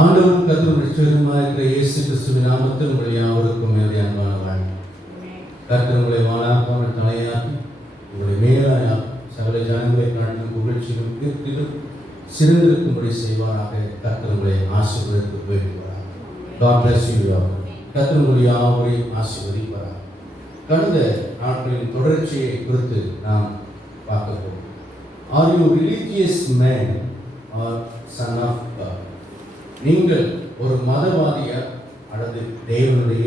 ஆண்டவரும் கர்த்தரும் இரட்சகருமாய் இருக்கிற இயேசு கிறிஸ்துவின் நாமத்தில் உங்கள் யாவருக்கும் என்னுடைய அன்பான வாழ்த்து. கர்த்தர் உங்களை வாழாக்காமல் தலையாக்கி உங்களை மேலாயாக்கி சகல ஜனங்களை காட்டிலும் புகழ்ச்சியும் கீர்த்திலும் சிறந்திருக்கும்படி செய்வாராக. கர்த்தர் உங்களை ஆசீர்வதித்து போய்விடுவார். God bless you. கர்த்தர் உங்களை யாவரையும் ஆசீர்வதிப்பார். கடந்த நாட்களின் தொடர்ச்சியை குறித்து நாம் பார்க்க போகிறோம். Are you religious man or son of God? நீங்கள் ஒரு மதவாதியா அல்லது தேவனுடைய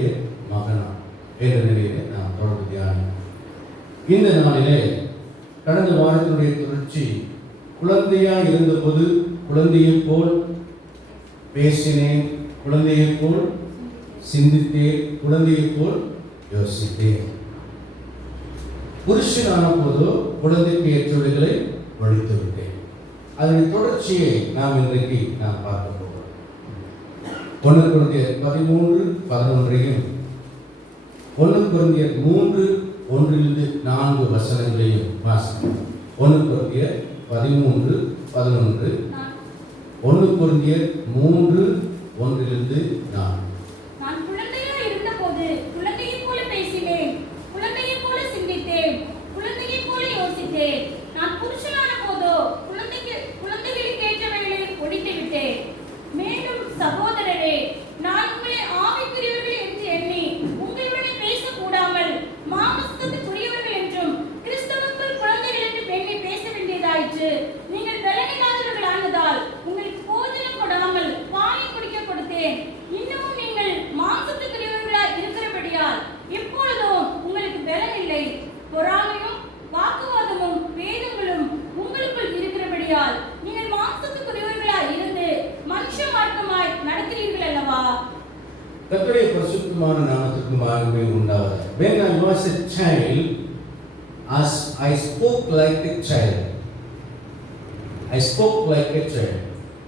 மகனா என்ற நிலையிலே நாம் தொடர்ந்து தியானம். இந்த நாளிலே கடந்த வாரத்தினுடைய தொடர்ச்சி, குழந்தையா இருந்தபோது குழந்தையைப் போல் பேசினேன், குழந்தையைப் போல் சிந்தித்தேன், குழந்தையைப் போல் யோசித்தேன். புருஷனான போதோ குழந்தைக்கு ஏற்றவைகளை வழித்து விட்டேன். அதன் தொடர்ச்சியை நாம் இன்றைக்கு நாம் பார்க்க போகிறோம். 1 கொரிந்தியர் 13:11 1 கொரிந்தியர் 3:1-4 வசனங்களையும் வாசிப்போம். 1 கொரிந்தியர் 13:11 1 கொரிந்தியர் 3:1-4. நான் குழந்தையா இருந்தபோது குழந்தையைப் போல பேசினேன், குழந்தையைப் போல சிந்தித்தேன், குழந்தையைப் போல யோசித்தேன். நான் புருஷனான போதோ குழந்தைகளுக்கு ஏற்றவைகளை ஒழித்து விட்டேன். மேலும் சகோதரரே, நான் உங்களை ஆவிக்குரியவர்கள் என்று எண்ணி உங்களுடன் பேசக்கூடாமல் மாம்சத்துக்குரியவர்கள் என்றும் கிறிஸ்துவுக்குள் குழந்தைகள் என்று எண்ணி பேச வேண்டியதாயிற்று. நீங்கள் பலனில்லாதவர்கள் ஆனதால் உங்களுக்கு போஜனம் கொடாமல் பாலை குடிக்க கொடுத்தேன். இன்னமும் நீங்கள் மாம்சத்துக்குரியவர்களாய் இருக்கிறபடியால் எப்பொழுதும் உங்களுக்கு பலன் இல்லை. பொறாமையும் வாக்குவாதமும் வேதங்களும் உங்களுக்குள் இருக்கிறபடியால் நீங்கள் மாம்சத்துக்குரியவர்களாய் இருந்து மனுஷ மார்க்கமாய் நடக்கிறீர்கள் அல்லவா? கர்த்தருடைய பரிசுத்தமான நாமத்திற்கு மகிமை உண்டாவதாக. When I was a child, as I spoke like a child. I spoke like a child.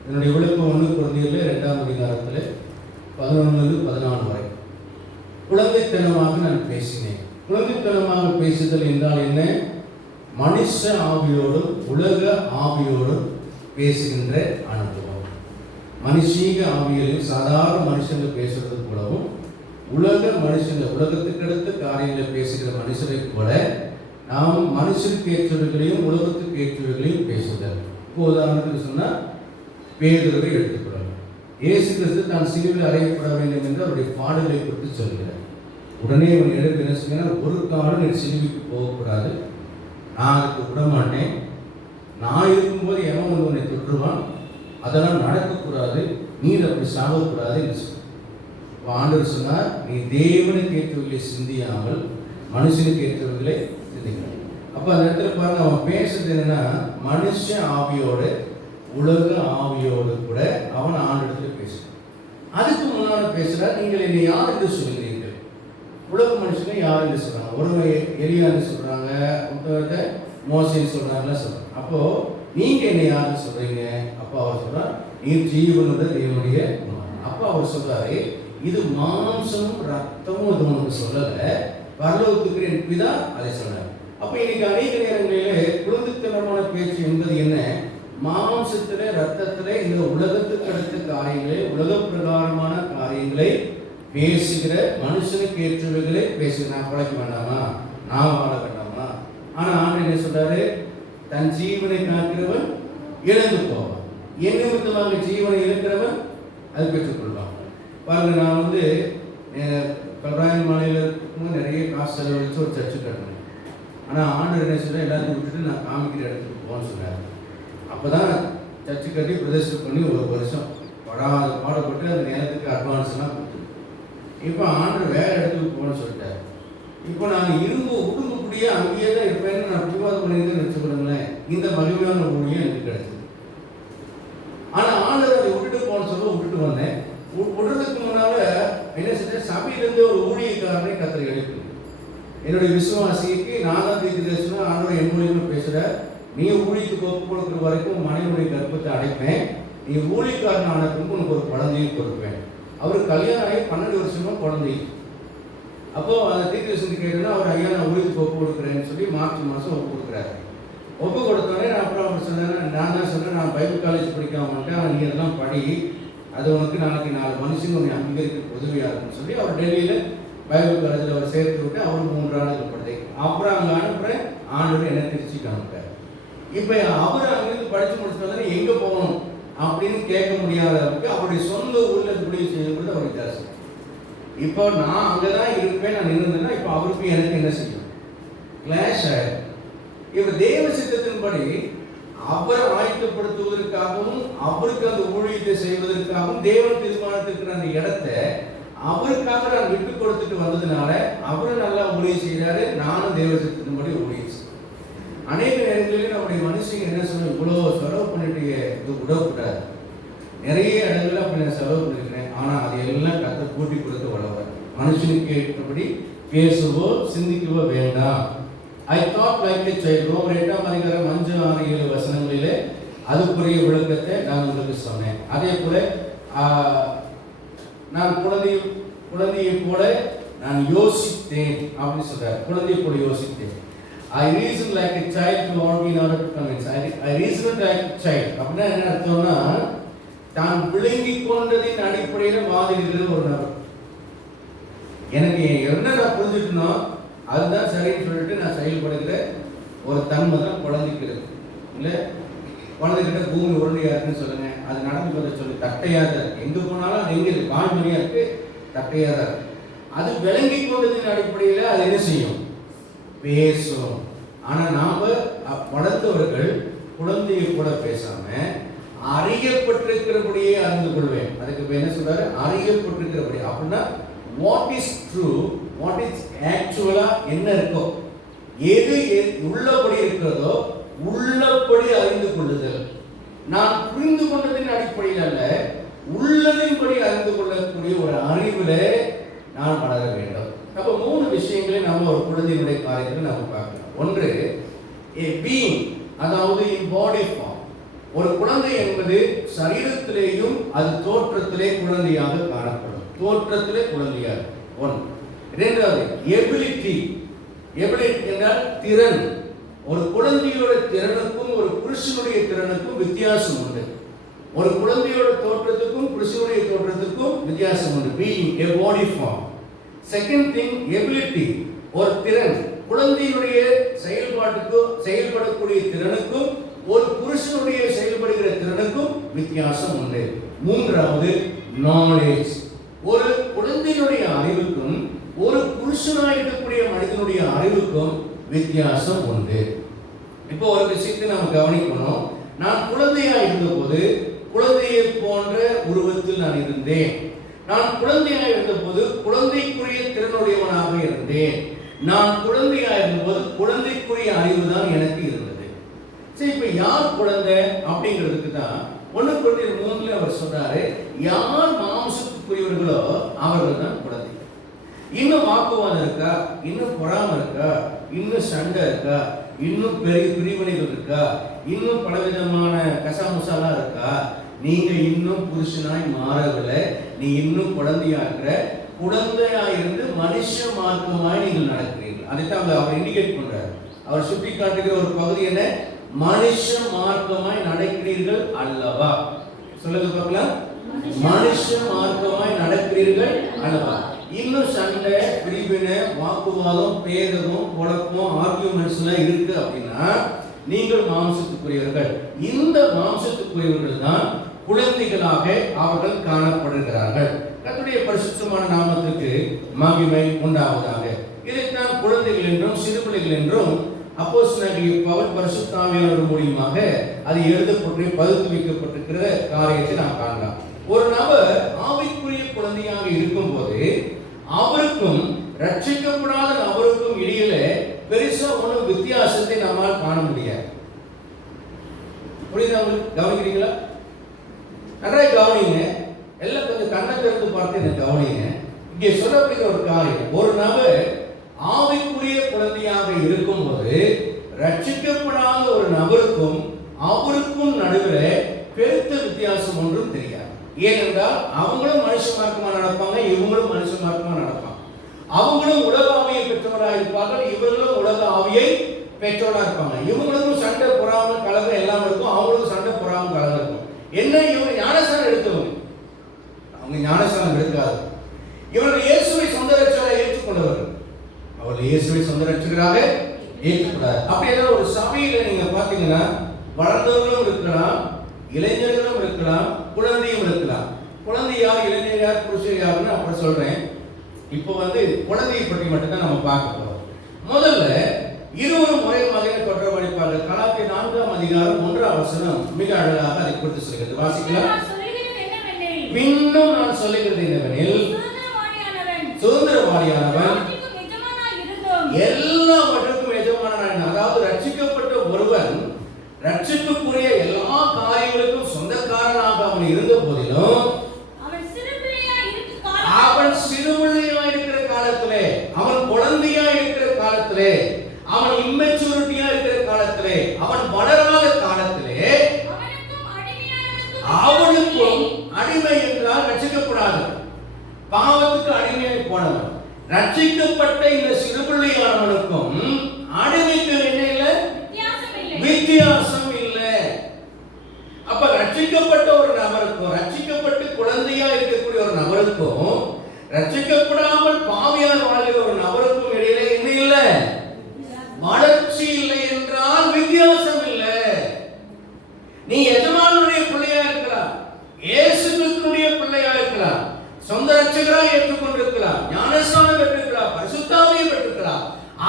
என்னுடைய விளக்கம் 1 கொரிந்தியரில் 2ஆம் அதிகாரத்தில் 11-14 வரை. குழந்தைத்தனமாக நான் பேசினேன். குழந்தைத்தனமாக பேசுதல் என்றால் என்ன? மனுஷ ஆவியோடும் உலக ஆவியோடும் பேசுகின்ற அனுபவம். மனுஷீக ஆவியிலும் சாதாரண மனுஷங்கள் பேசுறது போலவும், உலகத்துக்கு அடுத்த காரியங்களை பேசுகிற மனுஷரை போல நாம் மனுஷருக்கு ஏற்றவர்களையும் உலகத்துக்கு ஏற்றவர்களையும் பேசுதல். இப்போ உதாரணத்துக்கு சொன்னால் பேதுருவை எடுத்துக்கொள்ளலாம். இயேசு கிறிஸ்து தான் சிலுவையில் அறையப்பட வேண்டும் என்று அவருடைய பாடுகளை குறித்து சொல்கிறார். உடனே அவன் எழுதி என்ன சொன்னால், ஒரு காலம் என் சிலுவைக்கு போகக்கூடாது, நான் அதுக்கு விட மாட்டேன், நான் இருக்கும்போது எவன் வந்து உன்னை தொற்றுவான், அதெல்லாம் நடக்கக்கூடாது, நீ அப்படி சாகக்கூடாது என்று சொன்னார். ஆண்டவர் சொன்னார், நீ தேவனுக்கு ஏற்றவர்களை சிந்தியாமல் மனுஷனுக்கு ஏற்றவர்களை சிந்திக்கிறார். அப்போ அந்த இடத்துல பாருங்க, அவன் பேசுறது என்னன்னா, மனுஷ ஆவியோடு உலக ஆவியோடு கூட அவன் ஆண்டவரிடத்தில் பேசுறான். அதுக்கு முன்னால் பேசுறார், நீங்கள் என்னை யார் என்று சொல்கிறீர்கள்? உலக மனுஷனை யார் என்று சொல்றாங்க? ஒருவரை எலியா என்று சொல்றாங்க, புத்தகத்தை மோசேன்னு சொல்றாங்கலாம் சொல்றாங்க. அப்போ நீங்க என்ன யாருன்னு சொல்றீங்க? அப்போ அவர் சொல்றார், நீர் ஜீவனுடைய தேவனுடைய. அப்போ அவர் சொல்றாரு, இது மாம்சமும் ரத்தமும் இது உனக்கு சொல்லல, பரலோகத்துக்கு என் பிதா அதை சொன்னார். அப்போ இன்னைக்கு அநேக நேரங்களிலே குழந்தைத்தனமான பேச்சு என்பது என்ன? மாம்சத்திலே ரத்தத்திலே இந்த உலகத்துக்கு அடுத்த காரியங்களை, உலக பிரகாரமான காரியங்களை பேசுகிற மனுஷனுக்கு ஏற்றவைகளை பேசுகிற. நான் பழக்க வேண்டாமா, நான் வாழ வேண்டாமா? ஆனால் ஆண்டவர் என்ன சொல்றாரு? தன் ஜீவனை காக்கிறவன் இழந்து போவான், என் நிமித்தமாக ஜீவனை இருக்கிறவன் அது பெற்றுக்கொள்வான். பாருங்க, நான் வந்து கல்ராயன் மாநில நிறைய காசு செலவழித்து ஒரு சர்ச்சு கட்டணும். ஆனால் ஆண்டவர் என்ன சொல்ல, எல்லாத்தையும் விட்டுட்டு நான் காமிக்கிற இடத்துக்கு போகணும்னு சொன்னார். அப்போ தான் சர்ச்சு கட்டி பிரதேசம் பண்ணி ஒரு வருஷம் பாடப்பட்டு அந்த நேரத்துக்கு அட்வான்ஸ் எல்லாம் கொடுத்து, இப்போ ஆண்டவர் வேறு இடத்துக்கு போகணும்னு சொல்லிட்டார். இப்போ நான் உடும்புக்குடியே அங்கேயே தான் இருப்பேன்னு நான் பிடிவாதம் பண்ணியிருந்தேன்னு வச்சுக்கொள்ளுங்களேன், இந்த மகிமையான ஊழியம் எனக்கு கிடைச்சது. ஆனால் ஆண்டவர் அதை விட்டுட்டு போன சொல்ல விட்டுட்டு வந்தேன். விடுறதுக்கு முன்னால் என்ன செஞ்சேன்? சபையிலேருந்து ஒரு ஊழியக்காரனை கத்தரை எழுப்பு. என்னுடைய விசுவாசிக்கு நான் தான் தீர்க்கதரிசனம், ஆண்டவர் என் மூலியமாக பேசுகிறேன், நீ ஊழியத்துக்கு ஒப்பு கொடுக்குற வரைக்கும் மனைவியுடைய கர்ப்பத்தை அடைப்பேன், நீ ஊழியக்காரன் ஆன பின்பு உனக்கு ஒரு குழந்தையும் கொடுப்பேன். அவருக்கு கல்யாணம் ஆகி 12 வருஷமாக குழந்தை. அப்போ அந்த தீர்க்கதரிசனத்தை கேட்டோன்னா, அவர் ஐயா நான் ஊழியத்துக்கு ஒப்பு கொடுக்குறேன்னு சொல்லி மார்ச் மாதம் ஒப்பு கொடுக்குறாரு. ஒப்பு கொடுத்தோடனே நான் அப்புறம் அவர் சொன்னேன், நான் தான் சொன்னேன், நான் பைபிள் காலேஜ் படிக்காம மாட்டேன், நீ அதெல்லாம் படி, அது உனக்கு நாளைக்கு 4 மனுஷங்க உன்னை அங்கீகரிக்க உதவியாக இருக்குன்னு சொல்லி அவர் டெல்லியில் பைபிள் காலேஜில் அவர் சேர்த்து விட்டு அவர் 3 ஆண்டுகள் படுத்தை. அப்புறம் அங்கே அனுப்புகிறேன், ஆண்டவர் என்ன திருச்சிக்கு அனுப்புறாரு. இப்போ அவர் அங்கிருந்து படித்து முடிச்சுட்டு வந்தால் எங்கே போகணும் அப்படின்னு கேட்க முடியாத அளவுக்கு அவருடைய சொந்த ஊரில் இருக்கக்கூடிய செய்யறது அவர் வித்தியாசம். இப்போ நான் அங்கே தான் இருப்பேன், நான் இருந்தேன்னா இப்போ அவருக்கு எனக்கு என்ன செய்யும், கிளாஷ் ஆயிடும். இப்போ தேவ சித்தத்தின்படி அவரை ஆயத்தப்படுத்துவதற்காகவும் அவருக்கு அந்த ஊழியத்தை செய்வதற்காகவும் தேவன் தீர்மானத்திற்கு அந்த இடத்தை அவருக்காக நான் விட்டு கொடுத்துட்டு வந்ததுனால அவரும் நல்லா ஊழியம் செய்கிறாரு, நானும் தேவ சித்தத்தின்படி ஊழியம் செய்கிறேன். அநேக நேரங்களில் நம்முடைய மனுஷங்க என்ன சொன்ன, இவ்வளோ செலவு பண்ணிட்டு இது விடக்கூடாது. நிறைய இடங்கள்ல அப்படி நான் செலவு பண்ணிருக்கிறேன், ஆனால் அதையெல்லாம் கத்த கூட்டி கொடுத்து வளர்வார். மனுஷனுக்கு ஏற்றபடி பேசவோ சிந்திக்கவோ வேண்டாம். I thought like a child. ரோமர் 8ஆம் அதிகாரம் 5, 6, 7 வசனங்களிலே அதுக்குரிய விளக்கத்தை நான் உங்களுக்கு சொன்னேன். அதே போல நான் குழந்தையை போல நான் யோசித்தேன் அப்படின்னு சொல்றார். குழந்தையை போல யோசித்தேன். I reasoned like a child to want in order to convince. I reasoned like a child. அப்படின்னா என்ன அர்த்தம்னா, தான் விளங்கி கொண்டதின் அடிப்படையில் வாதிடுகிற ஒரு நபர். எனக்கு என்ன நான் புரிஞ்சுட்டனோ அதுதான் சரின்னு சொல்லிட்டு நான் செயல்படுகிற ஒரு தன்மை தான் குழந்தைக்கு இருக்கு. இல்லை, குழந்தைகிட்ட பூமி உருண்டையா இருக்குன்னு சொல்லுங்க, அது நடந்து வர சொல்லி தட்டையாக தான் இருக்கு. எங்கே போனாலும் அது எங்கே இருக்கு, பால்மணியாக இருக்கு, தட்டையாக தான் இருக்கு. அது விளங்கி கொண்டதின் அடிப்படையில் அது என்ன செய்யும், பேசும். ஆனா நாம வளர்ந்தவர்கள் குழந்தையை கூட பேசாம அறியப்பட்டிருக்கிறபடியே அறிந்து கொள்வேன். அதுக்கு என்ன சொல்றாரு, அறியப்பட்டிருக்கிறபடி. அப்படின்னா what is true, what is ஆக்சுவலா என்ன இருக்கோ, எது உள்ளபடி இருக்கிறதோ உள்ளபடி அறிந்து கொள்ளுதல். நான் புரிந்து கொண்டதின் அடிப்படையில் அல்ல, உள்ளதின்படி அறிந்து கொள்ளக்கூடிய ஒரு அறிவுல நான் வளர வேண்டும். அப்போ 3 விஷயங்களை நம்ம ஒரு குழந்தையினுடைய காரியத்தில் நம்ம பார்க்கலாம். ஒன்று, a being, அதாவது in body form. ஒரு குழந்தை என்பது சரீரத்திலேயும் அது தோற்றத்திலே குழந்தையாக காணப்படும். தோற்றத்திலே குழந்தையாக. ஒன்று. இரண்டாவது, எபிலிட்டி. எபிலிட்டி என்றால் திறன். ஒரு குழந்தையோட திறனுக்கும் ஒரு புருஷனுடைய திறனுக்கும் வித்தியாசம் உண்டு. ஒரு குழந்தையோட தோற்றத்துக்கும் புருஷனுடைய தோற்றத்துக்கும் வித்தியாசம் உண்டு. being a body form. Second thing, ability, ஒரு திறன். குழந்தையினுடைய செயல்பாட்டுக்கும் செயல்படக்கூடிய திறனுக்கும் ஒரு புருஷனுடைய செயல்படுகிற திறனுக்கும் வித்தியாசம் உண்டு. மூன்றாவது, நாலேஜ். ஒரு குழந்தையினுடைய அறிவுக்கும் ஒரு புருஷனாக இருக்கக்கூடிய மனிதனுடைய அறிவுக்கும் வித்தியாசம் உண்டு. இப்போ ஒரு விஷயத்தை நம்ம கவனிக்கணும். நான் குழந்தையா இருந்தபோது குழந்தையை போன்ற உருவத்தில் நான் இருந்தேன். நான் குழந்தையாக இருந்தபோது குழந்தைக்குரிய திறனுடையவனாக இருந்தேன். நான் குழந்தையாக இருந்தபோது குழந்தைக்குரிய அறிவு தான் எனக்கு இருந்தது. சரி, இப்ப யார் குழந்தை அப்படிங்கிறதுக்கு தான் 1 Corinthians 3 அவர் சொன்னாரு, யார் மாம்சத்துக்குரியவர்களோ அவர்கள் தான் குழந்தை. இன்னும் வாக்குவாதம் இருக்கா, இன்னும் பொறாமை இருக்கா, இன்னும் சண்டை இருக்கா, இன்னும் பெரிய பிரிவினைகள் இருக்கா, இன்னும் பலவிதமான கசாமுசாலாம் இருக்கா, நீங்க இன்னும் புருஷனாய் மாறவில்லை, நீ இன்னும் குழந்தையா இருக்கிற. குழந்தையா இருந்து மனுஷ மார்க்கமாய் நீங்கள் நடக்கிறீர்கள். அதைத்தான் அவர் இண்டிகேட் பண்றார். அவர் சுட்டி காட்டுகிற ஒரு பகுதி என்ன, மனுஷ மார்க்கமாய் நடக்கிறீர்கள் அல்லவா. சொல்லுங்க பார்க்கலாம், மனுஷ மார்க்கமாய் நடக்கிறீர்கள் அல்லவா. இன்னும் சண்டை, பிரிவினை, வாக்குவாதம், பேதமும், குழப்பம், ஆர்கியூமெண்ட்ஸ்லாம் இருக்கு அப்படின்னா நீங்கள் மாம்சத்துக்குரியவர்கள். இந்த மாம்சத்துக்குரியவர்கள் தான் குழந்தைகளாக அவர்கள் காணப்படுகிறார்கள். கர்த்தருடைய பரிசுத்தமான நாமத்திற்கு மகிமை உண்டாவதாக. இதைத்தான் குழந்தைகள் என்றும் சிறுபிள்ளைகள் என்றும் அப்போஸ்தலனாகிய பவுல் பரிசுத்த ஆவியானவர் மூலமாக அது எழுதப்பட்டு பகுத்து வைக்கப்பட்டிருக்கிற காரியத்தை நாம் காணலாம். ஒரு நபர் ஆவிக்குரிய குழந்தையாக இருக்கும்போது அவருக்கும் ரட்சிக்கப்படாத நபருக்கும் இடையில பெருசா ஒன்றும் வித்தியாசத்தை நம்மால் காண முடியாது. புரியுதா உங்களுக்கு? கவனிக்கிறீங்களா? நன்றாய் கவனிங்க. எல்லாம் கொஞ்சம் கண்ணை திறந்து பார்த்து என்ன கவனிங்க. இங்கே சொல்லப்படுகிற ஒரு காரியம், ஒரு நபர் ஆவிக்குரிய குழந்தையாக இருக்கும்போது ரட்சிக்கப்படாத ஒரு நபருக்கும் அவருக்கும் நடுவில் பெருத்த வித்தியாசம் ஒன்றும் தெரியாது. ஏனென்றால் அவங்களும் மனுஷ மார்க்கமா நடப்பாங்க, இவங்களும் மனுஷ மார்க்கமா நடப்பாங்க. அவங்களும் உலக ஆவியை பெற்றவராக இருப்பார்கள், இவர்களும் உலக ஆவியை பெற்றவராக இருப்பாங்க. இவங்களுக்கும் சண்டை, பொறாமை, கலகம் எல்லாம் இருக்கும், அவங்களுக்கும் சண்டை, பொறாமை, கலகம் இருக்கும். என்ன, இவங்க ஞானஸ்தானம் எடுத்தவங்க, ஏற்றுக்கூடாது. அப்படியே ஒரு சபையில நீங்க பாத்தீங்கன்னா வளர்ந்தவர்களும் இருக்கலாம், இளைஞர்களும் இருக்கலாம், குழந்தையும் இருக்கலாம். குழந்தை யார், இளைஞர் யார், புருஷர் யாருன்னு அப்புறம் சொல்றேன். இப்போ குழந்தையை பற்றி மட்டும்தான் நம்ம பார்க்க போறோம். முதல்ல இருவரும் ஒரே மகனை தொடர்பளிப்பார்கள். கலாத்தியர் 4ஆம் அதிகாரம் 1ஆம் வசனம் மிக அழகாக அதை குறித்து சொல்கிறது. வாசிக்கலாம். பின்னும் நான் சொல்லுகிறது என்னவெனில், சுதந்திரவாளியானவன் எல்லாவற்றுக்கும் எஜமானனாக, அதாவது ரட்சிக்கப்பட்ட ஒருவன் ரட்சிப்புக்குரிய எல்லா காரியங்களுக்கும் சொந்தக்காரனாக அவன் இருந்த போதிலும், அவன் சிறுபிள்ளையா இருக்கிற காலத்திலே, அவன் குழந்தையா இருக்கிற காலத்திலே, அவன் இம்மெச்சூரிட்டியா இருக்கிற காலத்திலே, அவன் வளராத காலத்திலே அவனுக்கும் அடிமை என்றால் ரட்சிக்கப்படாது, பாவத்துக்கு அடிமையாய் போனவன். ரட்சிக்கப்பட்ட இந்த சிறுபிள்ளையானவனுக்கும் அடிமைக்கு என்ன இல்லை? வித்தியாசம் இல்லை. அப்ப ரட்சிக்கப்பட்ட ஒரு நபருக்கும், ரட்சிக்கப்பட்டு குழந்தையா இருக்கக்கூடிய ஒரு நபருக்கும், ரட்சிக்கப்படாமல் பாவியால் வாழ்கிற ஒரு நபருக்கும் இடையில என்ன இல்லை? வளர்ச்சி இல்லை என்றால் வித்தியாசம் இல்லை. நீ எஜமானுடைய பிள்ளையா இருக்கலாம், இயேசு கிறிஸ்துவினுடைய பிள்ளையா இருக்கலாம், சொந்த ரட்சகராய் ஏற்றுக்கொண்டிருக்கலாம், ஞானஸ்நானம் பெற்றிருக்கலாம், பரிசுத்தாவியை பெற்றிருக்கலாம்.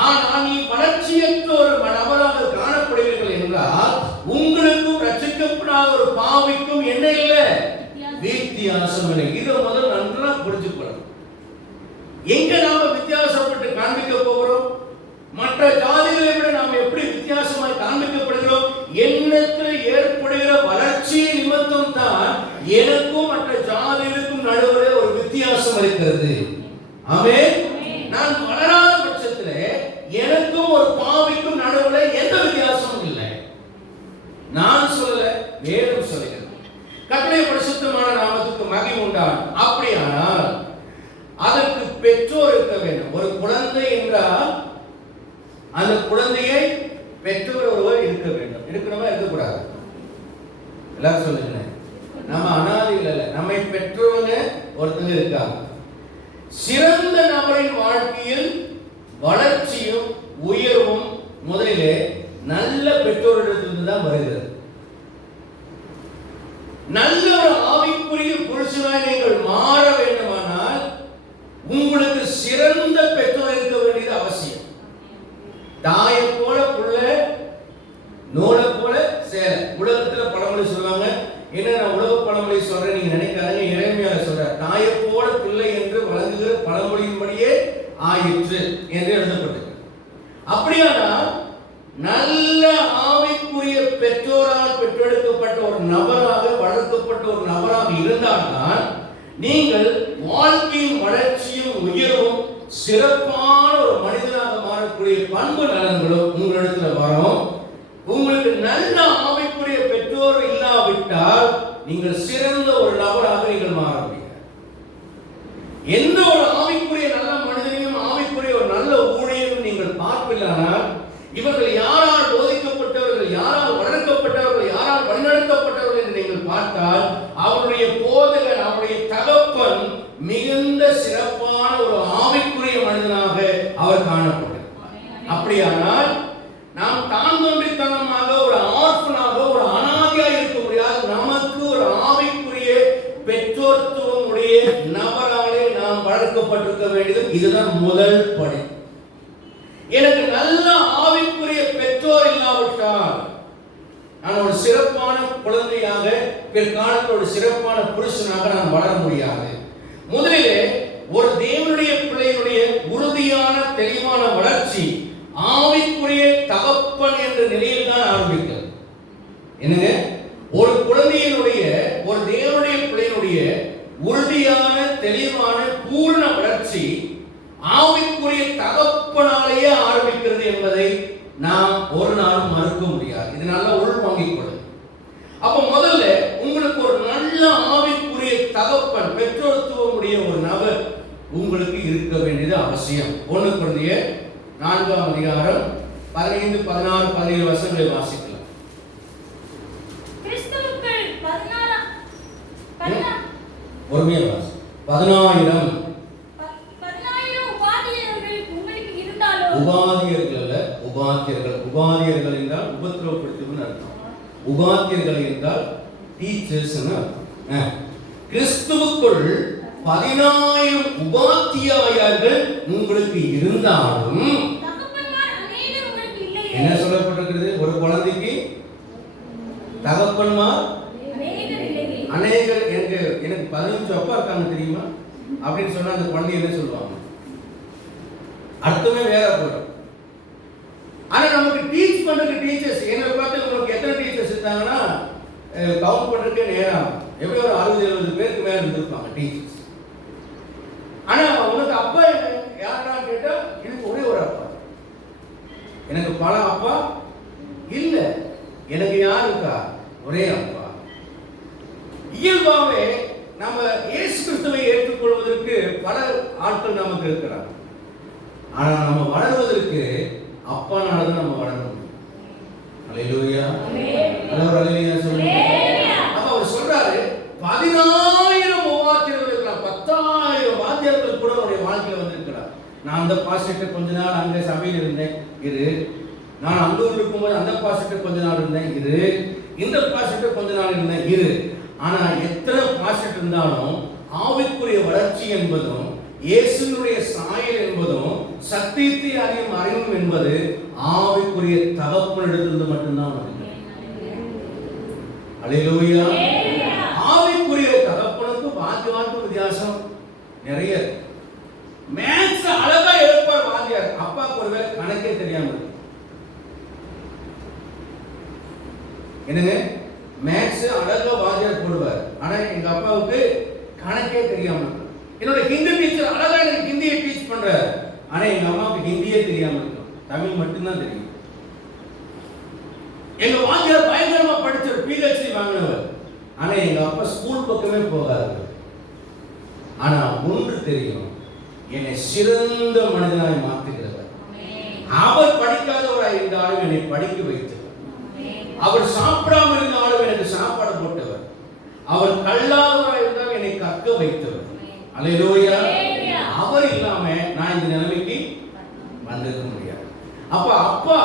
ஆனால் நீ வளர்ச்சியற்ற ஒரு நபராக காணப்படுவீர்கள் என்றால் உங்களுக்கும் ரட்சிக்கப்படாத ஒரு பாவிக்கும் என்ன இல்லை? வித்தியாசம் இல்லை. இதை முதல் நன்றா புரிஞ்சுக்கணும். எங்க நாம வித்தியாசப்பட்டு காண்பிக்க போகிறோம்? மற்ற ஜாதிகளை விட நாம் எப்படி வித்தியாசமாய் காண்பிக்கப்படுகிறோம்? எண்ணத்தில் ஏற்படுகிற வளர்ச்சி நிமித்தம் தான் எனக்கும் மற்ற ஜாதிகளுக்கும் நடுவில் ஒரு வித்தியாசம் இருக்கிறது. ஆமென். நான் வளராத பட்சத்தில் எனக்கும் ஒரு பாவிக்கும் நடுவில் எந்த வித்தியாசமும் இல்லை. நான் சொல்லல, வேதம் சொல்லுகிறது. கர்த்தருடைய பரிசுத்தமான நாமத்துக்கு மகிமை உண்டாகும். அப்படியானால் அதற்கு பெற்றோர் இருக்க வேண்டும். ஒரு குழந்தை என்றால் அந்த குழந்தையை பெற்றோர் ஒருவர் இருக்க வேண்டும். இருக்கணுமா, இருக்கக்கூடாது? எல்லாரும் சொல்லுங்க. நம்ம அனாதைகள் அல்ல, நம்மை பெற்றவங்க ஒருத்தங்க இருக்காங்க. சிறந்த நபரின் வாழ்க்கையில் வளர்ச்சியும் உயர்வும் முதலிலே நல்ல பெற்றோரிடத்திலிருந்து தான் வருகிறது. நல்ல ஒரு ஆவிக்குரிய புருஷனாய் நீங்கள் மாற வேண்டுமானால் உங்களுக்கு சிறந்த பெற்றோர் இருக்க வேண்டியது அவசியம். தாயை போல புள்ள, நூலை போல சேலை. உலகத்துல பழமொழி சொல்லுவாங்க. என்ன, நான் உலக பழமொழி சொல்றேன் நீங்க நினைக்காதீங்க. இறைமையால சொல்ற, தாயை போல பிள்ளை என்று வழங்குகிற பழமொழியின்படியே ஆயிற்று என்று எழுதப்பட்டது. அப்படியானால் நல்ல ஆவிக்குரிய பெற்றோரால் பெற்றெடுக்கப்பட்ட ஒரு நபராக, வளர்க்கப்பட்ட ஒரு நபராக இருந்தால்தான் நீங்கள் வாழ்க்கையின் வளர்ச்சியும் உயர்வும் சிறப்பான ஒரு மனிதனாக மாறக்கூடிய பண்பு நலன்களும் உங்களிடத்தில் வரும். உங்களுக்கு நல்ல ஆவிக்குரிய பெற்றோர் இல்லாவிட்டால் நீங்கள் சிறந்த ஒரு நபராக நீங்கள் மாற முடியாது. எந்த ஒரு ஆவிக்குரிய நல்ல மனிதனையும், ஆவிக்குரிய ஒரு நல்ல ஊழியரையும் நீங்கள் பார்ப்பில்லானால், இவர்கள் யாரால் போதிக்கப்பட்டவர்கள், யாரால் வளர்க்கப்பட்டவர்கள், யாரால் வழிநடத்தப்பட்டவர்கள் என்று நீங்கள் பார்த்தால் அவருடைய போதகர், அவருடைய தகப்பன் மிகுந்த சிறப்பான ஒரு ஆவிக்குரிய மனிதனாக அவர் காணப்பட்டார். அப்படியானால் நாம் தான் தோன்றித்தனமாக ஒரு ஆர்ஃபனாக, ஒரு அனாதையாக இருக்க முடியாது. நமக்கு ஒரு ஆவிக்குரிய பெற்றோர்த்துவம் உடைய நபராலே நாம் வளர்க்கப்பட்டிருக்க வேண்டியது இதுதான் முதல் படி. எனக்கு நல்ல ஆவிக்குரிய பெற்றோர் இல்லாவிட்டால் நான் ஒரு சிறப்பான குழந்தையாக, பிற்காலத்தில் ஒரு சிறப்பான புருஷனாக நான் வளர முடியாது. முதலிலே ஒரு தேவனுடைய பிள்ளையினுடைய உறுதியான தெளிவான வளர்ச்சி ஆவிக்குரிய தகப்பன் என்ற நிலையில் தான் ஆரம்பிக்கிறது. என்னங்க, ஒரு குழந்தையினுடைய, ஒரு தேவனுடைய பிள்ளையினுடைய உறுதியான தெளிவான பூர்ண வளர்ச்சி ஆவிக்குரிய தகப்பனாலேயே ஆரம்பிக்கிறது என்பதை நாம் ஒரு நாளும் மறுக்க முடியாது. இது நல்லா உள்வாங்கிக் கொள்ளும். அப்ப முதல்ல உங்களுக்கு ஒரு நல்ல ஆவிக்குரிய தகப்பன், பெற்றோர்த்துவம் உடைய ஒரு நபர் உங்களுக்கு இருக்க வேண்டியது அவசியம். 1 கொரிந்தியர் 4ஆம் அதிகாரம் 15, 16, 17 வசனங்களை வாசிக்கலாம். கிறிஸ்துவுக்குள் 16 ஒருமையா வாசி. 10,000 உபாதியர்கள் அல்ல, உபாத்தியர்கள். உபத்திரவப்படுத்துவதுன்னு அர்த்தம். உபாத்தியர்கள் என்றால் டீச்சர்ஸ்னு அர்த்தம். கிறிஸ்துவுக்குள் 10,000 உபாத்தியாயர்கள் உங்களுக்கு இருந்தாலும் என்ன சொல்லப்பட்டிருக்கிறது? ஒரு குழந்தைக்கு தகப்பன்மார் அநேகர். எனக்கு 15 அப்பா இருக்காங்க தெரியுமா அப்படின்னு சொன்னா அந்த குழந்தை என்ன சொல்லுவாங்க? அர்த்தமே வேற போயிடும். ஆனா நமக்கு டீச் பண்றதுக்கு டீச்சர்ஸ், என்னை பார்த்து உங்களுக்கு எத்தனை டீச்சர்ஸ் இருந்தாங்கன்னா கவுண்ட் பண்றதுக்கே நேரம் எப்படி ஒரு 60-70 பேருக்கு மேல இருந்திருப்பாங்க டீச்சர்ஸ். ஆனா உனக்கு அப்பா யாரா கேட்டா எனக்கு ஒரே ஒரு அப்பா. எனக்கு பல அப்பா இல்ல, எனக்கு யார் இருக்கா? ஒரே அப்பா. இயல்பாவே நம்ம இயேசு கிறிஸ்துவை ஏற்றுக்கொள்வதற்கு பல ஆட்கள் நமக்கு இருக்கிறார். ஆனா நம்ம வளர்வதற்கு அப்பானாலதான் நம்ம வளர முடியும். அல்லேலூயா, அல்லேலூயா சொல்லுங்க. அப்ப அவர் சொல்றாரு 10,000 உபாத்தியர்கள் இருக்கிறார், 10,000 வாத்தியர்கள் கூட அவருடைய வாழ்க்கையில வந்திருக்கிறார். நான் அந்த பாஸ்டர் கொஞ்ச நாள் அங்க சபையில் இருந்தேன் இரு, நான் அந்த ஊர்ல இருக்கும்போது அந்த பாஸ்டர் கொஞ்ச நாள் இருந்தேன் இரு, இந்த பாஸ்டர் கொஞ்ச நாள் இருந்தேன் இரு. ஆனா எத்தனை பாஸ்டர் இருந்தாலும் ஆவிக்குரிய வளர்ச்சி என்பதும் இயேசுவினுடைய சாயல் என்பதும் சத்தியத்தை அறியும் அறிவும் என்பது ஆவிக்குரிய தகப்பனிடத்திலிருந்து மட்டும்தான் வருது. அல்லேலூயா. ஆவிக்குரிய தகப்பனுக்கு வாத்தியாருக்கு வித்தியாசம் நிறைய. மேத்ஸ் அழகா எடுப்பார் வாத்தியார், அப்பாவுக்கு ஒருவேளை கணக்கே தெரியாம இருக்கு. என்னங்க, மேத்ஸ் அழகா வாத்தியார் போடுவார், ஆனா எங்க அப்பாவுக்கு கணக்கே தெரியாம இருக்கு. என்னோட ஹிந்தி டீச்சர் அழகா எனக்கு ஹிந்தியை டீச் பண்றார், ஆனா எங்க அம்மாவுக்கு ஹிந்தியே தெரியாம இருக்கும், தமிழ் மட்டும்தான் தெரியும். எங்க வாத்தியார் பயங்கரமா படிச்சவர், PhD வாங்கினவர், ஆனா எங்க அப்பா ஸ்கூல் பக்கமே போகாது. ஆனா ஒன்று தெரியும், என்னை சிறந்த மனிதனாய் மாற்றுகிறவர். அவர் படிக்காதவராய் இருந்தாலும் என்னை படிக்க வைத்தவர். அவர் சாப்பிடாமல் இருந்தாலும் எனக்கு சாப்பாடு போட்டவர். அவர் கல்லாதவராய் இருந்தாலும் என்னை கற்க வைத்தவர். அல்லேலூயா. அவர் இல்லாம நான் இந்த நிலைமைக்கு வந்திருக்க முடியாது. அப்ப அப்பா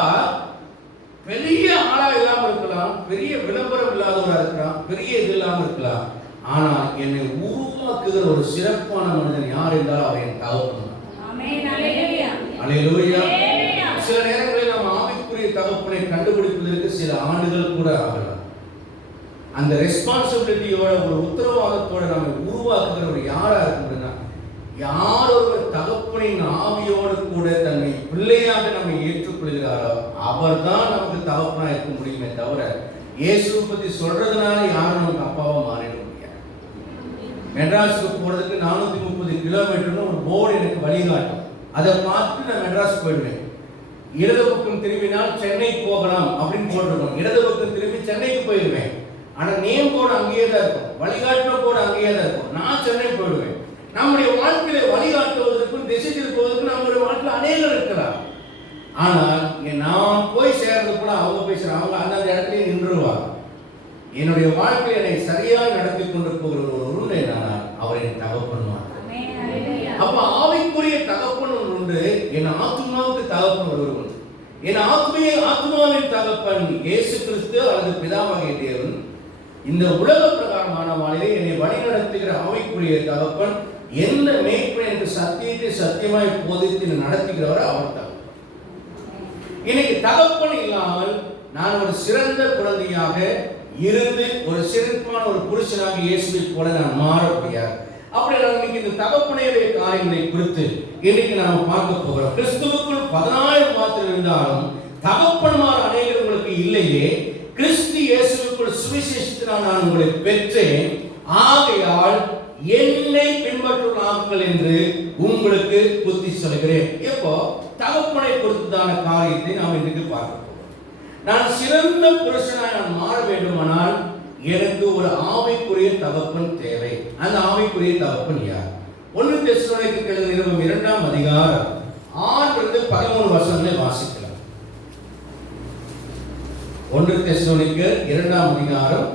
பெரிய ஆளா இல்லாம இருக்கலாம், பெரிய விளம்பரம் இல்லாதவரா இருக்கலாம், பெரிய இது இல்லாம இருக்கலாம், ஆனா என்னை உருவாக்குகிற ஒரு சிறப்பான மனிதன் யார் என்றால் அவர் என் தகப்பன். அல்லேலூயா. சில நேரங்களில் நம்ம ஆவிக்குரிய தகப்பனை கண்டுபிடிப்பதற்கு சில ஆண்டுகள் கூட ஆகலாம். அந்த ரெஸ்பான்சிபிலிட்டியோட ஒரு உத்தரவாதத்தோட நம்ம உருவாக்குகிற ஒரு யாரா இருக்குதுன்னா, யார் ஒருவர் தகப்பனின் ஆவியோடு கூட தன்னை பிள்ளையாக நம்ம ஏற்றுக்கொள்கிறாரோ அவர் தான் நமக்கு தகப்பனா இருக்க முடியுமே தவிர இயேசுவை பத்தி சொல்றதுனால யாரும் நமக்கு அப்பாவா மாறிட முடியாது. மெட்ராஸுக்கு போறதுக்கு 430 கிலோமீட்டர்னு ஒரு போர்டு எனக்கு வழிகாட்டும், அதை பார்த்துட்டு நான் மெட்ராஸ் போயிடுவேன். இடது பக்கம் திரும்பினால் சென்னை போகலாம் அப்படின்னு போட்டிருக்கோம், இடது பக்கம் திரும்பி சென்னைக்கு போயிடுவேன். ஆனா நேம் போர்டு அங்கேயே தான் இருக்கும், வழிகாட்டின போர்டு அங்கேயே தான் இருக்கும், நான் சென்னை போயிடுவேன். நம்முடைய வாழ்க்கையில வழிகாட்டுவதற்கும் திசை திருப்புவதற்கும் நம்முடைய வாழ்க்கையில் அநேகர் இருக்கிறார். ஆனால் நான் போய் சேர்றது கூட அவங்க போய் சேர, அவங்க அந்த இடத்துல நின்றுவாங்க. என்னுடைய வாழ்க்கையை என்னை சரியாக நடத்தி கொண்டு போகிற ஒரு உருண்டை நான் அவரை தகப்பன்வார். அப்ப ஆவிக்குரிய தகப்பன் உண்டு, என் ஆத்மாவுக்கு தகப்பன் ஒருவர் உண்டு. என் ஆத்மாவின் தகப்பன் இயேசு கிறிஸ்து அல்லது பிதாவாகிய தேவன். இந்த உலக பிரகாரமான வாழ்க்கையை என்னை வழிநடத்துகிற ஆவிக்குரிய தகப்பன், எந்த மேய்ப்பன் எனக்கு சத்தியத்தை சத்தியமாய் போதித்து நடத்துகிறவர் அவர் தகப்பன். இன்னைக்கு தகப்பன் இல்லாமல் நான் ஒரு சிறந்த குழந்தையாக இருந்து ஒரு சிறப்பான ஒரு புருஷனாக இயேசுவை போல நான் மாற முடியாது. அப்படி நான் இன்னைக்கு இந்த தகப்பனுடைய காரியங்களை குறித்து இன்னைக்கு நாம பார்க்க போகிறோம். கிறிஸ்துவுக்குள் 10,000 மாத்திரம் இருந்தாலும் தகப்பன்மார் அநேகர் உங்களுக்கு இல்லையே. கிறிஸ்து இயேசுவுக்குள் சுவிசேஷத்தினால் நான் உங்களை பெற்றேன், ஆகையால் என்னை பின்பற்றுவார்கள் என்று உங்களுக்கு புத்தி சொல்கிறேன். இப்போ தகப்பனை குறித்ததான காரியத்தை நாம் இன்றைக்கு பார்க்க போகிறோம். நான் சிறந்த புருஷனாய் நான் மாற வேண்டுமானால் எனக்கு ஒரு ஆவிக்குரிய தகப்பன் தேவை. அந்த ஆவிக்குரிய தகப்பன் யார்? 1 தெசலோனிக்கேயர் எழுதின நிருபம் 2ஆம் அதிகாரம் 6-13 வசனங்களை வாசிக்கலாம். 1 தெசலோனிக்கேயர் 2ஆம் அதிகாரம்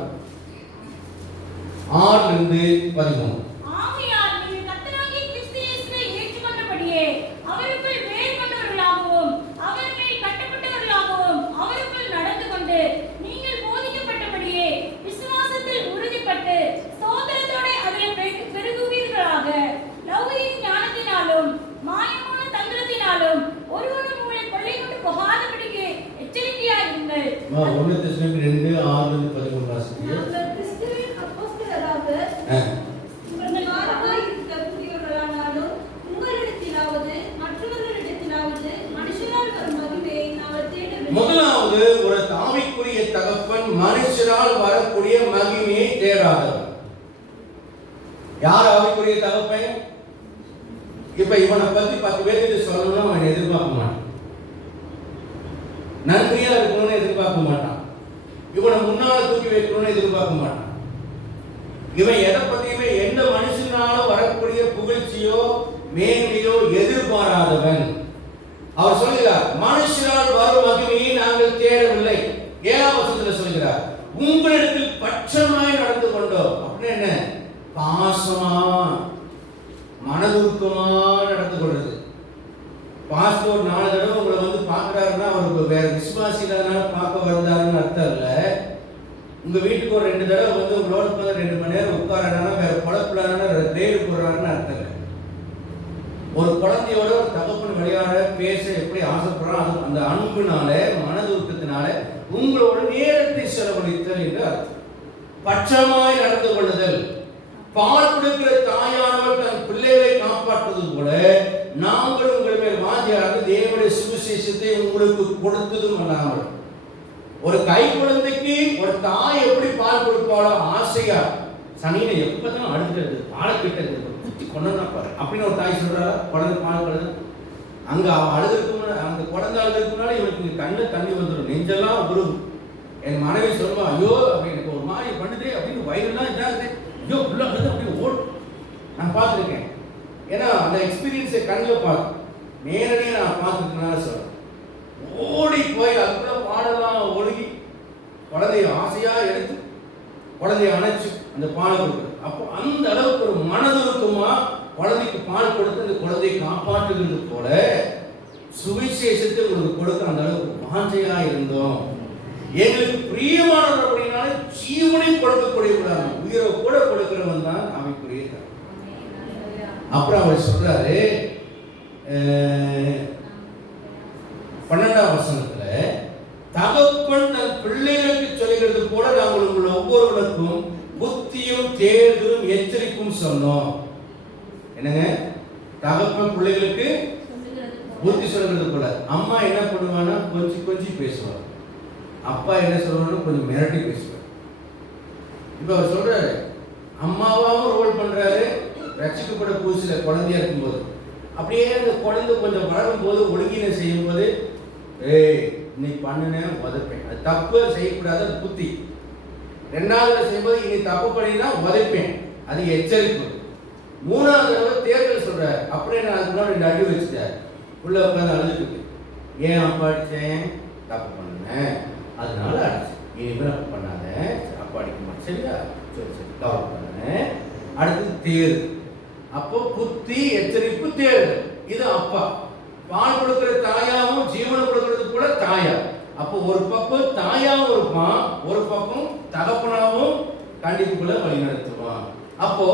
6-13. ஆகையால் நீங்கள் கர்த்தராகிய கிறிஸ்து இயேசுவை ஏற்றுக்கொண்டபடியே அவருக்குள் வேர் கொண்டவர்களாகவும் அவர் மேல் கட்டப்பட்டவர்களாகவும் அவருக்குள் நடந்து யார் ஆவிக்குரிய தகப்பன்? இப்ப இவனை பத்தி 10 பேருக்கு சொல்லணும்னா அவன் எதிர்பார்க்க மாட்டான். நன்றியா இருக்கணும்னு எதிர்பார்க்க மாட்டான். இவனை முன்னால தூக்கி வைக்கணும்னு எதிர்பார்க்க மாட்டான். இவன் எதை பத்தியுமே எந்த மனுஷனால வரக்கூடிய புகழ்ச்சியோ மேன்மையோ எதிர்பாராதவன். அவர் சொல்கிறார், மனுஷனால் வரும் மகிமையை நாங்கள் தேடவில்லை. 7ஆம் வசனத்துல சொல்கிறார், உங்களிடத்தில் பட்சமாய் நடந்து கொண்டோம். அப்படின்னு என்ன? பாசமா மனதுருக்கமா நடந்து கொள்றது. பாஸ்போர்ட் 4 தடவை உங்களை வந்து பார்க்குறாருன்னா அவருக்கு வேற விசுவாசி இல்லாதனால பார்க்க வந்தாருன்னு அர்த்தம் இல்லை. உங்க வீட்டுக்கு ஒரு 2 தடவை வந்து உங்களோட 2 மணி நேரம் உட்காரானா வேற குழப்பில்லாத ரேடு போடுறாருன்னு அர்த்தம் இல்லை. ஒரு குழந்தையோட ஒரு தகப்பன் விளையாட பேச எப்படி ஆசைப்படுறான், அது அந்த அன்புனால மனதுருக்கத்தினால உங்களோட நேரத்தை செலவழித்தல் என்று அர்த்தம். பட்சமாய் நடந்து கொள்ளுதல். பால் கொடுக்கிற தாயானவர் தன் பிள்ளைகளை காப்பாற்றுவது போல நாங்கள் உங்கள் மேல் வாஞ்சியாக தேவனுடைய சுவிசேஷத்தை உங்களுக்கு கொடுத்ததும் அல்லாமல், ஒரு கை குழந்தைக்கு ஒரு தாய் எப்படி பால் கொடுப்பாளோ ஆசையா, சனியில எப்பதான் அழுகிறது பாலை கிட்ட குத்தி கொண்டா பாரு அப்படின்னு ஒரு தாய் சொல்றாரா? குழந்தை பால் குழந்தை அங்க அவன் அழுதுக்கு அந்த குழந்தை அழுதுக்கு முன்னாடி இவனுக்கு கண்ணு தண்ணி வந்துடும், நெஞ்செல்லாம் உருகும். என் மனைவி சொல்லுவா, ஐயோ அப்படின்னு ஒரு மாதிரி பண்ணுதே அப்படின்னு வயிறுலாம் இதாகுது, ஐயோ உள்ள அழுது அப்படி ஓடும். நான் பார்த்துருக்கேன். ஏன்னா அந்த எக்ஸ்பீரியன்ஸை கண்ணில் பார்த்து நேரடியாக நான் பார்த்துருக்கனால சொல்றேன். ஓடி போய் அதுக்குள்ள பாடலாம் ஒழுகி குழந்தைய ஆசையா எடுத்து குழந்தைய அணைச்சு அந்த பாலை கொடுக்குறது. அப்போ அந்த அளவுக்கு ஒரு மனதுருக்கமா குழந்தைக்கு பால் கொடுத்து அந்த குழந்தையை காப்பாற்றுகிறது போல சுவிசேஷத்தை உங்களுக்கு கொடுக்க அந்த அளவுக்கு வாஞ்சையா இருந்தோம். எங்களுக்கு பிரியமானவர் அப்படின்னாலே ஜீவனை கொடுக்கக்கூடியவராக உயிரை கூட கொடுக்கிறவன் தான் ஆவிக்குரிய. அப்புறம் அவர் சொல்றாரு 12ஆம் வசனத்துல, தகப்பன் தன் பிள்ளைகளுக்கு சொல்லுகிறது போல நாங்கள் உங்கள் ஒவ்வொருவருக்கும் புத்தியும் தேர்தலும் எச்சரிப்பும் சொன்னோம். என்னங்க? தகப்பன் பிள்ளைகளுக்கு புத்தி சொல்லுறது போல. அம்மா என்ன பண்ணுவான்னா கொஞ்சம் கொஞ்சம் பேசுவார், அப்பா என்ன சொல்றாரு கொஞ்சம் மிரட்டி பேசுவார். இப்ப அவர் சொல்றாரு, அம்மாவாவும் ரோல் பண்றாரு. ரட்சிக்கப்பட புதுசுல குழந்தையா இருக்கும்போது அப்படியே அந்த குழந்தை கொஞ்சம் வளரும் போது ஒழுங்கின செய்யும் போது, ஏய் நீ பண்ணுன உதைப்பேன், அது தப்பு செய்யக்கூடாது, அது புத்தி. 2வது செய்யும்போது இனி தப்பு பண்ணினா உதைப்பேன், அது எச்சரிப்பு. 3வது தடவை தேர்தல் சொல்றாரு. அப்புறம் நான் அதுக்குள்ள 2 அடி வச்சுட்டார். உள்ள உட்காந்து அழுதுட்டு, ஏன் அப்பா அடிச்சேன்? தப்பு பண்ணேன் அதனால அடிச்சேன், இனிமேல் அப்ப பண்ணாத, அப்பா அடிக்க மாட்டேன், சரியா? சரி சரி தவறு பண்ணேன். அடுத்தது தேர்வு. அப்போ புத்தி எச்சரிப்பு தேர்வு. இது அப்பா. பால் கொடுக்கிற தாயாவும் ஜீவனை கொடுக்கிறது கூட தாயா. அப்போ ஒரு பக்கம் தாயாவும் இருப்பான், ஒரு பக்கம் தகப்பனாவும் கண்டிப்புக்குள்ள வழி நடத்துவான். அப்போ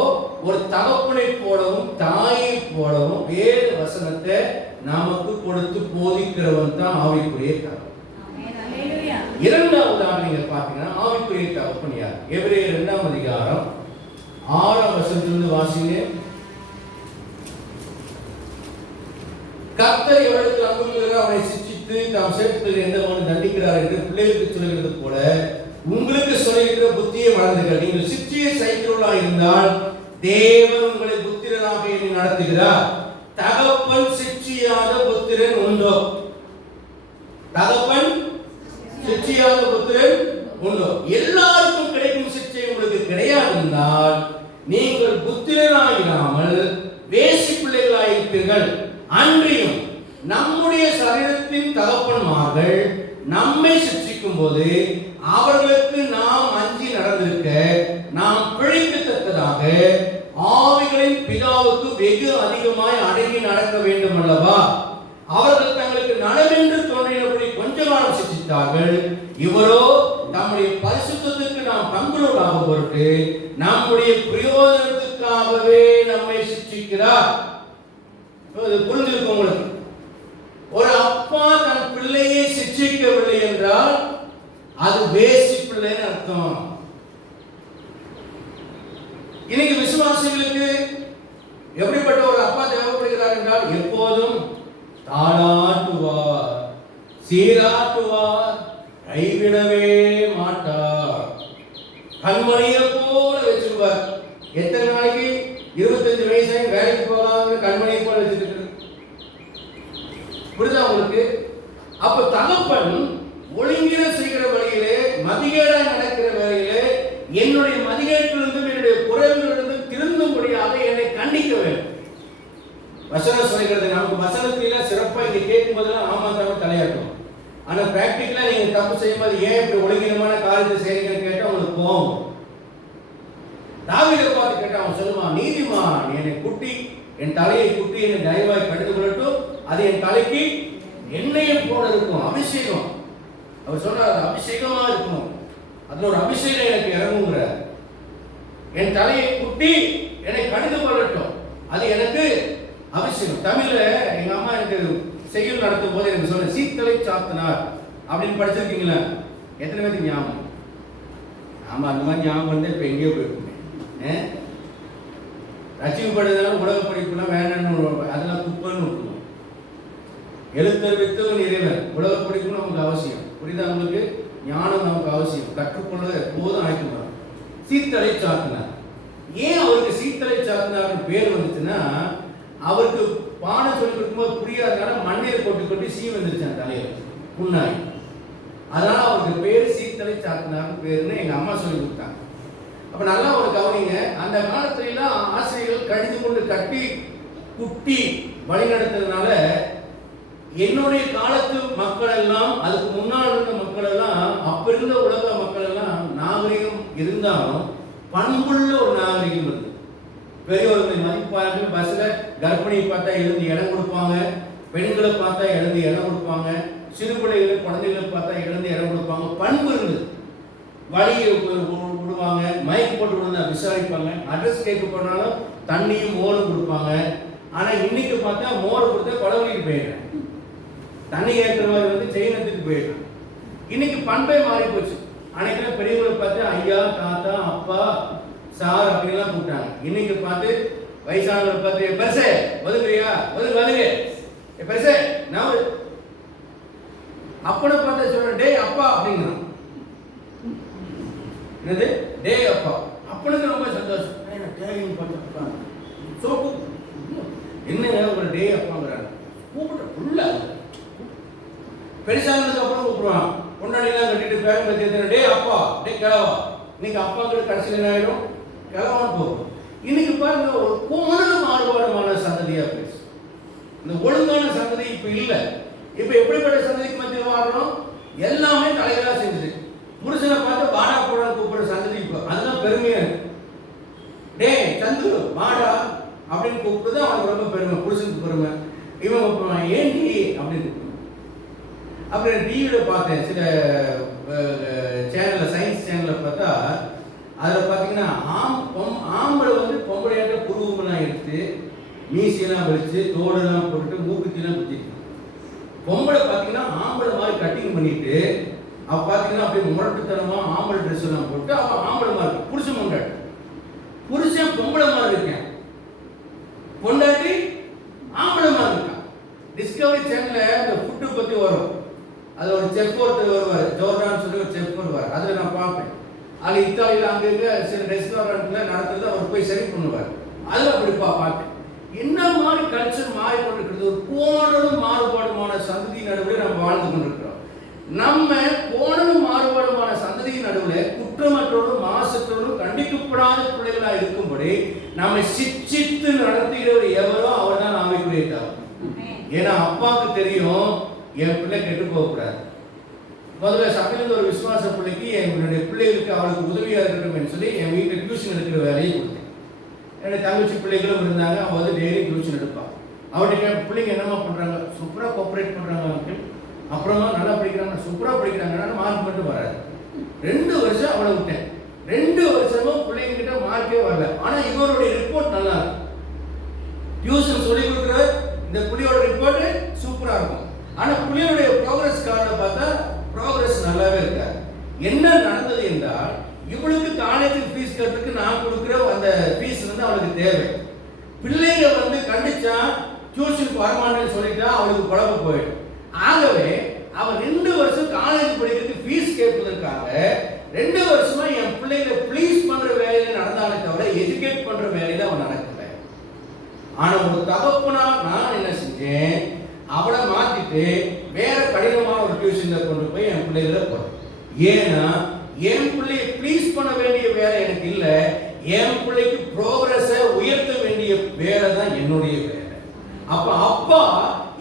ஒரு தகப்பனை போலவும் தாயை போலவும் வேத வசனத்தை நமக்கு கொடுத்து போதிக்கிறவன் தான் ஆவிக்குரிய தகப்பன். 2வதாக நீங்க பாத்தீங்கன்னா ஆவிக்குரிய தகப்பன் யார்? எபிரேயர் 2ஆம் அதிகாரம் 6ஆம் வசனத்திலிருந்து வாசிங்க. கர்த்தர் எவருக்கு அன்பு கூறுகிறார் அவனை சிட்சித்து தாம் சேர்த்து எந்தவனை தண்டிக்கிறார் என்று பிள்ளைகளுக்கு சொல்கிறது போல உங்களுக்கு சொல்லுகிற புத்தியை வளர்ந்துகள். நீங்கள் சிற்றியை சைக்கிளாக இருந்தால் தேவன் உங்களை புத்திரனாக எண்ணி நடத்துகிறார். தகப்பன் சிற்றியாத புத்திரன் உண்டோ? தகப்பன் சிற்றியாத புத்திரன் உண்டோ? எல்லாருக்கும் கிடைக்கும் சிற்றை உங்களுக்கு கிடையாது என்றால் நீங்கள் புத்திரனாயிராமல் வேசி பிள்ளைகளாயிருப்பீர்கள். அன்றியும் நம்முடைய சரீரத்தின் தகப்பன்மார்கள் நம்மை சிற்றிக்கும் போது அவர்களுக்கு நாம் அஞ்சி நடந்திருக்க நாம் பிழைக்கத்தக்கதாக ஆவிகளின் பிதாவுக்கு வெகு அதிகமாய் அடங்கி நடக்க வேண்டும் அல்லவா? அவர்கள் தங்களுக்கு நலவென்று தோன்றினபடி கொஞ்ச காலம் சிற்றித்தார்கள். இவரோ நம்முடைய பரிசுத்தத்துக்கு நாம் பங்குள்ளவராக பொருட்டு நம்முடைய பிரயோஜனத்துக்காகவே நம்மை சிற்றிக்கிறார். புரிஞ்சிருக்கும் உங்களுக்கு? ஒரு அப்பா தன் பிள்ளையை சிற்றிக்கவில்லை என்றால் அது வேசி பிள்ளைன்னு அர்த்தம். இன்னைக்கு விசுவாசிகளுக்கு எப்படிப்பட்ட ஒரு அப்பா தேவைப்படுகிறார் என்றால் எப்போதும் தாளாட்டுவார், சீராட்டுவார், கைவிடவே மாட்டார், கண்மணியை போல வச்சிருவார். எத்தனை நாளைக்கு? 25 வயசாகி வேலைக்கு போகாத கண்மணியை போல வச்சுட்டு புரியுதா உங்களுக்கு? அப்ப தகப்பன் ஒழுங்கின செய்கிற வழியிலே, மதிகேடா நடக்கிற வழியிலே, என்னுடைய மதிகேட்டிலிருந்தும் என்னுடைய குறைவிலிருந்தும் திருந்தும்படியாக என்னை கண்டிக்க வேண்டும். வசனம் சொல்கிறது. நமக்கு வசனத்தில சிறப்பா இங்க கேட்கும் போதெல்லாம் ஆமா தான் தலையாட்டும். ஆனா பிராக்டிக்கலா நீங்க தப்பு செய்யும்போது ஏன் இப்படி ஒழுங்கினமான காரியத்தை செய்றீங்கன்னு கேட்டா உங்களுக்கு கோவம். தாவீதை பார்த்து கேட்டா அவன் சொல்லுவான், நீதிமான் என்னை குட்டி, என் தலையை குட்டி என்னை தயவாய் கடிந்து கொள்ளட்டும், அது என் தலைக்கு எண்ணெயை போல இருக்கும், அபிஷேகம். அவர் சொன்னார் அபிஷேகமா இருக்கும், அதுல ஒரு அபிஷேகம் எனக்கு இறங்குங்கிற. என் தலையை குட்டி என்னை கடிந்து கொள்ளட்டும், அது எனக்கு அபிஷேகம். தமிழ்ல எங்க அம்மா எனக்கு செய்யுள் நடத்தும் போது எனக்கு சொன்ன சீத்தலை சாத்தினார் அப்படின்னு படிச்சிருக்கீங்களா? எத்தனை பேருக்கு ஞாபகம்? ஆமா, அந்த மாதிரி ஞாபகம் வந்து இப்ப எங்கேயோ போயிருக்கோம். ரசிக்கப்படுறதுனால உலக படிப்புலாம் வேண்டாம்னு அதெல்லாம் குப்பைன்னு விட்டுருவோம். எழுத்தறிவித்தவன் இறைவன், உலக படிப்பு நமக்கு அவசியம். புரியுதா உங்களுக்கு? ஞானம் நமக்கு அவசியம், கற்றுக்கொள்ள எப்போதும் ஆயிட்டு. சீத்தலை சாத்தினார். ஏன் அவருக்கு சீத்தலை சாத்தினார்னு பேர் வந்துச்சுன்னா, அவருக்கு பாடம் சொல்லி கொடுக்கும்போது புரியாதனால மண்ணீர் போட்டு கொண்டு சீ வந்துருச்சான் தலையில் புண்ணாய். அதனால அவருக்கு பேர் சீத்தலை சாத்தினார்னு பேருன்னு எங்க அம்மா சொல்லி கொடுத்தாங்க. அப்ப நல்லா ஒரு கவனிங்க. அந்த காலத்துல எல்லாம் ஆசிரியர்கள் கடிந்து கொண்டு கட்டி குட்டி வழி நடத்துறதுனால என்னுடைய காலத்து மக்கள் எல்லாம், அதுக்கு முன்னால் இருந்த மக்கள் எல்லாம், அப்ப இருந்த உலக மக்கள் எல்லாம் நாகரிகம் இருந்தாலும் பண்புள்ள ஒரு நாகரிகம் இருக்கு. பெரியவர்களை மதிப்பார்கள். பஸ்ல கர்ப்பிணியை பார்த்தா எழுந்து இடம் கொடுப்பாங்க, பெண்களை பார்த்தா எழுந்து இடம் கொடுப்பாங்க, சிறு பிள்ளைகளை குழந்தைகளை பார்த்தா எழுந்து இடம் கொடுப்பாங்க. பண்பு இருந்தது. வழியை விடுவாங்க, மைக் போட்டு விடுந்தா விசாரிப்பாங்க, அட்ரஸ் கேட்க போனாலும் தண்ணியும் மோரும் கொடுப்பாங்க. ஆனா இன்னைக்கு பார்த்தா மோர் கொடுத்தா கொலவழிக்கு போயிடுறேன், தண்ணி கேட்கிற மாதிரி வந்து செயினத்துக்கு போயிடுறேன். இன்னைக்கு பண்பே மாறி போச்சு. அன்னைக்கு பெரியவங்களை பார்த்து ஐயா, தாத்தா, அப்பா, சார் அப்படின்லாம் கூப்பிட்டாங்க. இன்னைக்கு பார்த்து வயசானவங்களை பார்த்து பெருசே ஒதுக்குறியா, ஒதுங்க பெருசே நான் அப்பனை பார்த்து சொல்றேன், டே அப்பா அப்படிங்கிறான். என்னது டே அப்பா? அப்பனுக்கு ரொம்ப சந்தோஷம். என்னங்க உங்களை டே அப்பாங்கிறாங்க. கூப்பிட்ட ஃபுல்லா பெருசானதுக்கு அப்புறம் கூப்பிடுவான். கொண்டாடிலாம் கட்டிட்டு பேரம் பத்தி டே அப்பா, டே கிழவா. இன்னைக்கு அப்பாங்கிற கடைசியில் என்ன ஆயிடும்? கிழவான்னு போகும். இன்னைக்கு பாருங்க, ஒரு கோணலும் மாறுபாடுமான சந்ததியா பேசு. இந்த ஒழுங்கான சந்ததி இப்ப இல்ல. இப்ப எப்படிப்பட்ட சந்ததிக்கு மத்தியில் வாழணும்? எல்லாமே தலைகளா செஞ்சது. புருஷனை பார்த்து வாடா போடா கூப்பிடுற சந்ததி இப்போ. அதுதான் பெருமையா இருக்கு. டே சந்து வாடா அப்படின்னு கூப்பிடுறது அவனுக்கு ரொம்ப பெருமை, புருஷனுக்கு பெருமை. இவங்க ஏன் டி அப்படின்னு. அப்புறம் டிவியில பார்த்தேன் சில சேனல்ல, சயின்ஸ் சேனல்ல பார்த்தா அதில் பார்த்தீங்கன்னா ஆம்பளை வந்து பொம்பளையாட்ட புருவமெல்லாம் எடுத்து மீசையெல்லாம் வலிச்சு தோடெல்லாம் போட்டு மூக்குத்திலாம் குத்திட்டு, பொம்பளை பார்த்தீங்கன்னா ஆம்பளை மாதிரி கட்டிங் பண்ணிட்டு அவ பார்த்தீங்கன்னா அப்படியே முரட்டுத்தனமா ஆம்பளை ட்ரெஸ் எல்லாம் போட்டு அவன் ஆம்பளை மாதிரி இருக்கு. புருஷன் பொண்டாட்டி, புருஷன் பொம்பளை மாதிரி இருக்கேன், பொண்டாட்டி ஆம்பளை மாதிரி இருக்கான். டிஸ்கவரி சேனல்ல இந்த ஃபுட்டு பத்தி வரும். அது ஒரு செஃப் ஒருத்தர் வருவார், ஜோர்டான்னு சொல்லி ஒரு செஃப் வருவார். அதில் நான் பார்ப்பேன். அது இத்தாலியில் அங்கே சில ரெஸ்டாரண்ட்ல நடத்துறது அவர் போய் சரி பண்ணுவார். அதில் அப்படி பார்த்தேன். என்ன மாதிரி கல்ச்சர் மாறிக்கொண்டிருக்கிறது. ஒரு கோணலும் மாறுபாடுமான சந்ததி நடுவில் நம்ம வாழ்ந்து கொண்டிருக்கிறோம். நம்ம கோணலும் மாறுபாடுமான சந்ததியின் நடுவில் குற்றமற்றோடும் மாசற்றோடும் கண்டிக்கப்படாத பிள்ளைகளா இருக்கும்படி நம்ம சிச்சித்து நடத்துகிறவர் எவரோ அவர் தான் ஆவிக்குரிய தகவல். ஏன்னா அப்பாவுக்கு தெரியும் என் பிள்ளை கெட்டு போகக்கூடாது. முதல்ல சபையிலிருந்து ஒரு விசுவாச பிள்ளைக்கு என்னுடைய பிள்ளைகளுக்கு அவளுக்கு உதவியாக இருக்கட்டும் சொல்லி என் வீட்டில் டியூஷன் எடுக்கிற வேலையை கொடுத்தேன். என்னுடைய தங்கச்சி பிள்ளைகளும் இருந்தாங்க. அவள் வந்து டெய்லி டியூஷன் எடுப்பாள். அவர்கிட்ட பிள்ளைங்க என்னமா பண்ணுறாங்க, சூப்பராக கோஆப்ரேட் பண்ணுறாங்க, அப்புறமா நல்லா படிக்கிறாங்க, சூப்பராக படிக்கிறாங்க, மார்க் மட்டும் வராது. 2 வருஷம் அவளை விட்டேன். 2 வருஷமும் பிள்ளைங்க கிட்ட மார்க்கே வரல. ஆனால் இவருடைய ரிப்போர்ட் நல்லா இருக்கும். டியூஷன் சொல்லி கொடுக்குற இந்த புள்ளியோட ரிப்போர்ட் சூப்பராக இருக்கும். ஆனால் புள்ளியோடைய ப்ரோக்ரஸ் கார்டில் பார்த்தா ப்ரோக்ரஸ் நல்லாவே இருக்காது. என்ன நடந்தது என்றால், இவளுக்கு காலேஜுக்கு ஃபீஸ் கட்டுறதுக்கு நான் கொடுக்குற அந்த ஃபீஸ் வந்து அவளுக்கு தேவை. பிள்ளைங்க வந்து கண்டிச்சா டியூஷனுக்கு வரமாட்டேன்னு சொல்லிட்டா அவளுக்கு குழப்ப போயிடும். ஆகவே அவன் 2 வருஷம் காலேஜ் படிக்கிறதுக்கு ஃபீஸ் கேட்பதற்காக 2 வருஷமா என் பிள்ளைகளை ப்ளீஸ் பண்ற வேலையில நடந்தாலே தவிர எஜுகேட் பண்ற வேலையில அவன் நடக்கல. ஆனா ஒரு தகப்பனா நான் என்ன செஞ்சேன், அவளை மாத்திட்டு வேற கடினமான ஒரு டியூஷன்ல கொண்டு போய் என் பிள்ளைகளை போறேன். ஏன்னா என் பிள்ளையை ப்ளீஸ் பண்ண வேண்டிய வேலை எனக்கு இல்ல, என் பிள்ளைக்கு ப்ரோக்ரஸை உயர்த்த வேண்டிய வேலை தான் என்னுடைய வேலை. அப்ப அப்பா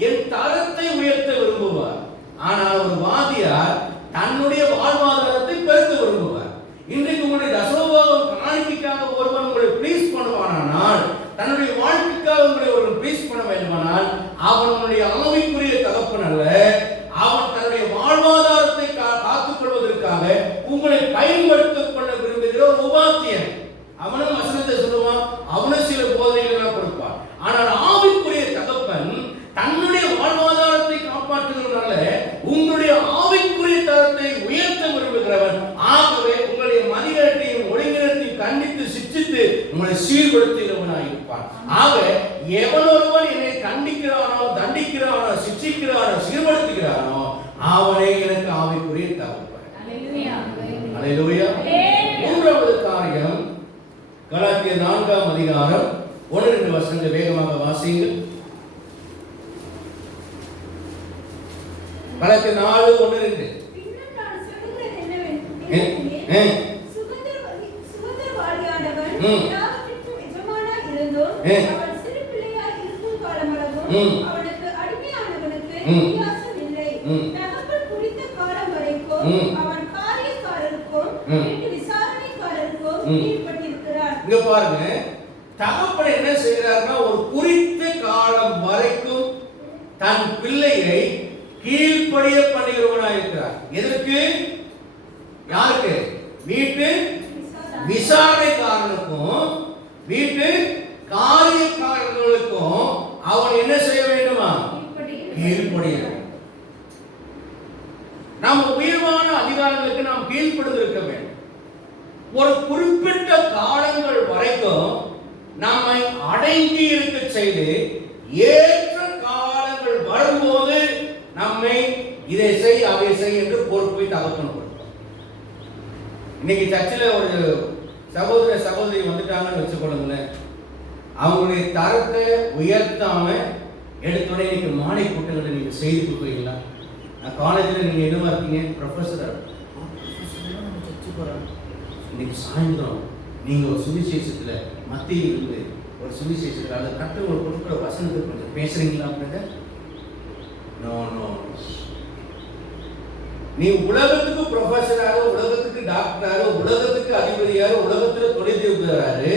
என் தரத்தை உயர்த்த விரும்புவார், ஆனால் ஒரு வாதியார் தன்னுடைய வாழ்வாதாரத்தை பெருக்க விரும்புவார். இன்றைக்கு உங்களுடைய தசமபாகம் காணிக்கைக்காக ஒருவன் உங்களை ப்ளீஸ் பண்ணுவானால், தன்னுடைய வாழ்க்கைக்காக உங்களை ஒருவன் ப்ளீஸ் பண்ண வேண்டுமானால், அவன் உன்னுடைய ஆவிக்குரிய தகப்பன் அல்ல, அவன் தன்னுடைய வாழ்வாதாரத்தை காத்துக் கொள்வதற்காக உங்களை பயன்படுத்திக் கொள்ள விரும்புகிற ஒரு உபாத்தியன். அவனும் வசனத்தை சொல்லுவான், அவனும் சில போதனைகள் கொடுப்பான். ஆனால் ஆவிக்குரிய தகப்பன் தன்னுடைய வாழ்வாதாரத்தை காப்பாற்றுகிறதுனால உங்களுடைய ஆவிக்குரிய தரத்தை உயர்த்த விரும்புகிறவன். ஆகவே உங்களுடைய மதியத்தையும் ஒழுங்கினத்தையும் கண்டித்து சிச்சித்து உங்களை சீர்படுத்துகிறவனாக இருப்பான். ஆக எவனொருவன் என்னை கண்டிக்கிறானோ, தண்டிக்கிறானோ, சிச்சிக்கிறானோ, சீர்படுத்துகிறானோ அவனே எனக்கு ஆவிக்குரிய தகப்பன். அல்லேலூயா. மூன்றாவது காரியம், கலாத்தியர் 4ஆம் அதிகாரம் 1-2 வசனங்களை வேகமாக வாசியுங்கள். கலாத்தியர் 4:1-2. பின்னர் நான் சொல்லுகிறது என்னவெனில், சுதந்திரவாளியானவன் எல்லாவற்றிற்கும் எஜமானாய் இருந்தோம், அவன் சிறு பிள்ளையாய் இருக்கும் காலமளவும் அவனுக்கு அடிமையானவனுக்கு வித்தியாசம் இல்லை. தகப்பன் குறித்த காலம் வரைக்கும் அவன் காரியக்காரருக்கும் வீட்டு விசாரணைக்காரருக்கும் கீழ்ப்பட்டிருக்கிறார். இங்க பாருங்க, தகப்பன் என்ன செய்கிறார்னா, ஒரு குறித்த காலம் வரைக்கும் தன் பிள்ளையை கீழ்ப்படிய பண்ணுகிறவனாக இருக்கிறார். எதற்கு? யாருக்கு? வீட்டு விசாரணைக்காரனுக்கும் வீட்டு காரியக்காரர்களுக்கும் அவன் என்ன செய்ய வேண்டுமா? கீழ்ப்படிய. நாம் உயர்வான அதிகாரங்களுக்கு நாம் கீழ்ப்படிந்திருக்க வேண்டும். ஒரு குறிப்பிட்ட காலங்கள் வரைக்கும் நம்மை அடங்கி இருக்க செய்து ஏற்ற காலங்கள் வரும்போது நம்மை இதை செய் அதை செய் என்று பொறுப்பை தகப்பன் கொடுப்பார். இன்னைக்கு சர்ச்சில் ஒரு சகோதர சகோதரி வந்துட்டாங்கன்னு வச்சுக்கொள்ளுங்களேன், அவங்களுடைய தரத்தை உயர்த்தாம எடுத்தோடனே இன்னைக்கு மாலை கூட்டங்களை நீங்க செய்து கொடுக்குறீங்களா? நான் காலேஜில் நீங்க என்னவா இருக்கீங்க? ப்ரொஃபஸர். இன்னைக்கு சாயந்தரம் நீங்க ஒரு சுவிசேஷத்துல மத்தியில் இருந்து ஒரு சுவிசேஷத்துல அந்த கற்றுகள் கொடுக்குற வசனத்தை கொஞ்சம் பேசுறீங்களா? No no. நீ உலகத்துக்கு ப்ரொஃபஸராக, உலகத்துக்கு டாக்டராக, உலகத்துக்கு அதிபதியாக, உலகத்துல தொழில்திருக்கிறாரு.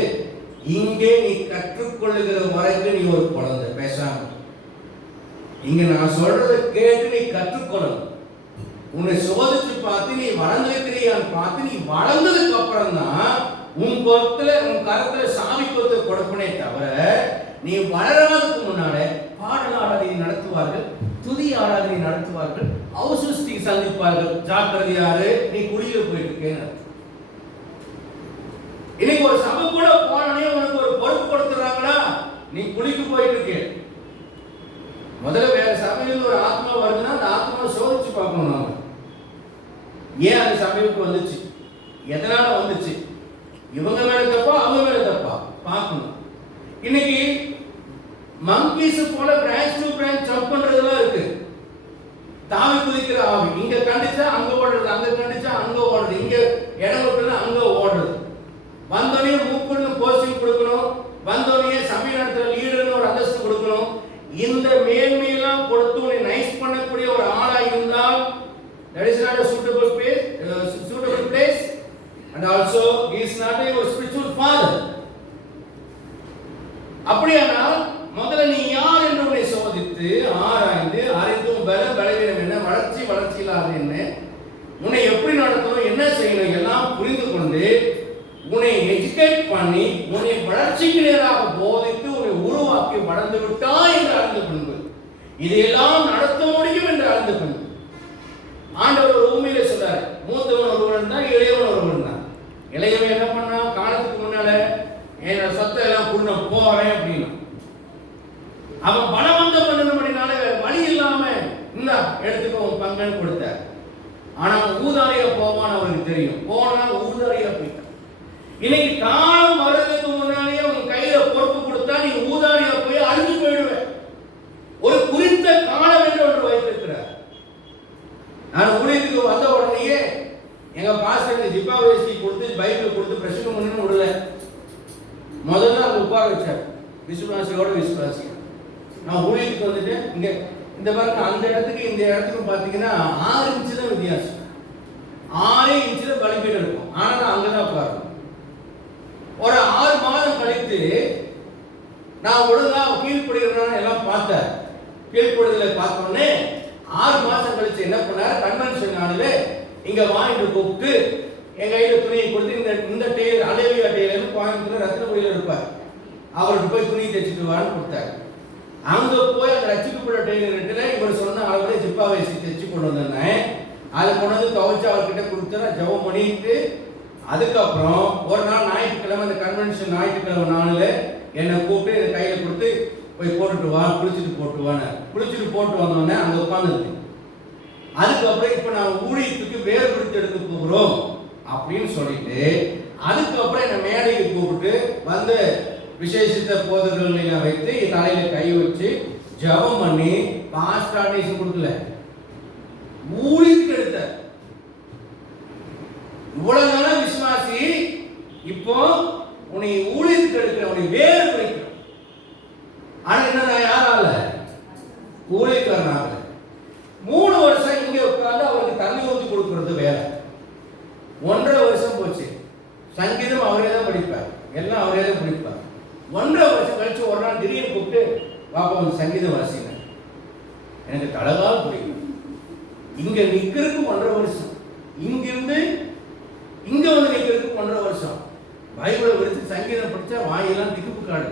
இங்கே நீ கற்றுக்கொள்ளுகிற வரைக்கும் நீ ஒரு குழந்தை. பேசாம இங்க நான் சொல்றதை கேட்டு நீ கற்றுக்கொள்ளணும். உன்னை சோதிச்சு பார்த்து நீ வளர்ந்திருக்கிறியான்னு பார்த்து நீ வளர்ந்ததுக்கு அப்புறம் தான் உன் கரத்துல சாமி கொத்து கொடுப்பனே தவிர, நீ வளராததுக்கு முன்னால பாடல் ஆராதனை நடத்துவார்கள், துதி ஆராதனை நடத்துவார்கள், அவசுஸ்தி சந்திப்பார்கள். ஜாக்கிரதையாரு, நீ குடியில போயிட்டு இருக்கேன். இன்னைக்கு ஒரு சபை கூட போனே உனக்கு ஒரு பொறுப்பு கொடுத்துறாங்களா? நீ குளிக்கு போயிட்டு இருக்க. முதல்ல வேற சபையில ஒரு ஆத்மா வருதுன்னா அந்த ஆத்மாவை சோதிச்சு பார்க்கணும். நாம ஏன் அந்த சபைக்கு வந்துச்சு, எதனால வந்துச்சு, இவங்க மேல தப்பா அவங்க மேல தப்பா பார்க்கணும். இன்னைக்கு மங்கீஸ் போல பிரான்ச் டு பிரான்ச் ஜம்ப் பண்றதெல்லாம் இருக்கு. தாவி குதிக்கிற ஆவி, இங்க கண்டிச்சா அங்க ஓடுறது, அங்க கண்டிச்சா அங்க ஓடுறது, இங்க இடம் விட்டுனா அங்க ஓடுறது. வந்தோடனே மூக்குன்னு போஸ்டிங் கொடுக்கணும், வந்தோடனே சபை நடத்துற லீடர்னு ஒரு அந்தஸ்து கொடுக்கணும். இந்த மேன்மையெல்லாம் கொடுத்து உன்னை நைஸ் பண்ணக்கூடிய ஒரு ஆளா இருந்தால் that is not a suitable place and also he is not a spiritual father. அப்படியானால் முதல்ல நீ யார் என்று உன்னை சோதித்து ஆராய்ந்து அறிந்தும் பலவீனம் என்ன, வளர்ச்சி இல்லாத என்ன, உன்னை எப்படி நடத்தணும், என்ன செய்யணும் எல்லாம் புரிந்து கொண்டு உன்னை எஜுகேட் பண்ணி உன்னை வளர்ச்சிக்கு நேராக போதித்து உன்னை உருவாக்கி வளர்ந்து விட்டாய் என்று அறிந்து கொண்டு இதையெல்லாம் நடத்த முடியும் என்று அறிந்து கொண்டு ஆண்டவர் ஒரு உண்மையிலே சொல்றாரு, மூத்தவன் ஒருவன் தான், இளையவன் ஒருவன் தான். இளையவன் என்ன பண்ணா, காலத்துக்கு முன்னால என் சொத்தை எல்லாம் குடும்ப போறேன் அப்படின்னு அவன் பலவந்தம் பண்ணணும்னால வழி இல்லாம இந்த எடுத்துக்கோ பங்கன்னு கொடுத்தார். ஆனா ஊதாரியா போவான்னு அவருக்கு தெரியும், போனா ஊதாரியா போயிட்டான். இன்னைக்கு காலம் வர்றதுக்கு முன்னாடியே உங்க கையில பொறுப்பு கொடுத்தா நீ ஊதாரியா போய் விசுவாசியோட விசுவாசி. நான் ஊழியத்துக்கு வந்துட்டு இங்க இந்த பாருங்க, அந்த இடத்துக்கு இந்த இடத்துக்கு பார்த்தீங்கன்னா 6 இன்ச்சு தான் வித்தியாசம். 6 இன்ச்சில் பலிபீடம் இருக்கும். ஆனால் நான் அங்கதான் உட்காரணும். ஒரு 6 மாதம் கழித்து நான் ஒழுங்கா கீழ்ப்படுகிறேன்னு எல்லாம் பார்த்தேன். கீழ்ப்படுதலை பார்த்தோன்னே 6 மாதம் கழிச்சு என்ன பண்ணாரு, கன்வென்ஷன் நாளில் இங்க வாங்கிட்டு கூப்பிட்டு என் கையில துணியை கொடுத்து இந்த டெய்லர் அலேவியா டெய்லர் கோயம்புத்தூர் ரத்னபுரியில் இருப்பார், அவருக்கு போய் துணி தைச்சிட்டு வான்னு கொடுத்தாரு. அங்க போய் அந்த ரசிக்கப்பட்ட டெய்லர்கிட்ட இவர் சொன்ன அளவுல ஜிப்பா வயசு தைச்சு கொண்டு வந்தேன். அதை கொண்டு வந்து துவைச்சு அவர்கிட்ட கொடுத்து நான் ஜெபம் பண்ணிட்டு, அதுக்கப்புறம் ஒரு நாள் ஞாயிற்றுக்கிழமை, அந்த கன்வென்ஷன் ஞாயிற்றுக்கிழமை நாளில் என்னை கூப்பிட்டு என் கையில கொடுத்து போய் போட்டுட்டு வா, குளிச்சுட்டு போட்டு வான்னு. குளிச்சுட்டு போட்டு வந்தோடனே அங்கே உட்காந்துருக்கு. அதுக்கப்புறம் இப்போ நான் ஊழியத்துக்கு வேறு பிடித்து எடுக்க போகிறோம் அப்படின்னு சொல்லிட்டு, அதுக்கப்புறம் என்னை மேடைக்கு கூப்பிட்டு வந்து விசேஷித்த போதகர்களை வைத்து தலையில கை வச்சு ஜெபம் பண்ணி பாஸ்ட் ஆர்டினேஷன் கொடுக்கல, ஊழியத்துக்கு எடுத்த. இவ்வளவு நாளா விசுவாசி, இப்போ உன்னை ஊழியத்துக்கு எடுக்கிற, உன்னை வேறு பிடிக்கிற. ஆனா என்ன, நான் யாரால ஊழியக்காரனாக 3 வருஷம் இங்க உட்கார்ந்து அவருக்கு தண்ணி ஊற்றி கொடுக்கறது வேற. 1.5 வருஷம் போச்சு. சங்கீதம் அவரே தான் படிப்பார், எல்லாம் அவரே தான் படிப்பார். 1.5 வருஷம் கழிச்சு ஒரு நாள் திடீர்னு கூப்பிட்டு பாப்பா வந்து சங்கீதம் வாசிங்க. எனக்கு தலகால் பிடிக்கும். இங்க நிக்கிறதுக்கு 1.5 வருஷம், இங்கிருந்து இங்க வந்து நிக்கிறதுக்கு 1.5 வருஷம். பைபிளை விரிச்சு சங்கீதம் படிச்சா வாயெல்லாம் திக்குப்பு காடு.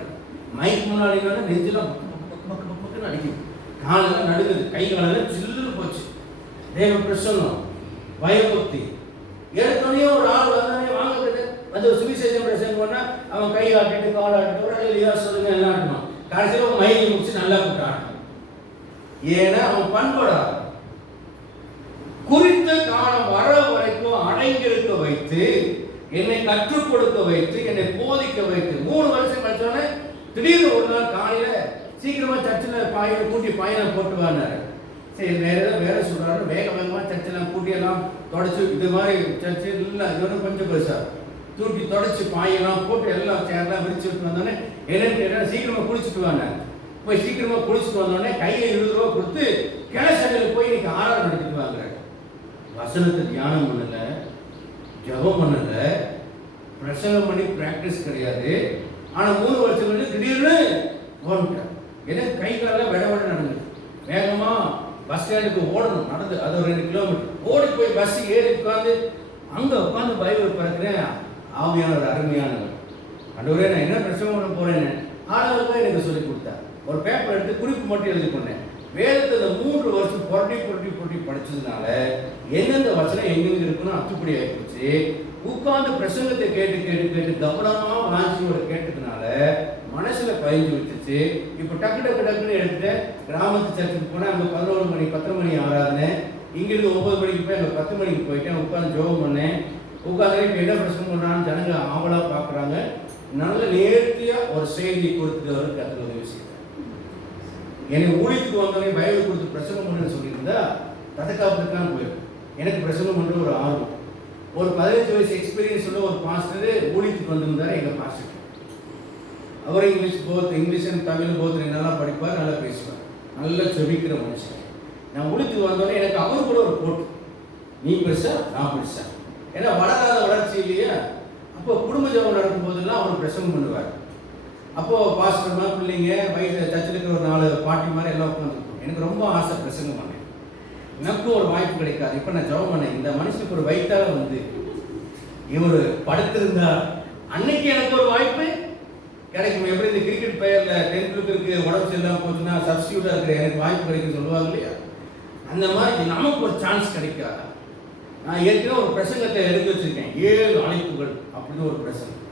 மைக் முன்னாடி நெஞ்செல்லாம் பக்கு அடிக்கும், காலெல்லாம் நடுங்குது, கை காலெல்லாம் சில்லுன்னு போச்சு. தேவ பிரசன்னம், பயபக்தி. எடுத்தோடனே ஒரு ஆள் வந்தானே வாங்க வந்து சுவிசேஷம் பிரசங்கம் பண்ணா அவன் கை ஆட்டிட்டு கால் ஆட்டிட்டு ஒரு இல்லையா சொல்லுங்க எல்லாம் ஆட்டணும். கடைசியில் மயிலை முடிச்சு நல்லா கூட்ட ஆட்டணும். ஏன்னா அவன் பண்படா குறித்த காலம் வர வரைக்கும் அடங்கியிருக்க வைத்து, என்னை கற்றுக் கொடுக்க வைத்து, என்னை போதிக்க வைத்து 3 வருஷம் கழிச்சோன்னே திடீர்னு ஒரு நாள் காலையில சீக்கிரமா சர்ச்சில் பாயில கூட்டி பயணம் போட்டுவானாரு. சரி வேற ஏதாவது வேலை சொல்றாரு, வேக வேகமா சர்ச்செல்லாம் கூட்டி எல்லாம் தொடச்சு, இது மாதிரி சர்ச்சு இல்லை, இதோட கொஞ்சம் பெருசா தூக்கி தொடச்சு பாயெல்லாம் போட்டு எல்லாம் சேர்லாம் விரிச்சு விட்டு வந்தோடனே என்னன்னு கேட்டா சீக்கிரமா குளிச்சுட்டு வாங்க. போய் சீக்கிரமா குளிச்சுட்டு வந்தோடனே கையில 20 ரூபா கொடுத்து கிளசடையில் போய் இன்னைக்கு ஆராதனை நடத்திட்டு வாங்குறாங்க. வசனத்தை தியானம் பண்ணல, ஜபம் பண்ணல, பிரசங்கம் பண்ணி பிராக்டிஸ் கிடையாது. ஆனா 3 வருஷம் கழிச்சு திடீர்னு ஓடிட்டார். எனக்கு கை காலெல்லாம் விட நடந்தது. வேகமா பஸ் ஸ்டாண்டுக்கு ஓடணும், நடந்து அது ஒரு 2 கிலோமீட்டர் ஓடி போய் பஸ் ஏறி உட்காந்து அங்க உட்காந்து பைபிள் பிறக்கிறேன். ஆவியானவர் அருமையானவர். ஆண்டவரே நான் என்ன பிரசங்கம் பண்ண போறேன்னு ஆண்டவர் போய் எனக்கு சொல்லி கொடுத்தார். ஒரு பேப்பர் எடுத்து குறிப்பு மட்டும் எழுதி கொண்டேன். வேதத்தை 3 வருஷம் புரட்டி படிச்சதுனால எந்தெந்த வசனம் எங்கெங்க இருக்குன்னு அத்துப்படி ஆயிடுச்சு. உட்கார்ந்து பிரசங்கத்தை கேட்டு கவனமா வாஞ்சியோட கேட்டதுனால மனசுல பதிஞ்சு விட்டுச்சு. இப்போ டக்குன்னு எடுத்துட்டு கிராமத்து சர்ச்சுக்கு போனேன். அங்கே 11 மணி 10 மணி ஆராதனை. இங்கிருந்து 9 மணிக்கு போய் அங்கே 10 மணிக்கு போயிட்டேன். உட்காந்து ஜோகம் பண்ணேன். உட்காந்து இப்போ என்ன பிரசங்கம் பண்ணுறான்னு ஜனங்க ஆவலாக பார்க்குறாங்க. நல்ல நேர்த்தியாக ஒரு செய்தியை கொடுத்துட்டு அவர் கற்றுக்க உதவி செய்தார். என்னை ஊழியத்துக்கு வந்தோடனே பைபிள் கொடுத்து பிரசங்கம் பண்ணுன்னு சொல்லியிருந்தா ததக்காப்புக்கான போயிருக்கும். எனக்கு பிரசங்கம் பண்ணுற ஒரு ஆர்வம். ஒரு 15 வயசு எக்ஸ்பீரியன்ஸ் உள்ள ஒரு பாஸ்டர் ஊழியத்துக்கு வந்திருந்தார். எங்கள் பாஸ்டர் அவர் இங்கிலீஷ் அண்ட் தமிழ் போத் நல்லா படிப்பார், நல்லா பேசுவார், நல்லா செபிக்கிற மனுஷன். நான் ஊழியத்துக்கு வந்தோடனே எனக்கு அவர் கூட ஒரு போட்டு, நீ பெருசா நான் பெருசா, ஏன்னா வளராத வளர்ச்சி இல்லையா. அப்போ குடும்ப ஜபம் நடக்கும் போதெல்லாம் அவர் பிரசங்கம் பண்ணுவார். அப்போது பாஸ்டர்மா பிள்ளைங்க வயசு சர்ச்சில் இருக்கிற ஒரு 4 பாட்டி மாதிரி எல்லாம் உட்காந்துருக்கும். எனக்கு ரொம்ப ஆசை பிரசங்கம் பண்ணேன். எனக்கும் ஒரு வாய்ப்பு கிடைக்காது. இப்போ நான் ஜபம் பண்ணேன், இந்த மனுஷனுக்கு ஒரு வயிற்றால வந்து இவர் படுத்திருந்தா அன்னைக்கு எனக்கு ஒரு வாய்ப்பு கிடைக்கும். எப்படி இந்த கிரிக்கெட் பிளேயரில் 10th இருக்கு உடம்பு சரியில்லாமல் போச்சுன்னா சப்ஸ்டியூட்டாக இருக்கிற எனக்கு வாய்ப்பு கிடைக்குன்னு சொல்லுவாங்க இல்லையா, அந்த மாதிரி நமக்கு ஒரு சான்ஸ் கிடைக்காது. நான் ஏற்கனவே ஒரு பிரசங்கத்தை எடுத்து வச்சிருக்கேன், 7 அழைப்புகள் அப்படின்னு ஒரு பிரசங்கம்.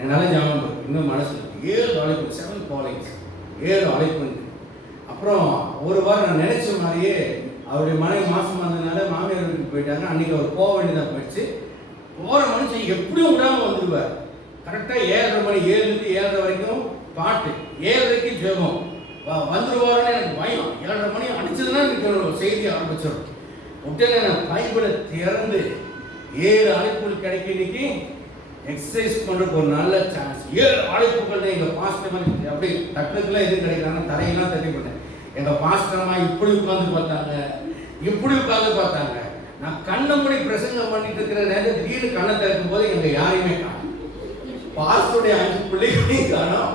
என்னால் ஞாபகம் இன்னும் மனசு 7 அழைப்பு, 7 காலிங்ஸ், 7 அழைப்பு. அப்புறம் ஒரு வாரம் நான் நினைச்ச மாதிரியே அவருடைய மனைவி மாசம் வந்ததுனால மாமியார் வீட்டுக்கு போயிட்டாங்க. அன்னைக்கு அவர் போக வேண்டியதாக போயிடுச்சு. போகிற மனுஷன் எப்படியும் விடாமல் வந்துடுவார். கரெக்டாக 7:30 மணி, 7லேருந்து 7:30 வரைக்கும் பாட்டு, 7:30க்கு ஜெபம். வந்துடுவாருன்னு எனக்கு பயம். 7:30 மணி அடிச்சதுன்னா எனக்கு ஒரு செய்தி ஆரம்பிச்சிடும். உடனே நான் பைபிளை திறந்து 7 அழைப்புகள் கிடைக்க இன்னைக்கு எக்ஸசைஸ் பண்ணுறதுக்கு ஒரு நல்ல சான்ஸ். 7 அழைப்புகள் எங்கள் பாஸ்டர் மாதிரி அப்படி டக்குக்கெல்லாம் எதுவும் கிடைக்கிறாங்க, தரையெல்லாம் தட்டி பண்ணேன். எங்கள் பாஸ்டர்மா இப்படி உட்காந்து பார்த்தாங்க, இப்படி உட்காந்து பார்த்தாங்க. நான் கண்ணை மூடி பிரசங்கம் பண்ணிட்டு இருக்கிற நேரத்தில் திடீர்னு கண்ணை திறக்கும் போது எங்கள் யாரையுமே காணும். பாஸ்டருடைய 5 பிள்ளைகளையும் காணும்,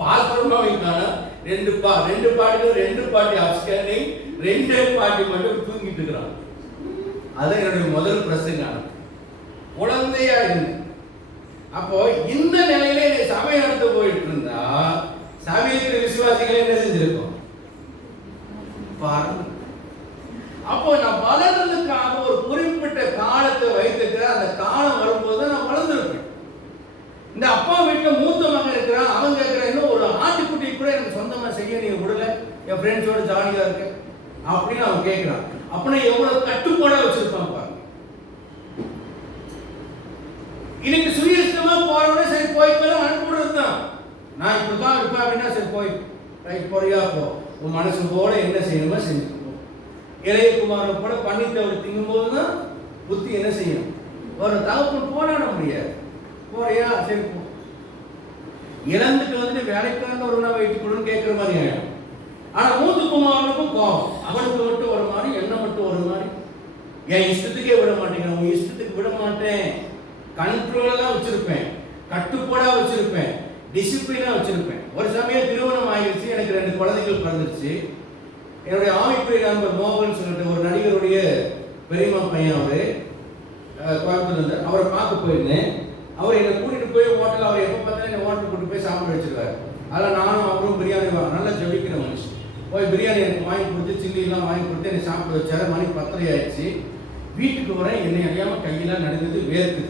பாஸ்டர்மாவையும் காணும். 2 பாட்டுக்கு 2 பாட்டி அப்ஸ்கேனிங், 2 பாட்டி மட்டும் தூங்கிட்டு இருக்கிறாங்க. அதான் என்னுடைய முதல் பிரசங்கம். குழந்தையா இருந்தேன். அப்போ இந்த நிலையில சபை நடத்த போயிட்டு இருந்தா சபையில் இருக்கிற விசுவாசிகளே என்ன செஞ்சிருக்கோம் பாருங்க. அப்போ நான் வளர்றதுக்காக ஒரு குறிப்பிட்ட காலத்தை வைத்திருக்கிற, அந்த காலம் வரும்போது நான் வளர்ந்துருப்பேன். இந்த அப்பா வீட்டுல மூத்த மகன் இருக்கிறான், அவன் கேட்கிறான் இன்னும் ஒரு ஆட்டுக்குட்டி கூட எனக்கு சொந்தமா செய்ய நீங்க விடல, என் ஃப்ரெண்ட்ஸோட ஜாலியா இருக்கு அப்படின்னு அவன் கேட்கிறான். அப்படின்னா எவ்வளவு கட்டுப்பாடா வச்சிருப்பான் பாருங்க. இன்னைக்கு சுயஸ்தமா போறவனே சரி போய்க்கலாம் அனுப்பிடுறது தான். நான் இப்படிதான் இருப்பேன் அப்படின்னா சரி போய் ரைட் போறியா போ, உன் மனசு போல என்ன செய்யணுமோ செஞ்சுக்கோ. இளையகுமாரை போல பண்ணித்தவர் திங்கும் போதுதான் புத்தி என்ன செய்யும், ஒரு தகப்பன் போராட முடியாது. போறியா சரி போ. இழந்துட்டு வந்துட்டு வேலைக்கான ஒரு உணவை வைத்துக் கொள்ளுன்னு கேட்கிற மாதிரி ஆயிடும். ஆனா மூத்த குமாரனுக்கும் கோபம், அவனுக்கு மட்டும் ஒரு மாதிரி, என்ன மட்டும் ஒரு மாதிரி. என் இஷ்டத்துக்கே விட மாட்டேங்கிறேன், உன் இஷ்டத்துக்கு விட மாட்டேன். கண்ட்ரோலா தான் வச்சிருப்பேன், கட்டுப்பாடா வச்சிருப்பேன், டிசிப்ளினா வச்சிருப்பேன். ஒரு சமயம் திருமணம் ஆகிடுச்சு, எனக்கு 2 குழந்தைகள் பிறந்துருச்சு. என்னுடைய ஆவிக்குரிய நண்பர் மோகன் சொல்லிட்டு ஒரு நடிகருடைய பெரியம்மா பையன், அவரு கோயம்புத்தூர்ல, அவரை பார்க்க போயிருந்தேன். அவர் என்னை கூட்டிட்டு போய் ஹோட்டல், அவர் எப்போ பார்த்தாலும் என்னை ஹோட்டல் கூட்டிட்டு போய் சாப்பிட வச்சிருக்காரு. அதில் நானும் அவரும் பிரியாணி நல்லா ஜபிக்கிற மனுஷன். போய் பிரியாணி எனக்கு வாங்கி கொடுத்து, சில்லிலாம் வாங்கி கொடுத்து என்னை சாப்பிட வச்சாரு. மணி 10:30 ஆயிடுச்சு. வீட்டுக்கு வரேன், என்னை அறியாமல் கையெல்லாம் நடுங்குது, வேர்க்குது.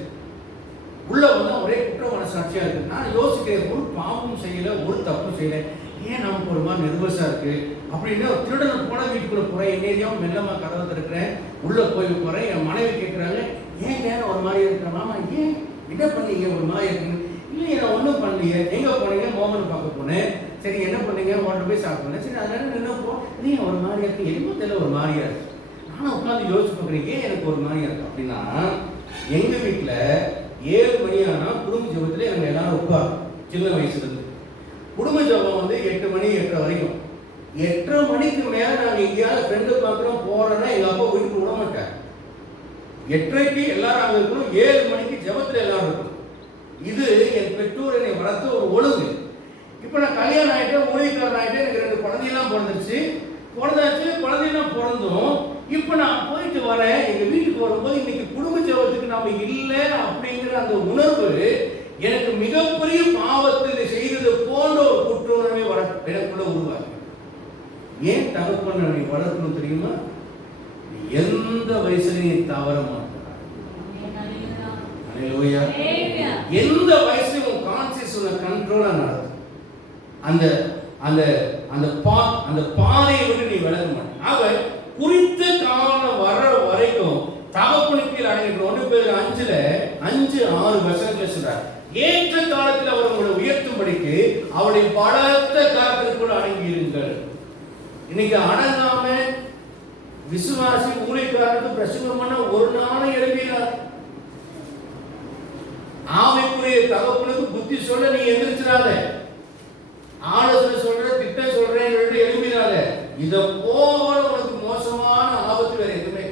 உள்ள வந்தா ஒரே குற்ற மனசாட்சியா இருக்கு. நான் யோசிக்கிறேன், ஒரு பாவமும் செய்யல, ஒரு தப்பும் செய்யல, ஏன் நமக்கு ஒரு மாதிரி நெர்வஸா இருக்கு அப்படின்னா, திருடனை போன வீட்டுக்குள்ள போறேன், என்ன அறியாம மெல்லமா கதவை திறக்கிறேன், உள்ள போய் போறேன். என் மனைவி கேட்கிறாங்க, ஏன் ஒரு மாதிரி இருக்கிற மாமா, ஏன் என்ன பண்ணீங்க ஒரு மாதிரி இருக்குன்னு. இல்லை நான் ஒன்றும் பண்ணலையே. எங்க போனீங்க? மோகன் பார்க்க போனேன். சரி என்ன பண்ணீங்க? ஹோட்டல் போய் சாப்பிட்டேன். சரி அதனால என்ன போ, நீ ஒரு மாதிரியா இருக்கு, எலும்பத்தில் ஒரு மாதிரியா இருக்கு. நானும் உட்காந்து யோசிச்சு பார்க்குறேன், ஏன் எனக்கு ஒரு மாதிரியா இருக்கு அப்படின்னா, எங்க வீட்டில் 7 மணி ஆனா குடும்ப ஜபத்துல எங்க எல்லாரும் உட்காரும். சின்ன வயசுல இருந்து குடும்ப ஜபம் 8 மணி 8:30 வரைக்கும். 8:30 மணிக்கு மேல நாங்க எங்கேயாவது ஃப்ரெண்டு பார்க்குறோம் போறோம்னா எங்க அப்பா வீட்டுக்கு விட மாட்டார். 8:30க்கு எல்லாரும் அங்க இருக்கணும், 7 மணிக்கு ஜபத்துல எல்லாரும் இருக்கணும். இது என் பெற்றோர் என்னை வளர்த்த ஒரு ஒழுங்கு. இப்ப நான் கல்யாணம் ஆயிட்டேன், ஊழியக்காரன் ஆயிட்டேன், எனக்கு 2 குழந்தையெல்லாம் பிறந்துருச்சு. குழந்தையெல்லாம் பிறந்தும் இப்ப நான் போயிட்டு வரேன். எங்க வீட்டுக்கு வரும்போது இன்னைக்கு குடும்ப ஜெபத்துக்கு நாம இல்லை அப்படிங்கிற அந்த உணர்வு எனக்கு மிகப்பெரிய பாவத்தை செய்தது போன்ற ஒரு குற்ற உணர்வை எனக்குள்ள உருவாக்கு. ஏன் தகப்பன் நீ வளர்க்கணும் தெரியுமா? எந்த வயசுலையும் தவற மாட்டார். எந்த வயசுலையும் உன் கான்சியஸ் உன்னை கண்ட்ரோலா நடத்தும். அந்த அந்த அந்த பாதையை விட்டு நீ விலக மாட்டேன். ஆக குறித்த காலம் வர வரைக்கும் தகப்பனுக்கு அடங்கிட்டு 1 பேர் 5:6 வசனத்தில் சொல்றார், ஏற்ற காலத்தில் அவர் உங்களை உயர்த்தும்படிக்கு அவருடைய பலத்த காலத்திற்குள் அடங்கியிருங்கள். இன்னைக்கு அடங்காம விசுவாசி ஊழியக்காரனுக்கு பிரசங்கம் பண்ண ஒரு நாளும் எழுப்பினார். ஆவிக்குரிய தகப்பனுக்கு புத்தி சொல்ல நீ எந்திரிச்சிடாத, ஆலோசனை சொல்ற, திட்டம் சொல்றேன் எழுப்பினாத. இத போல உனக்கு மோசமான ஆபத்து வேற எதுவுமே.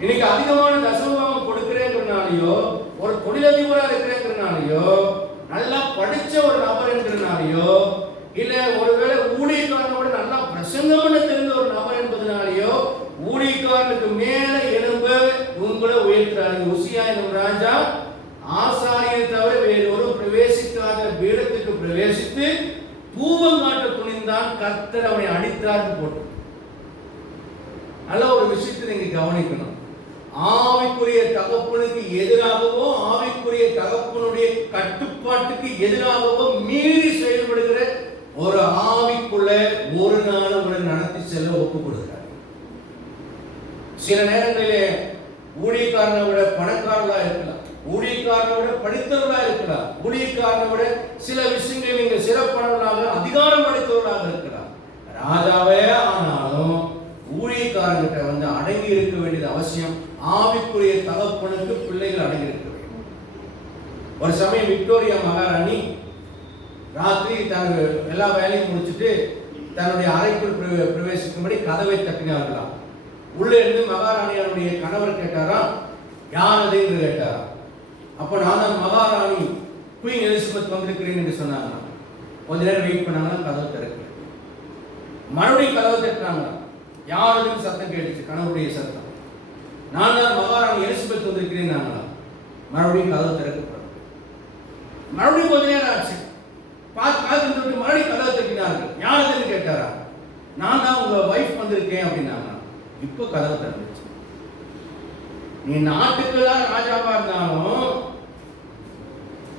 இன்னைக்கு அதிகமான தசமபாகம் கொடுக்கிறேங்கிறனாலையோ, ஒரு தொழிலதிபரா இருக்கிறேங்கிறனாலையோ, நல்லா படிச்ச ஒரு நபர் என்கிறனாலையோ, இல்ல ஒருவேளை ஊழியக்காரனோட நல்லா பிரசங்கம் பண்ண தெரிந்த ஒரு நபர் என்பதனாலேயோ ஊழியக்காரனுக்கு மேல எழும்ப உங்களை உயர்த்துறாங்க. உசியா என்னும் ராஜா ஆசாரியை தவிர வேறு ஒரு பிரவேசிக்காத பீடத்துக்கு பிரவேசித்து தூபம் காட்ட துணிந்தான், கர்த்தர் அவனை அடித்தார்னு போட்டு. நல்ல ஒரு விஷயத்தை நீங்க கவனிக்கணும். ஆவிக்குரிய தகப்பனுக்கு எதிராகவோ, ஆவிக்குரிய தகப்பனுடைய கட்டுப்பாட்டுக்கு எதிராகவோ மீறி செயல்படுகிற ஒரு ஆவிக்குள்ள ஒரு நாள் உங்களை நடத்தி செல்ல ஒப்பு கொடுக்கிறார். சில நேரங்களிலே ஊழியக்காரனை விட பணக்காரர்களா இருக்கலாம், ஊழியக்காரனை விட படித்தவர்களா இருக்கலாம், ஊழியக்காரனை விட சில விஷயங்கள் நீங்க சிறப்பானவர்களாக அதிகாரம் படைத்தவர்களாக இருக்கலாம். ராஜாவே ஆனாலும் ஊழியக்காரங்கிட்ட அடங்கி இருக்க வேண்டியது அவசியம். ஆவிக்குரிய தகப்பனுக்கு பிள்ளைகள் அடங்கி இருக்க வேண்டும். ஒரு சமயம் விக்டோரியா மகாராணி ராத்திரி தனது எல்லா வேலையும் முடிச்சுட்டு தன்னுடைய அறைக்குள் பிரவேசிக்கும்படி கதவை தட்டினார்களாம். உள்ளே இருந்து மகாராணியாருடைய கணவர் கேட்டாராம், யார் அது என்று கேட்டாராம். அப்போ நான் தான் மகாராணி குயின் எலிசபெத் வந்திருக்கிறேன் என்று சொன்னாங்க. கொஞ்ச நேரம் வெயிட் பண்ணாங்கன்னா கதவை திறக்கல. மறுபடியும் கதவை தட்டினாங்க. யாருக்கும் சத்தம் கேட்டுச்சு, கணவருடைய சத்தம். நான் தான் மகாராணி எலிசபெத் வந்திருக்கிறேன் நாங்களா. மறுபடியும் கதவை திறக்கப்படும். மறுபடியும் கொஞ்ச நேரம் ஆச்சு. பார்த்து மறுபடியும் கதவை தட்டினார்கள். யாருன்னு கேட்டாரா. நான் தான் உங்க வைஃப் வந்திருக்கேன் அப்படின்னாங்க. இப்போ கதவை திறந்துச்சு. நீ நாட்டுக்கெல்லாம் ராஜாவா இருந்தாலும்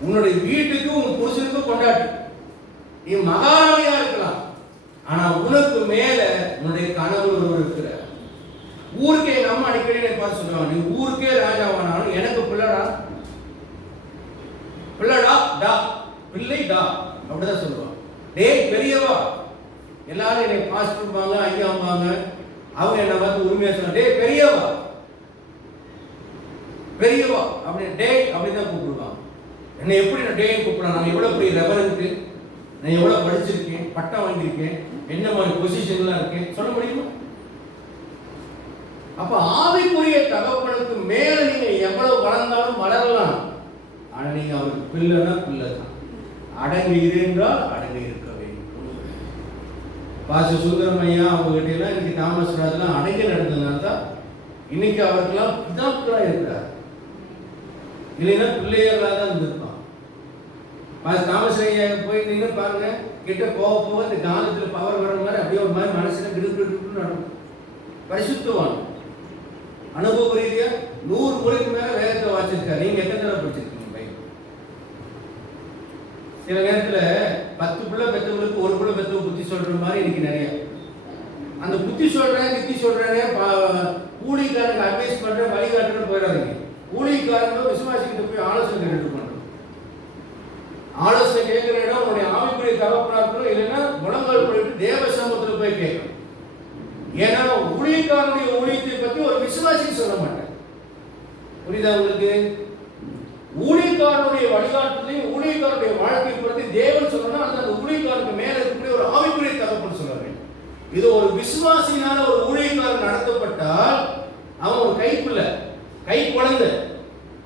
உன்னுடைய வீட்டுக்கு உன் புருஷனுக்கு கொண்டாட்டு. நீ மகாராணியா இருக்கலாம், ஆனா உனக்கு மேல உன்னுடைய கணவர் ஒருவர் இருக்கிறார். ஊருக்கே எங்க அம்மா அடிக்கடி பார்த்து சொல்லுவாங்க, நீ ஊருக்கே ராஜாவானாலும் எனக்கு பிள்ளைடா பிள்ளைடா டா பிள்ளை டா அப்படிதான் சொல்லுவாங்க. டேய் பெரியவா, எல்லாரும் என்னை பாஸ்டர்பாங்க ஐயாம்பாங்க. அவங்க என்ன பார்த்து உரிமையா சொல்லுவாங்க, டேய் பெரியவா பெரியவா அப்படி டேய் அப்படிதான் கூப்பிடுவாங்க. என்னை எப்படி நான் டேய் கூப்பிடலாம்? நான் எவ்வளவு பெரிய ரெவரன்ட், நான் எவ்வளவு படிச்சிருக்கேன், பட்டம் வாங்கியிருக்கேன், என்ன மாதிரி பொசிஷன்லாம் இருக்கேன் சொல்ல முடியுமா? அப்ப ஆவிக்குரிய தகப்பனுக்கு மேல நீங்க எவ்வளவு வளர்ந்தாலும் வளரலாம், ஆனா நீங்க அவருக்கு பிள்ளைனா பிள்ளை தான். அடங்கி இருந்தால் அடங்கி இருக்க வேண்டும். பாச சுந்தரம் ஐயா அவங்க கிட்ட எல்லாம் இன்னைக்கு தாமஸ் ராஜெல்லாம் அடங்கி நடந்ததுனால தான் இன்னைக்கு அவருக்கெல்லாம் பிதாக்களா இருக்கிறார். இல்லைன்னா பிள்ளைகளா தான் இருந்திருப்பான். தாமஸ் ஐயா போய் நீங்க பாருங்க, கிட்ட போக போக இந்த காலத்துல பவர் வர மாதிரி அப்படியே ஒரு மாதிரி மனசுல கிடுக்கிட்டு நடக்கும். பரிசுத்தவான் அனுபவ ரீதியா 100 முறைக்கு மேல வேதத்தை வாசிச்சிருக்காரு. நீங்க எத்தனை தடவை படிச்சிருக்கீங்க? சில நேரத்துல 10 பிள்ளை பெற்றவங்களுக்கு ஒரு பிள்ளை பெற்றவங்க புத்தி சொல்ற மாதிரி இன்னைக்கு நிறைய. அந்த புத்தி சொல்றேன் நித்தி சொல்றேன் ஊழியக்காரனுக்கு அட்வைஸ் பண்றேன் வழிகாட்டுன்னு போயிடாதீங்க. ஊழியக்காரங்களும் விசுவாசிக்கிட்ட போய் ஆலோசனை கேட்டு பண்றோம். ஆலோசனை கேட்கிற இடம் உங்களுடைய ஆவிக்குரிய தகப்பனா இருக்கணும், இல்லைன்னா முழங்கால் போயிட்டு தேவ சமூகத்தில் போய் கேட்கணும். ஏன்னா ஊழியக்காரனுடைய ஊழியத்தை பத்தி ஒரு விசுவாசி சொல்ல மாட்டேன். புரியுதா உங்களுக்கு? ஊழியக்காரனுடைய வழிகாட்டுலையும் ஊழியக்காரனுடைய வாழ்க்கை பற்றி தேவன் சொல்லணும். அந்த ஊழியக்காரனுக்கு மேல இருக்கக்கூடிய ஒரு ஆவிக்குரிய தகப்பன் சொல்ல வேண்டும். இது ஒரு விசுவாசினால ஒரு ஊழியக்காரன் நடத்தப்பட்டால் அவன் ஒரு கைக்குள்ள கை குழந்தை,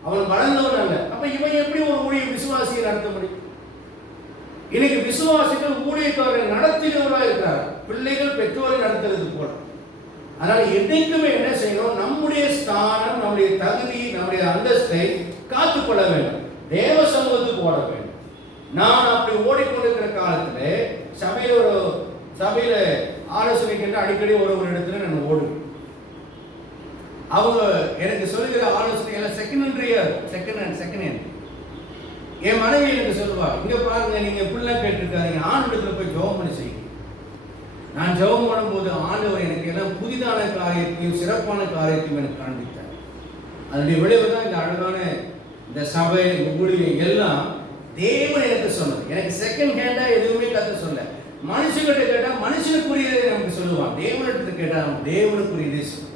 அவன் வளர்ந்தவன் அல்ல. அப்ப இவன் எப்படி ஒரு ஊழிய விசுவாசியை நடத்த முடியும்? இன்னைக்கு விசுவாசிகள் ஊழியக்காரரை நடத்தினவராக இருக்கிறார், பிள்ளைகள் பெற்றோரை நடத்துறது போல. அதனால என்னைக்குமே என்ன செய்யணும்? நம்முடைய ஸ்தானம், நம்முடைய தகுதி, நம்முடைய அந்தஸ்தை காத்துக்கொள்ள வேண்டும், தேவ சமூகத்துக்கு ஓட வேண்டும். நான் அப்படி ஓடிக்கொண்டிருக்கிற காலத்துல சபையில ஆலோசனை கேட்டு அடிக்கடி ஒரு இடத்துல நான் ஓடுவேன். அவங்க எனக்கு சொல்லுகிற ஆலோசனை எல்லாம் செகண்ட் ஹேண்ட். என் மனைவி எனக்கு சொல்லுவாங்க, இங்க பாருங்க நீங்க பிள்ளை கேட்டிருக்காங்க, ஆண்டவரத்துல போய் ஜெபம் பண்ணி செய்யுங்க. நான் ஜெபம் பண்ணும்போது ஆண்டவர் எனக்கு எல்லாம் புதிதான காரியத்தையும் சிறப்பான காரியத்தையும் எனக்கு காண்பித்தார். அதனுடைய விளைவு தான் இந்த அழகான இந்த சபை ஊழியம் எல்லாம் தேவன் எனக்கு சொன்னது. எனக்கு செகண்ட் ஹேண்டா எதுவுமே கத்த சொல்ல. மனுஷங்கிட்ட கேட்டா மனுஷனுக்குரியதை நமக்கு சொல்லுவான், தேவனிடத்தை கேட்டா தேவனுக்குரியதை சொல்லுவான்.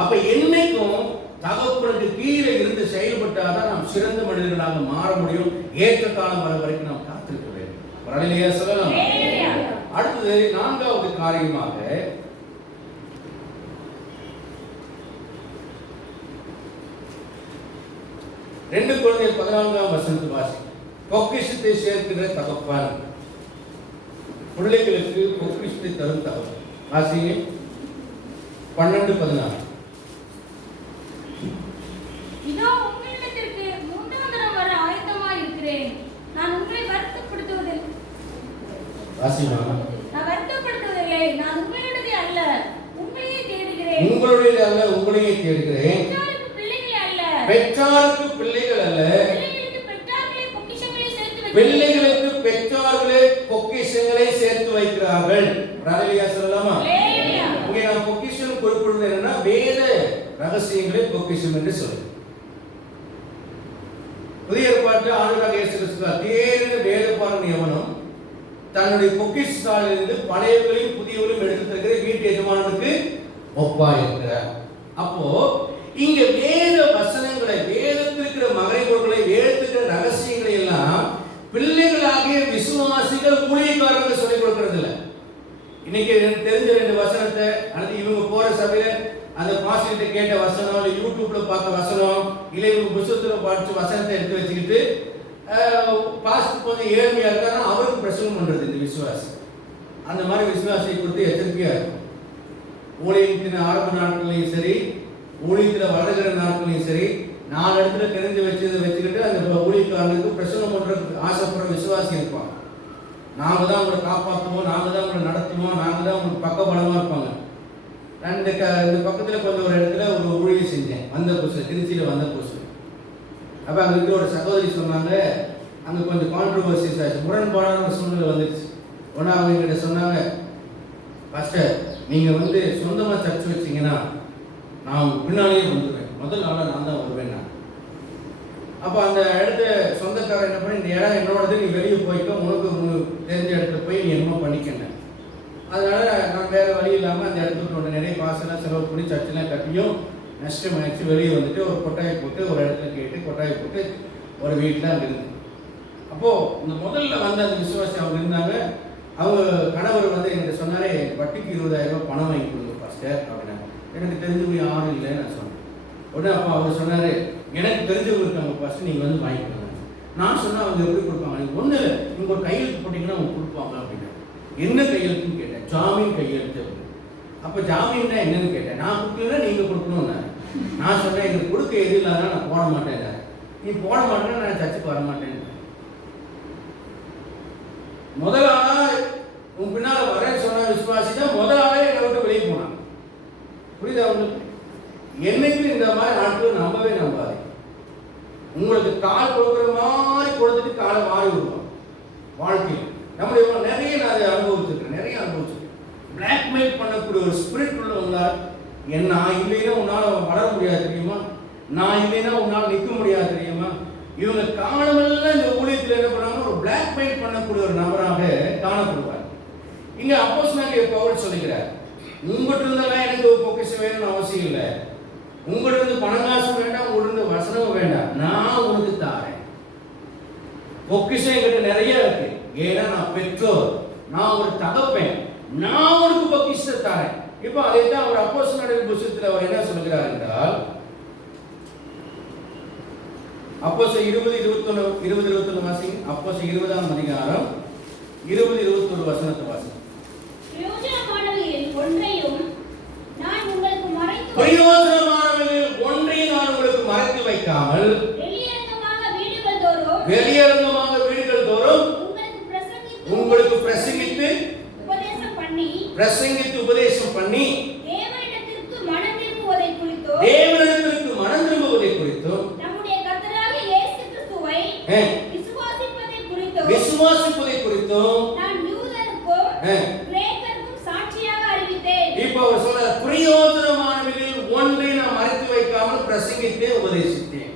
அப்ப என்னைக்கும் தகப்பனுக்கு கீழே இருந்து செயல்பட்டாதான் நாம் சிறந்த மனிதர்களாக மாற முடியும். ஏற்ற காலம் வர வரைக்கும் நாம் காத்திருக்க வேண்டும். வரலையா சொல்லலாம். அடுத்தது 4வது காரியமாக 2 Corinthians 14 வாசி. பொக்கிஷத்தை சேர்க்கிற தகப்பன், பிள்ளைகளுக்கு பொக்கிஷத்தை தரும் தகப்பன். வாசிங்க 12-14. இதோ உங்களிடத்திற்கு 3ஆம் தரம் வர ஆயத்தமாய் இருக்கிறேன். நான் உங்களை வருத்தப்படுத்துவதில்லை. வாசிமா. நான் வருத்தப்படுத்துவதில்லை. நான் உங்களுடையது அல்ல, உங்களையே தேடுகிறேன். உங்களுடையது அல்ல, உங்களையே தேடுகிறேன். பெற்றாருக்கு பிள்ளைகள் அல்ல, பெற்றாருக்கு பிள்ளைகள் அல்ல, பிள்ளைகளுக்கு பெற்றார்களே பொக்கிஷங்களை சேர்த்து வைக்கிறார்கள். பிள்ளைகளுக்கு பெற்றார்களே பொக்கிஷங்களை சேர்த்து வைக்கிறார்கள். ரகசியா சொல்லலாமா? இங்கே நாம் பொக்கிஷம் குறிப்பிடுவது என்னன்னா வேத ரகசியங்களை பொக்கிஷம் என்று சொல்லுது. புதிய ஏற்பாட்டில் ஆண்டவராகிய இயேசு கிறிஸ்து தேறின வேதபாரகன் எவனும் தன்னுடைய பொக்கிஷத்தாலிருந்து பழையவர்களையும் புதியவர்களையும் எடுத்து தருகிற வீட்டு எஜமானனுக்கு ஒப்பாய் இருக்கிறார். அப்போ இங்க வேத வசனங்களை, வேதத்தில் இருக்கிற மறைபொருட்களை, வேதத்தில் இருக்கிற ரகசிய வசனத்தை ஊழியக்காரங்க சொல்லிக் கொடுக்கறது இல்லை. இன்னைக்கு எனக்கு தெரிஞ்ச 2 வசனத்தை அல்லது இவங்க போற சபையில அந்த பாஸ்டர்கிட்ட கேட்ட வசனம், இல்லை யூடியூப்ல பார்த்த வசனம், இல்லை இவங்க புத்தகத்தில் படிச்ச வசனத்தை எடுத்து வச்சுக்கிட்டு பாஸ்டர் கொஞ்சம் ஏழ்மையா இருக்காருன்னா அவருக்கு பிரசங்கம் பண்றது இந்த விசுவாசி. அந்த மாதிரி விசுவாசியை குறித்து எச்சரிக்கையா இருக்கும். ஊழியத்தின் ஆரம்ப நாட்களையும் சரி, ஊழியத்தில் வளர்கிற நாட்களையும் சரி, 4 இடத்துல தெரிஞ்சு வச்சுக்கிட்டு அந்த ஊழியக்காரனுக்கு பிரசங்கம் பண்றதுக்கு ஆசைப்படுற விசுவாசி இருப்பாங்க. நாங்க தான் உங்களை காப்பாற்றுவோம், நாங்க தான் உங்களை நடத்துவோம், நாங்க தான் உங்களுக்கு பக்கபலமா இருப்பாங்க. நான் இந்த பக்கத்துல கொஞ்சம் ஒரு இடத்துல ஒரு ஊழியம் செஞ்சேன், வந்த புதுசு, திருச்சியில வந்த புதுசு. அப்ப அங்க இருக்க ஒரு சகோதரி சொன்னாங்க, அங்க கொஞ்சம் கான்ட்ரோவர்சிஸ் ஆச்சு, முரண்பாடான ஒரு சூழ்நிலை வந்துருச்சு. உடனே அவங்க என்கிட்ட சொன்னாங்க, பாஸ்டர் நீங்க சொந்தமா சர்ச் வச்சீங்கன்னா நான் பின்னாலேயே வந்துடுவேன், முதல் நாளாக நான் தான் வருவேன். நான் அப்போ அந்த இடத்த சொந்தக்காரர் என்ன பண்ணி, இந்த இடம் என்னோடது, நீ வெளியே போய்க்கோ, உனக்கு தெரிஞ்ச இடத்துல போய் நீ என்னமோ பண்ணிக்கங்க. அதனால நான் வேற வழி இல்லாமல் அந்த இடத்துக்கு நிறைய காசெல்லாம் செலவு பண்ணி சர்ச்செல்லாம் கட்டியும் நஷ்டமாயிடுச்சு. வெளியே வந்துட்டு ஒரு கொட்டாயை போட்டு ஒரு இடத்துல கேட்டு கொட்டாயை போட்டு ஒரு வீட்டில் அங்கே இருந்து. அப்போது இந்த முதல்ல அந்த விசுவாசி அவங்க இருந்தாங்க. அவங்க கணவர் என்கிட்ட சொன்னாரே, வட்டிக்கு 20,000 ரூபாய் பணம் வாங்கி கொடுங்க பாஸ்டர் அப்படின்னா. எனக்கு தெரிஞ்சவங்க யாரும் இல்லைன்னு நான் சொன்னேன். உடனே அப்போ அவர் சொன்னார், எனக்கு தெரிஞ்சவங்க இருக்காங்க பாஸ்டர், நீங்கள் வாங்கிக்கோங்க. நான் சொன்னால் அவங்க எப்படி கொடுப்பாங்க, நீங்கள் ஒன்றும் இல்லை, நீங்கள் ஒரு கையெழுத்து போட்டிங்கன்னா அவங்க கொடுப்பாங்க அப்படின்னா. என்ன கையெழுத்துன்னு கேட்டேன். ஜாமீன் கையெழுத்து. அப்போ ஜாமீன்னா என்னன்னு கேட்டேன். நான் கொடுக்கலன்னா நீங்கள் கொடுக்கணும்னா. நான் சொன்னேன், எனக்கு கொடுக்க எது இல்லாத நான் போட மாட்டேன். நீ போட மாட்டேன்னா நான் சர்ச்சுக்கு வர மாட்டேன். முதலாளா உன் பின்னால வரேன்னு சொன்ன விசுவாசி தான் முதலாளே என்னை விட்டு வெளியே போனாங்க. புரியுதா உங்களுக்கு? என்னைக்கு இந்த மாதிரி நாட்கள் நம்பவே நம்பாது. உங்களுக்கு கால் கொடுக்குற மாதிரி கொடுத்துட்டு காலை மாறி விடுவோம். வாழ்க்கையில் நம்முடைய நிறைய நான் அதை அனுபவிச்சிருக்கேன், நிறைய அனுபவிச்சிருக்கேன். பிளாக்மெயில் பண்ணக்கூடிய ஒரு ஸ்பிரிட் உள்ள வந்தால், நான் இல்லைன்னா உன்னால் வளர முடியாது தெரியுமா, நான் இல்லைன்னா உன்னால் நிற்க முடியாது தெரியுமா. இவங்க காலமெல்லாம் இந்த ஊழியத்தில் என்ன பண்ணாங்க, ஒரு பிளாக்மெயில் பண்ணக்கூடிய ஒரு நபராக காணப்படுவார். இங்க அப்போஸ்தலனாகிய பவுல் சொல்லுகிறார், உங்கள்கிட்ட இருந்தெல்லாம் எனக்கு பொக்கிஷம் வேணும்னு அவசியம் இல்லை, உங்கள்கிட்ட இருந்து பணங்காசு வேண்டாம், உங்கள்கிட்ட இருந்து வசனம் வேண்டாம், நான் உனக்கு தாரேன். பொக்கிஷம் என்கிட்ட நிறைய இருக்கு, ஏன்னா நான் பெற்றோர், நான் ஒரு தகப்பேன், நான் உனக்கு பொக்கிஷத்தை தாரேன். இப்போ அதை தான் அவர் அப்போஸ்தலனுடைய புத்தகத்தில் அவர் என்ன சொல்கிறார் என்றால், அப்போஸ்தலர் 20:21 வாசிங்க. அப்போஸ்தலர் 20ஆம் அதிகாரம் 20-21 வசனத்தை வாசிங்க. பிரயோஜனமானவைகளில் ஒன்றையும் நான் உங்களுக்கு மறைத்து வைக்காமல் வெளியரங்கமாக வீடுகள் தோறும் உங்களுக்கு பிரசங்கித்து உபதேசம் பண்ணி தேவனிடத்திற்கு மனம் திரும்புவதை குறித்தும் நம்முடைய கர்த்தராகிய இயேசு கிறிஸ்துவை விசுவாசிப்பதை குறித்தும் நான் யூதருக்கும் கிரேக்கருக்கும் சாட்சியாக அறிவித்தேன். இப்போ அவர் சொல்றார், பிரயோஜனமானவைகளில் ஒன்றை நான் மறைத்து வைக்காமல் பிரசங்கித்தே உபதேசித்தேன்.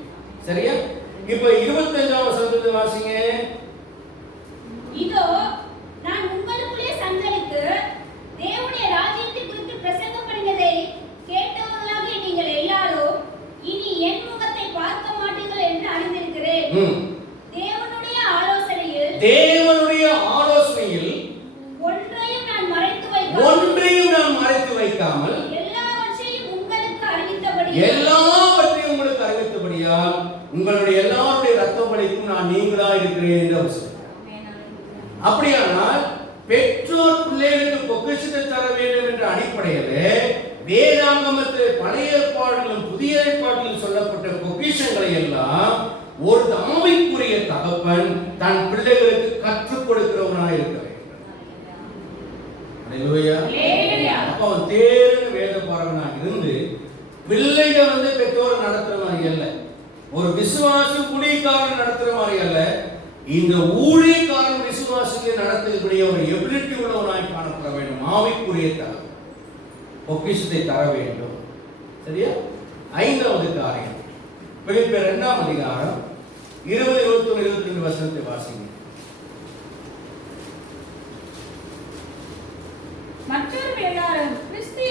சரியா? இப்போ 25ஆம் வசனத்தை வாசிங்க. இதோ நான் உங்களுக்குள்ளே சஞ்சரித்து தேவனுடைய ராஜ்யத்தை குறித்து பிரசங்கம் பண்ணினதை கேட்டவர்களாகிய நீங்கள் எல்லாரும் இனி என் முகத்தை பார்க்க மாட்டீர்கள் என்று அறிந்திருக்கிறேன். தேவனுடைய ஆலோசனையில் ஒன்றையும் நான் மறைத்து வைக்காமல் எல்லாவற்றையும் உங்களுக்கு அறிவித்தபடியால் உங்களுடைய எல்லாருடைய இரத்தப்பழிக்கும் நான் நீங்களா இருக்கிறேன் என்று அவர் சொல்றார். அப்படியானால் பெற்றோர் பிள்ளைகளுக்கு பொக்கிஷத்தை தர வேண்டும் என்ற அடிப்படையிலே வேதாகமத்தில் பழைய ஏற்பாட்டிலும் புதிய ஏற்பாட்டிலும் சொல்லப்பட்ட பொக்கிஷங்களை எல்லாம் ஒரு ஆவிக்குரிய தகப்பன் தன் பிள்ளைகளுக்கு கற்றுக் கொடுக்கிறவனாக இருக்க வேண்டும். அப்ப அவன் தேர்வு வேத பாரகனாக இருந்து பிள்ளைகள் பெற்றோர் நடத்துற மாதிரி அல்ல, ஒரு விசுவாசி ஊழியக்காரன் நடத்துற மாதிரி அல்ல, இந்த ஊழியக்காரன் விசுவாசிக்கு நடத்தக்கூடிய ஒரு எபிலிட்டி உள்ளவனாய் காணப்பட வேண்டும். ஆவிக்குரிய தகவல் பொக்கிஷத்தை தர வேண்டும். சரியா? 5வது காரியம், பிலிப்பியர் 2ஆம் அதிகாரம் 20-21-22 வசனத்தை வாசிங்க. மற்றவர்கள் எல்லாரும் கிறிஸ்து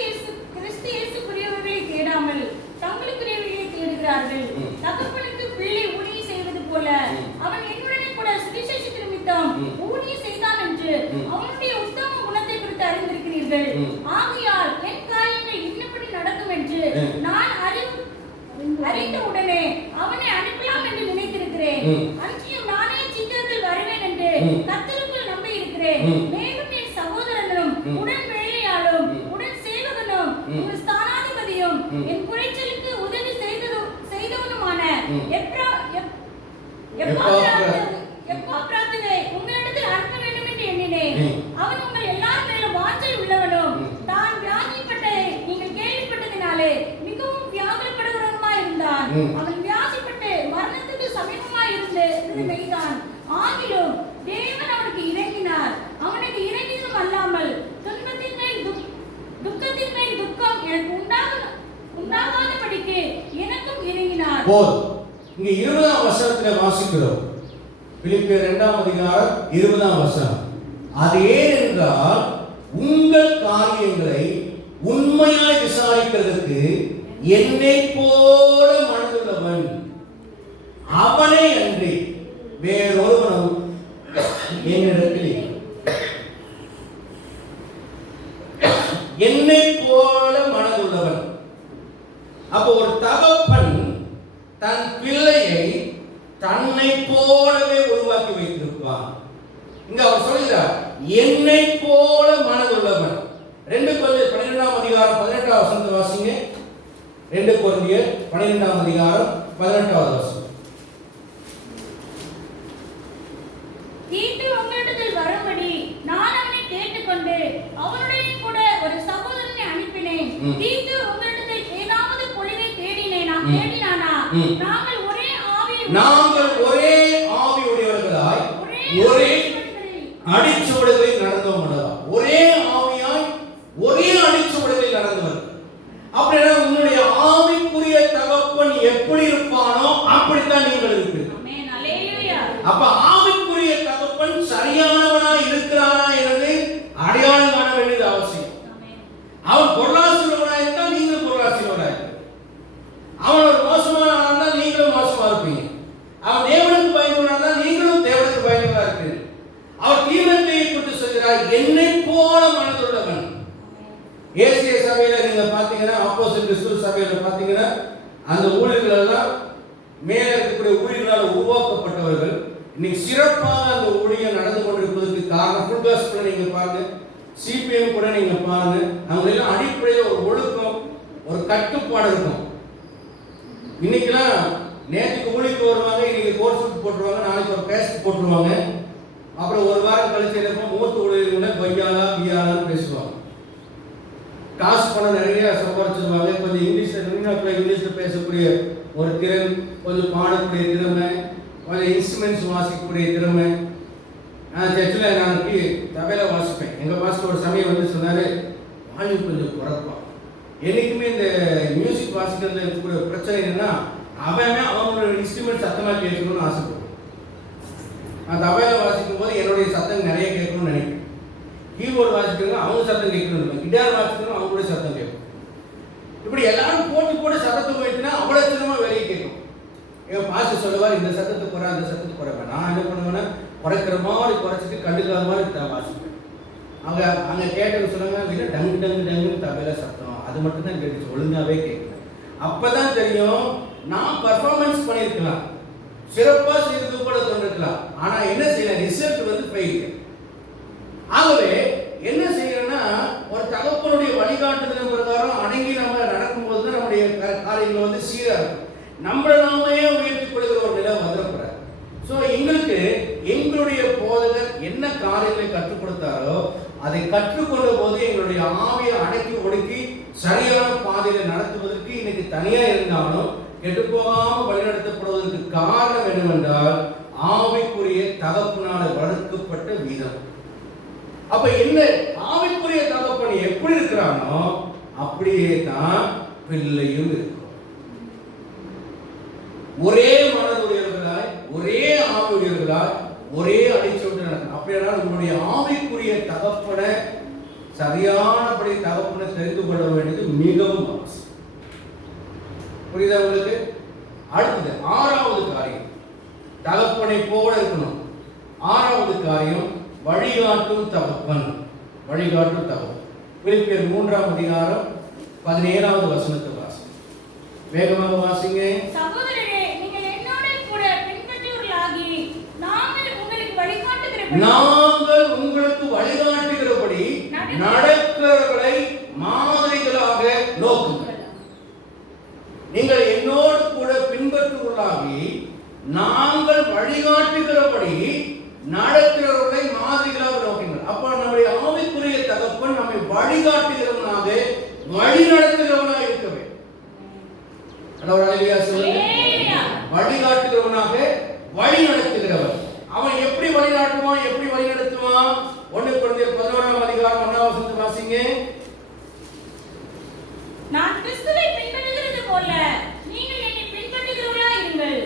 இயேசுக்குரியவர்களை தேடாமல் தங்களுக்குரியவர்களை தேடுகிறார்கள். தகப்பனுக்கு பிள்ளை ஊழியம் செய்வது போல அவன் என்னுடனே கூட சுவிசேஷ நிமித்தம் ஊழியம் செய்தான் அறிவீர்கள். ஆகையால் என் காரியங்கள் இன்னபடி நடக்கும் என்று நான் அறிந்த உடனே அவனை அனுப்பலாம் என்று நினைத்திருக்கிறேன். அன்றியும் நானே சீக்கிரத்தில் வருவேன் என்று கர்த்தருக்குள் நம்பி இருக்கிறேன். மேலும் என் சகோதரனும் உடன் வேலையாளும் உடன் சேவகனும் உங்கள் ஸ்தானாதிபதியும் என் குறைச்சலுக்கு உதவி செய்தவனுமான எப்பாப்ராத்துவை உங்களிடத்தில் அனுப்ப வேண்டும் என்று எண்ணினேன். அவன் உங்கள் எல்லார் மேலும் வாஞ்சை உள்ளவனும் தான் வியாதிப்பட்டதை நீங்கள் கேள்விப்பட்டதினாலே மிகவும் வியாகுலப்படுகிறவனுமாய் இருந்தான். அவன் வியாதிப்பட்டு மரணத்துக்கு சமீபமாய் இருந்தது மெய்தான். ஆகிலும் தேவன் அவனுக்கு இறங்கினார். அவனுக்கு இறங்கியதும் அல்லாமல் துன்பத்தின் மேல் துக்கம் எனக்கு உண்டாகாதபடிக்கு எனக்கும் இறங்கினார். இங்க 20ஆம் வசனத்துல வாசிக்கிறோம். பிலிப்பியர் 2ஆம் அதிகாரம் 20ஆம் வசனம். அது ஏனென்றால் உங்கள் காரியங்களை உண்மையாய் விசாரிக்கிறதுக்கு என்னை போல மனதுள்ளவன் அவனே அன்றி வேறொருவனும் என்னிடத்தில் இல்லை. என்னை போல மனதுள்ளவன். அப்போ ஒரு தகப்பன் தன் பிள்ளையை தன்னை போலவே உருவாக்கி வைத்திருப்பான். இங்க அவர் சொல்கிறார் என்னை போல மனதுள்ளவன். 2 கொரிந்தியர் 12ஆம் அதிகாரம் 18ஆம் வசனத்தை வாசிங்க. 2 கொரிந்தியர் 12ஆம் அதிகாரம் 18ஆவது வசனம். தீத்து உங்களிடத்தில் வரும்படி நான் அவனை கேட்டுக்கொண்டு அவனுடைய கூட ஒரு சகோதரனை அனுப்பினேன். தீத்து உங்களிடத்தில் ஏதாவது பொழிவை தேடினானா? நாங்கள் ஒரே ஆவியுடையவர்களாய் ஒரே அடிச்சுவடுகளில் நடந்தோம் அல்லவா? ஒரே ஆவியாய் ஒரே அடிச்சுவடுகளில் நடந்தவர். அப்படின்னா உன்னுடைய ஆவிக்குரிய தகப்பன் எப்படி இருப்பானோ அப்படித்தான் நீங்கள் இருப்பீர்கள். அப்ப ஆவிக்குரிய தகப்பன் சரியானவனா இருக்கிறானா என்பதை அடையாளம் காண வேண்டியது அவசியம். அவன் பொருளாசிரியவனா இருந்தால் நீங்கள் பொருளாசிரியவனா இருப்பீங்க. அவன் ஒரு மோசமான இருந்தால் நீங்களும் மோசமா இருப்பீங்க. அவன் தேவனுக்கு பயந்தவனா இருந்தால் நீங்களும் தேவனுக்கு பயந்தவனா இருப்பீங்க. அவர் தீவிரத்தை குறித்து சொல்கிறார் என்னை போல மனதுள்ளவன். ஏசிய சபையில நீங்க பாத்தீங்கன்னா அப்போஸ்தலர் கிறிஸ்துவ சபையில பாத்தீங்கன்னா அந்த ஊழியர்கள் எல்லாம் மேல இருக்கக்கூடிய ஊழியர்களால் உருவாக்கப்பட்டவர்கள். இன்னைக்கு சிறப்பாக அந்த ஊழியம் நடந்து கொண்டிருப்பதற்கு காரணம் ஃபுல் காஸ்பல் நீங்க பாருங்க, சிபிஎம் கூட நீங்க பாருங்க, அவங்க எல்லாம் அடிப்படையில் ஒரு ஒழுக்கம் ஒரு கட்டுப்பாடு இருக்கும். இன்னைக்கெல்லாம் நேற்றுக்கு ஊழிக்கு வருவாங்க, இன்னைக்கு கோர்ஸ் போட்டுருவாங்க, நாளைக்கு ஒரு பேஸ்ட் போட்டுருவாங்க, அப்புறம் ஒரு வாரம் கழிச்சு என்ன மூத்த ஊழியர்களை பொய்யாலா பியாலான்னு பேசுவாங்க. காசு பணம் நிறைய சம்பாதிச்சிருவாங்க. கொஞ்சம் இங்கிலீஷ்ல பேசக்கூடிய ஒரு திறன், கொஞ்சம் பாடக்கூடிய திறமை, கொஞ்சம் இன்ஸ்ட்ருமெண்ட்ஸ் வாசிக்கக்கூடிய திறமை. சர்ச்சில் நான் சபையில வாசிப்பேன். எங்கள் மாஸ்டர் ஒரு சமயம் வந்து சொன்னார், வால்யூம் கொஞ்சம் குறைப்பான். என்றைக்குமே இந்த மியூசிக் வாசிக்கிறதுல இருக்கக்கூடிய பிரச்சனை என்னன்னா அவனோட இன்ஸ்ட்ருமெண்ட் சத்தமாக கேட்கணும்னு ஆசைப்படுவேன். நான் தபையில வாசிக்கும் போது என்னுடைய சத்தம் நிறைய கேட்கணும்னு நினைக்கிறேன். கீபோர்டு வாசிக்கிறவங்க அவங்க சத்தம் கேட்கணும், கிட்டார் வாசிக்கிறவங்க அவங்களுடைய சத்தம் கேட்கும். இப்படி எல்லாரும் போட்டு சத்தத்தை போயிட்டுனா அவ்வளோ சின்னமாக வெளியே கேட்கும். என் பாஸ்டர் சொல்லுவார், இந்த சத்தத்தை குறை அந்த சத்தத்தை குறைப்பேன். நான் என்ன பண்ணுவேன்னா குறைக்கிற மாதிரி குறைச்சிட்டு கண்டுக்காத மாதிரி வாசிப்பேன். அவங்க அங்கே கேட்டது சொன்னாங்க, டங்கு டங்கு டங்குன்னு தபையில சத்தம் அது மட்டும் தான் கேட்டுச்சு, ஒழுங்காகவே கேட்கல. அப்போ தான் தெரியும் நான் பர்ஃபார்மன்ஸ் பண்ணியிருக்கலாம், சிறப்பாக செய்து கூட தோன்றிருக்கலாம், ஆனால் என்ன செய்யல ரிசல்ட் வந்து ஃபெயிலியர். ஆகவே என்ன செய்யணும்னா ஒரு தகப்பனுடைய வழிகாட்டுதல் பிரகாரம் அடங்கி நம்ம நடக்கும்போது தான் நம்முடைய காரியங்கள் வந்து சீராக இருக்கும். நம்மளை நாமே உயர்த்திக் கொள்கிற ஒரு நிலை வந்துடக்கூடாது. ஸோ எங்களுக்கு எங்களுடைய போதகர் என்ன காரியங்களை கற்றுக் கொடுத்தாரோ அதை கற்றுக்கொண்ட போது எங்களுடைய ஆவியை அடக்கி ஒடுக்கி சரியான பாதையில் நடத்துவதற்கு இன்னைக்கு தனியாக இருந்தாலும் கெட்டுப்போகாமல் வழிநடத்தப்படுவதற்கு காரணம் என்னவென்றால் ஆவிக்குரிய தகப்பனால் வளர்க்கப்பட்ட வீதம். அப்ப என்ன ஆவிக்குரிய தகப்பன் எப்படி இருக்கிறானோ அப்படியே தான் பிள்ளையும் இருக்கும். ஒரே மனதுடையவர்களாய் ஒரே ஆவியுடையவர்களாய் ஒரே அடிச்சோட்டு நடக்கும். அப்படியானால் உங்களுடைய ஆவிக்குரிய தகப்பனை சரியானபடி தகப்பனை தெரிந்து கொள்ள வேண்டியது மிகவும் அவசியம். புரியுதா உங்களுக்கு? அடுத்தது 6வது காரியம், தகப்பனை போல இருக்கணும். 6வது காரியம் வழிகாட்டும் தகப்பன். வழிகாட்டும் தகப்பன் பிலிப்பியர் 3ஆம் அதிகாரம் 17வது வசனத்தை வாசிங்க. வேகமாக வாசிங்க. சகோதரரே, நீங்கள் என்னோட கூட பின்பற்றுவர்களாகி நாங்கள் உங்களுக்கு வழிகாட்டுகிறபடி நடக்கிறவர்களை மாதிரிகளாக நோக்குங்கள். நீங்கள் என்னோடு கூட பின்பற்றுவர்களாகி நாங்கள் வழிகாட்டுகிறபடி நடக்கிறவர்களை மாதிரிகளாக நோக்குங்கள். அப்ப நம்முடைய ஆவிக்குரிய தகப்பன் நம்மை வழிகாட்டுகிறவனாக வழி நடத்துகிறவனாக இருக்க வேண்டும். வழிகாட்டுகிறவனாக வழி நடத்துகிறவன். அவன் எப்படி வழி நடத்துவான்? 1 கொரிந்தியர் 11ஆம் அதிகாரம் 1ஆம் வசனத்தை வாசிங்க. நான் கிறிஸ்துவை பின்பற்றுகிறது போல நீங்கள் என்னை பின்பற்றுகிறவர்களாய் இருங்கள்.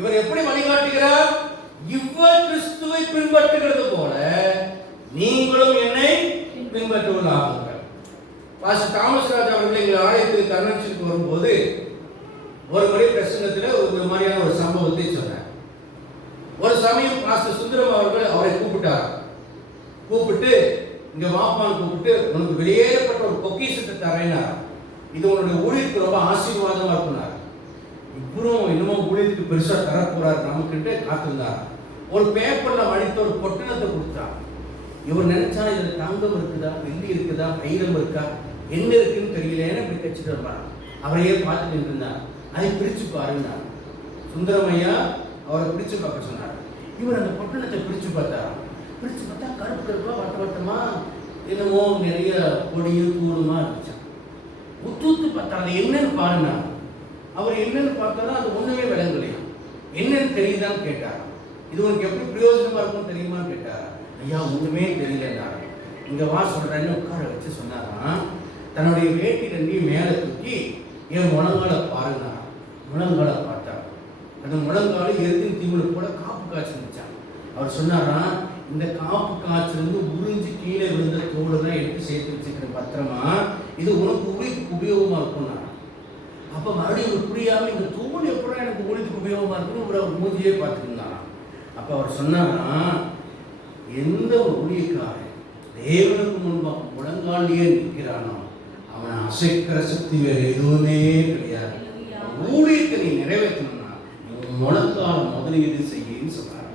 இவர் எப்படி வழிகாட்டுகிறார்? இவர் கிறிஸ்துவை பின்பற்றுகிறது போல நீங்களும் என்னை பின்பற்றுவீர்களாக. பாஸ்டர் தாமஸ் ராஜ் அவர்கள் எங்கள் ஆலயத்துக்கு கன்வென்ஷனுக்கு வரும்போது ஒரு முறை பிரசங்கத்தில் ஒரு மாதிரியான ஒரு சம்பவத்தை சொன்னார். ஒரு சமயம் பாஸ்டர் சுந்தரம் அவர்கள் அவரை கூப்பிட்டு இங்க வாப்பான்னு கூப்பிட்டு, உனக்கு வெளியேறப்பட்ட ஒரு பொக்கிஷத்தை தரேனார். இது உன்னுடைய ஊழியத்துக்கு ரொம்ப ஆசீர்வாதமா இருக்குனார். இவரும் இன்னமும் ஊழியத்துக்கு பெருசா தரப்போறாரு நமக்கிட்ட காத்திருந்தார். ஒரு பேப்பர்ல மடித்த ஒரு பொட்டணத்தை கொடுத்தார். இவர் நினைச்சா இதுல தங்கம் இருக்குதா, வெள்ளி இருக்குதா, வைரம் இருக்கா, என்ன இருக்குன்னு தெரியலேன்னு இப்படி கட்சிட்டு வருவார். அவரையே பார்த்துட்டு இருந்தார். அதை பிரிச்சு பாருங்க. சுந்தரமையா அவரை பிரிச்சு பார்க்க சொன்னார். இவர் அந்த பொட்டணத்தை பிரிச்சு பார்த்தா கருப்பு கருப்பா வட்டமா என்னமோ நிறைய பொடியும் தூளுமா இருந்துச்சு. உத்து பார்த்தா அது என்னன்னு பாருங்க. அவர் என்னன்னு பார்த்தாரா அது ஒண்ணுமே விளங்கலையா. என்னன்னு தெரியுதான்னு கேட்டார். இது உனக்கு எப்படி பிரயோஜனமா இருக்கும் தெரியுமான்னு கேட்டார். ஐயா ஒண்ணுமே தெரியலன்னா இங்க வா சொல்றேன்னு உட்கார வச்சு சொன்னாரா. தன்னுடைய வேட்டி ரெண்டையும் மேல தூக்கி என் முழங்கால பாருங்க. முழங்கால பார்த்தா அந்த முழங்கால எருதின் தீவுல கூட காப்பு காய்ச்சி இருந்துச்சான். அவர் சொன்னாரா, இந்த காப்பு காய்ச்சிலிருந்து உறிஞ்சு கீழே விழுந்த தோடு தான் எடுத்து சேர்த்து வச்சுக்கிற பத்திரமா, இது உனக்கு ஊழியத்துக்கு உபயோகமா இருக்கும்னா. அப்ப மறுபடியும் புரியாம இந்த தோடு எப்படா எனக்கு ஊழியத்துக்கு உபயோகமா இருக்குன்னு ஒரு மூஞ்சியே பார்த்துருந்தான். அப்ப அவர் சொன்னாரா, எந்த ஒரு ஊழியக்காரன் தேவனுக்கு முன்பாக முழங்காலியே நிற்கிறானோ அவனை அசைக்கிற சக்தி வேற எதுவுமே கிடையாது. ஊழியத்தை நீ நிறைவேற்றணும்னா முழங்கால முதலீடு செய்யன்னு சொன்னார்.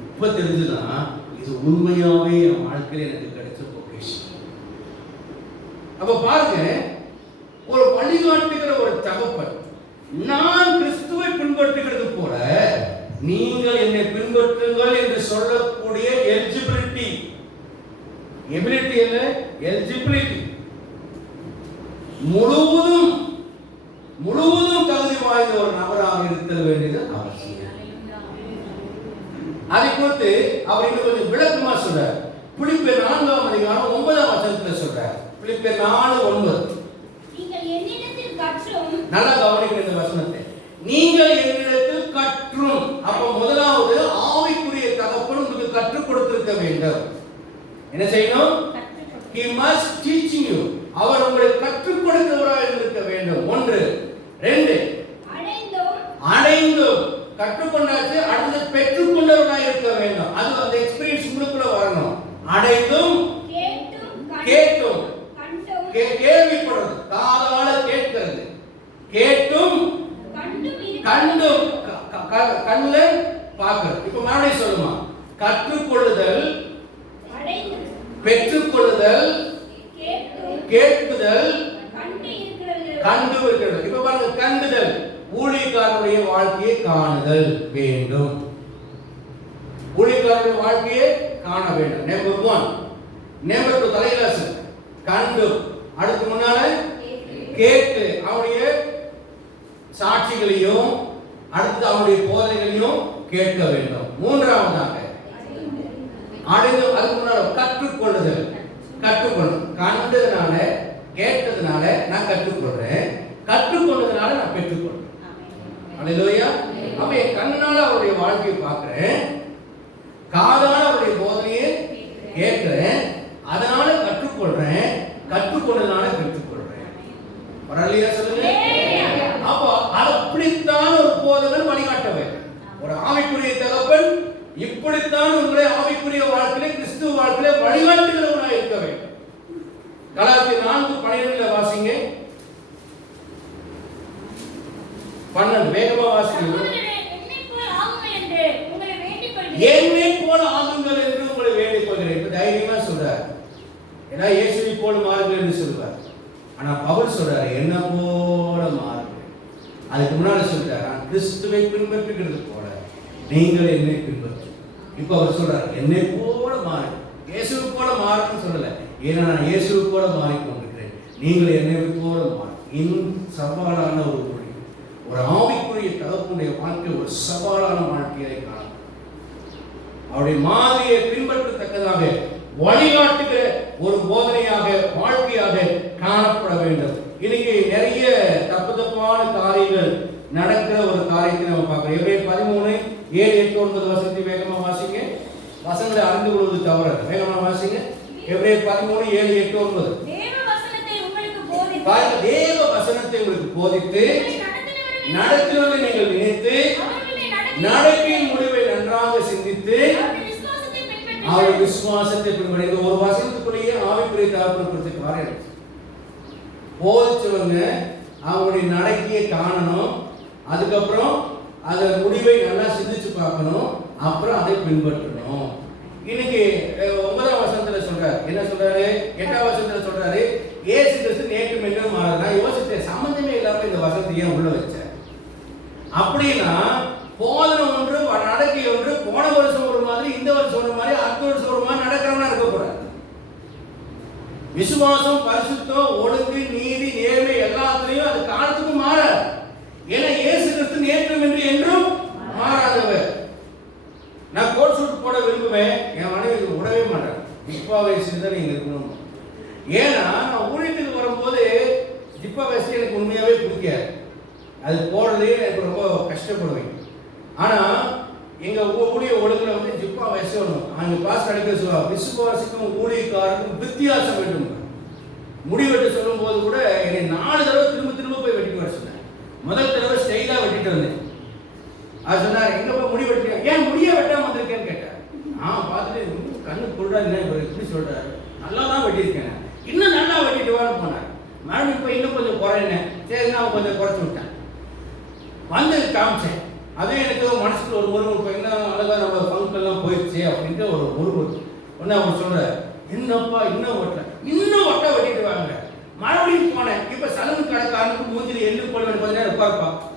இப்ப தெரிஞ்சுதான் இது உண்மையாவே என் வாழ்க்கையில எனக்கு கிடைச்ச பொக்கிஷம். அப்ப பாருங்க, ஒரு வழிகாட்டுகிற ஒரு தகப்பன், நான் கிறிஸ்துவை பின்பற்றுகிறது போல நீங்கள் என்னை பின்பற்றுங்கள் என்று சொல்லக்கூடிய எலிஜிபிலிட்டி என்ன? எலிஜிபிலிட்டி முழுவதும் தகுதி வாய்ந்த ஒரு நபராக இருத்தல் வேண்டியது அவசியம். அதை குறித்து அவர் இன்னும் கொஞ்சம் விளக்கமா சொல்றார். பிலிப்பியர் 4ஆம் அதிகாரம் 9ஆம் வசனத்துல சொல்றார். பிலிப்பியர் 4:9. நீங்கள் என்னிடத்தில் கற்றும், நல்லா கவனிங்க இந்த வசனத்தை. நீங்கள் என்னிடத்தில் கற்றும். அப்ப முதலாவது ஆவிக்குரிய தகப்பன் உங்களுக்கு கற்றுக் கொடுத்திருக்க வேண்டும். என்ன செய்யணும்? He must teach you. அவர் உங்களுக்கு கற்றுக் கொடுக்கிறவராக இருக்க வேண்டும். 1. 2 அடைந்தும் கற்றுக்கொண்டாச்சு, அடுத்து பெற்றுக்கொண்டவராக இருக்க வேண்டும். அது அந்த எக்ஸ்பீரியன்ஸ் உங்களுக்குள்ள வரணும். அடைந்தும் கேட்டும் கேள்விப்படுறது, காதால கேட்கிறது, கேட்டும் கண்டும் கண்ணுல பார்க்கிறது. இப்ப மறுபடியும் சொல்லுமா, கற்றுக்கொள்ளுதல், பெற்றுக்கொள்ளுதல், கேட்குதல், கண்டு இருக்கிறது. இப்ப பாருங்க, கண்டுதல், ஊழியக்காரனுடைய வாழ்க்கையை காணுதல் வேண்டும். ஊழியக்காரனுடைய வாழ்க்கையை காண வேண்டும். நம்பர் 1. நம்பர் 2 தலையிலாசு கண்டு, அடுத்து முன்னால கேட்டு அவருடைய சாட்சிகளையும் அடுத்து அவருடைய போதனைகளையும் கேட்க வேண்டும். 3ஆவதாக அடைந்து, அதுக்கு முன்னால கற்றுக்கொள்ளுதல். கற்றுக்கொள்ளும், கண்டதுனால கேட்டதுனால நான் கற்றுக்கொள்றேன், கற்றுக்கொண்டதுனால நான் பெற்றுக்கொள்றேன். அல்லேலூயா. அப்ப என் கண்ணால அவருடைய வாழ்க்கையை பார்க்கிறேன், காதால அவருடைய போதனையை கேட்கிறேன், அதனால கற்றுக்கொள்றேன், கற்றுக்கொண்டதுனால பெற்றுக்கொள்றேன். பரவாயில்லையா சொல்லுங்க. அப்போ அப்படித்தான் ஒரு போதகன் வழிகாட்ட வேண்டும். ஒரு ஆவிக்குரிய தகப்பன் இப்படித்தான் உங்களை ஆவிக்குரிய வாழ்க்கையில, கிறிஸ்துவ வாழ்க்கையில வழிகாட்டுகிறவனாக கலாத்தியர் 4:12 வாசிங்க. 12 வேகமா வாசிங்க. என்னை போல ஆகுங்கள் என்று உங்களை வேண்டிக் கொள்கிறேன். இப்ப தைரியமா சொல்றார். ஏன்னா இயேசுவை போல மாறுங்கள் என்று சொல்றார். ஆனா பவுல் சொல்றாரு என்ன போல மாறுங்கள். அதுக்கு முன்னாடி சொல்றாரு நான் கிறிஸ்துவை பின்பற்றுகிறது போல நீங்கள் என்னை பின்பற்று. இப்ப அவர் சொல்றாரு என்னை போல மாறு. இயேசுவை போல மாறுன்னு சொல்லல. ஏன்னா நான் இயேசுவை போல மாறிக்கொண்டிருக்கிறேன். நீங்கள் என்னை போல மாறு. இன்னும் சவாலான ஒரு மொழி. ஒரு ஆவிக்குரிய தகப்புடைய வாழ்க்கை ஒரு சவாலான வாழ்க்கையை காணும். அவருடைய மாதிரியை பின்பற்றத்தக்கதாக வழிகாட்டுகிற ஒரு போதனையாக வாழ்க்கையாக காணப்பட வேண்டும். இன்னைக்கு நிறைய தப்பான காரியங்கள் நடக்கிற ஒரு காரியத்தை நம்ம பார்க்கிறோம். எபிரேயர் 13:7-8-9 வசனத்தை வேகமா வாசிங்க. வசனங்களை அறிந்து கொள்வது தவறு. வேகமா வாசிங்க. எபிரேயர் 13:7-8-9. தேவ வசனத்தை உங்களுக்கு போதித்து நடத்துவதை நீங்கள் நினைத்து நடக்கையின் முடிவை நன்றாக சிந்தித்து அவருடைய விசுவாசத்தை பின்பற்றி ஒரு வசனத்துக்குள்ளேயே ஆவிக்குரிய தகப்பனை குறித்த காரியம் போதிச்சவங்க அவங்களுடைய நடக்கையை காணணும். அதுக்கப்புறம் அதை முடிவை நல்லா சிந்திச்சு பார்க்கணும். அப்புறம் அதை பின்பற்றணும். இன்னைக்கு 9ஆம் வசனத்துல சொல்றாரு. என்ன சொல்றாரு? 8ஆம் வசனத்துல சொல்றாரு இயேசு கிறிஸ்து நேற்றும் என்றும் மாறாது. நான் யோசித்தேன் சம்பந்தமே இல்லாம இந்த வசனத்தை ஏன் உள்ள வச்சேன் அப்படின்னா, போதனை ஒன்று நடக்கை ஒன்று. போன வருஷம் ஒரு மாதிரி, இந்த வருஷம் ஒரு மாதிரி, அடுத்த வருஷம் ஒரு மாதிரி நடக்கிறவனா இருக்கக்கூடாது. விசுவாசம், பரிசுத்தம், ஒழுங்கு, நீதி, நேர்மை எல்லாத்துலயும் அது காலத்துக்கும் மாறாது. ஏன்னா இயேசு கிறிஸ்து நேற்றும் என்று என்றும் மாறாதவர். நான் கோட் சூட் போட விரும்புவேன். என் மனைவி விடவே மாட்டேன். ஜிப்பா வயசுல தான் நீங்க இருக்கணும். ஏன்னா நான் ஊழியத்துக்கு வரும்போது ஜிப்பா வயசு எனக்கு உண்மையாவே பிடிக்காது. அது போடுறதே எனக்கு ரொம்ப கஷ்டப்படுவேன். ஆனா எங்க ஊழிய ஒழுங்குல வந்து ஜிப்பா வயசு வரணும். அங்க பாஸ் அடிக்க சொல்லுவாங்க விசுவாசிக்கும் ஊழியக்காரருக்கும் வித்தியாசம் வேண்டும். முடி வெட்ட சொல்லும் போது கூட என்னை 4 தடவை திரும்ப போய் வெட்டிட்டு வர சொன்னேன். முதல் தடவை ஸ்டைலா வெட்டிட்டு வந்தேன். அது சொன்னார் எங்கப்பா முடி வெட்டியா? ஏன் முடிய வெட்டாம வந்திருக்கேன்னு கேட்டேன். பார்த்துட்டு கண்ணு குருடா என்ன எப்படி சொல்றாரு? நல்லா தான் வெட்டியிருக்கேன். இன்னும் நல்லா வெட்டிட்டு வான்னு போனார். மறுபடியும் இப்போ இன்னும் கொஞ்சம் குறையினேன். சரி நான் கொஞ்சம் குறைச்சி விட்டேன். வந்து காமிச்சேன். அதே எனக்கு மனசுக்கு ஒரு முருகன் இன்னும் அழகா நம்ம ஃபங்க்ஷன்லாம் போயிடுச்சு அப்படின்ட்டு ஒரு முருகன் ஒன்று அவர் சொல்கிறார் என்னப்பா இன்னும் ஒட்டை வெட்டிட்டு வாங்க. மறுபடியும் போனேன். இப்போ சலூன் கடைக்காரனுக்கு மூஞ்சில் எள்ளு போல கொஞ்ச நேரம்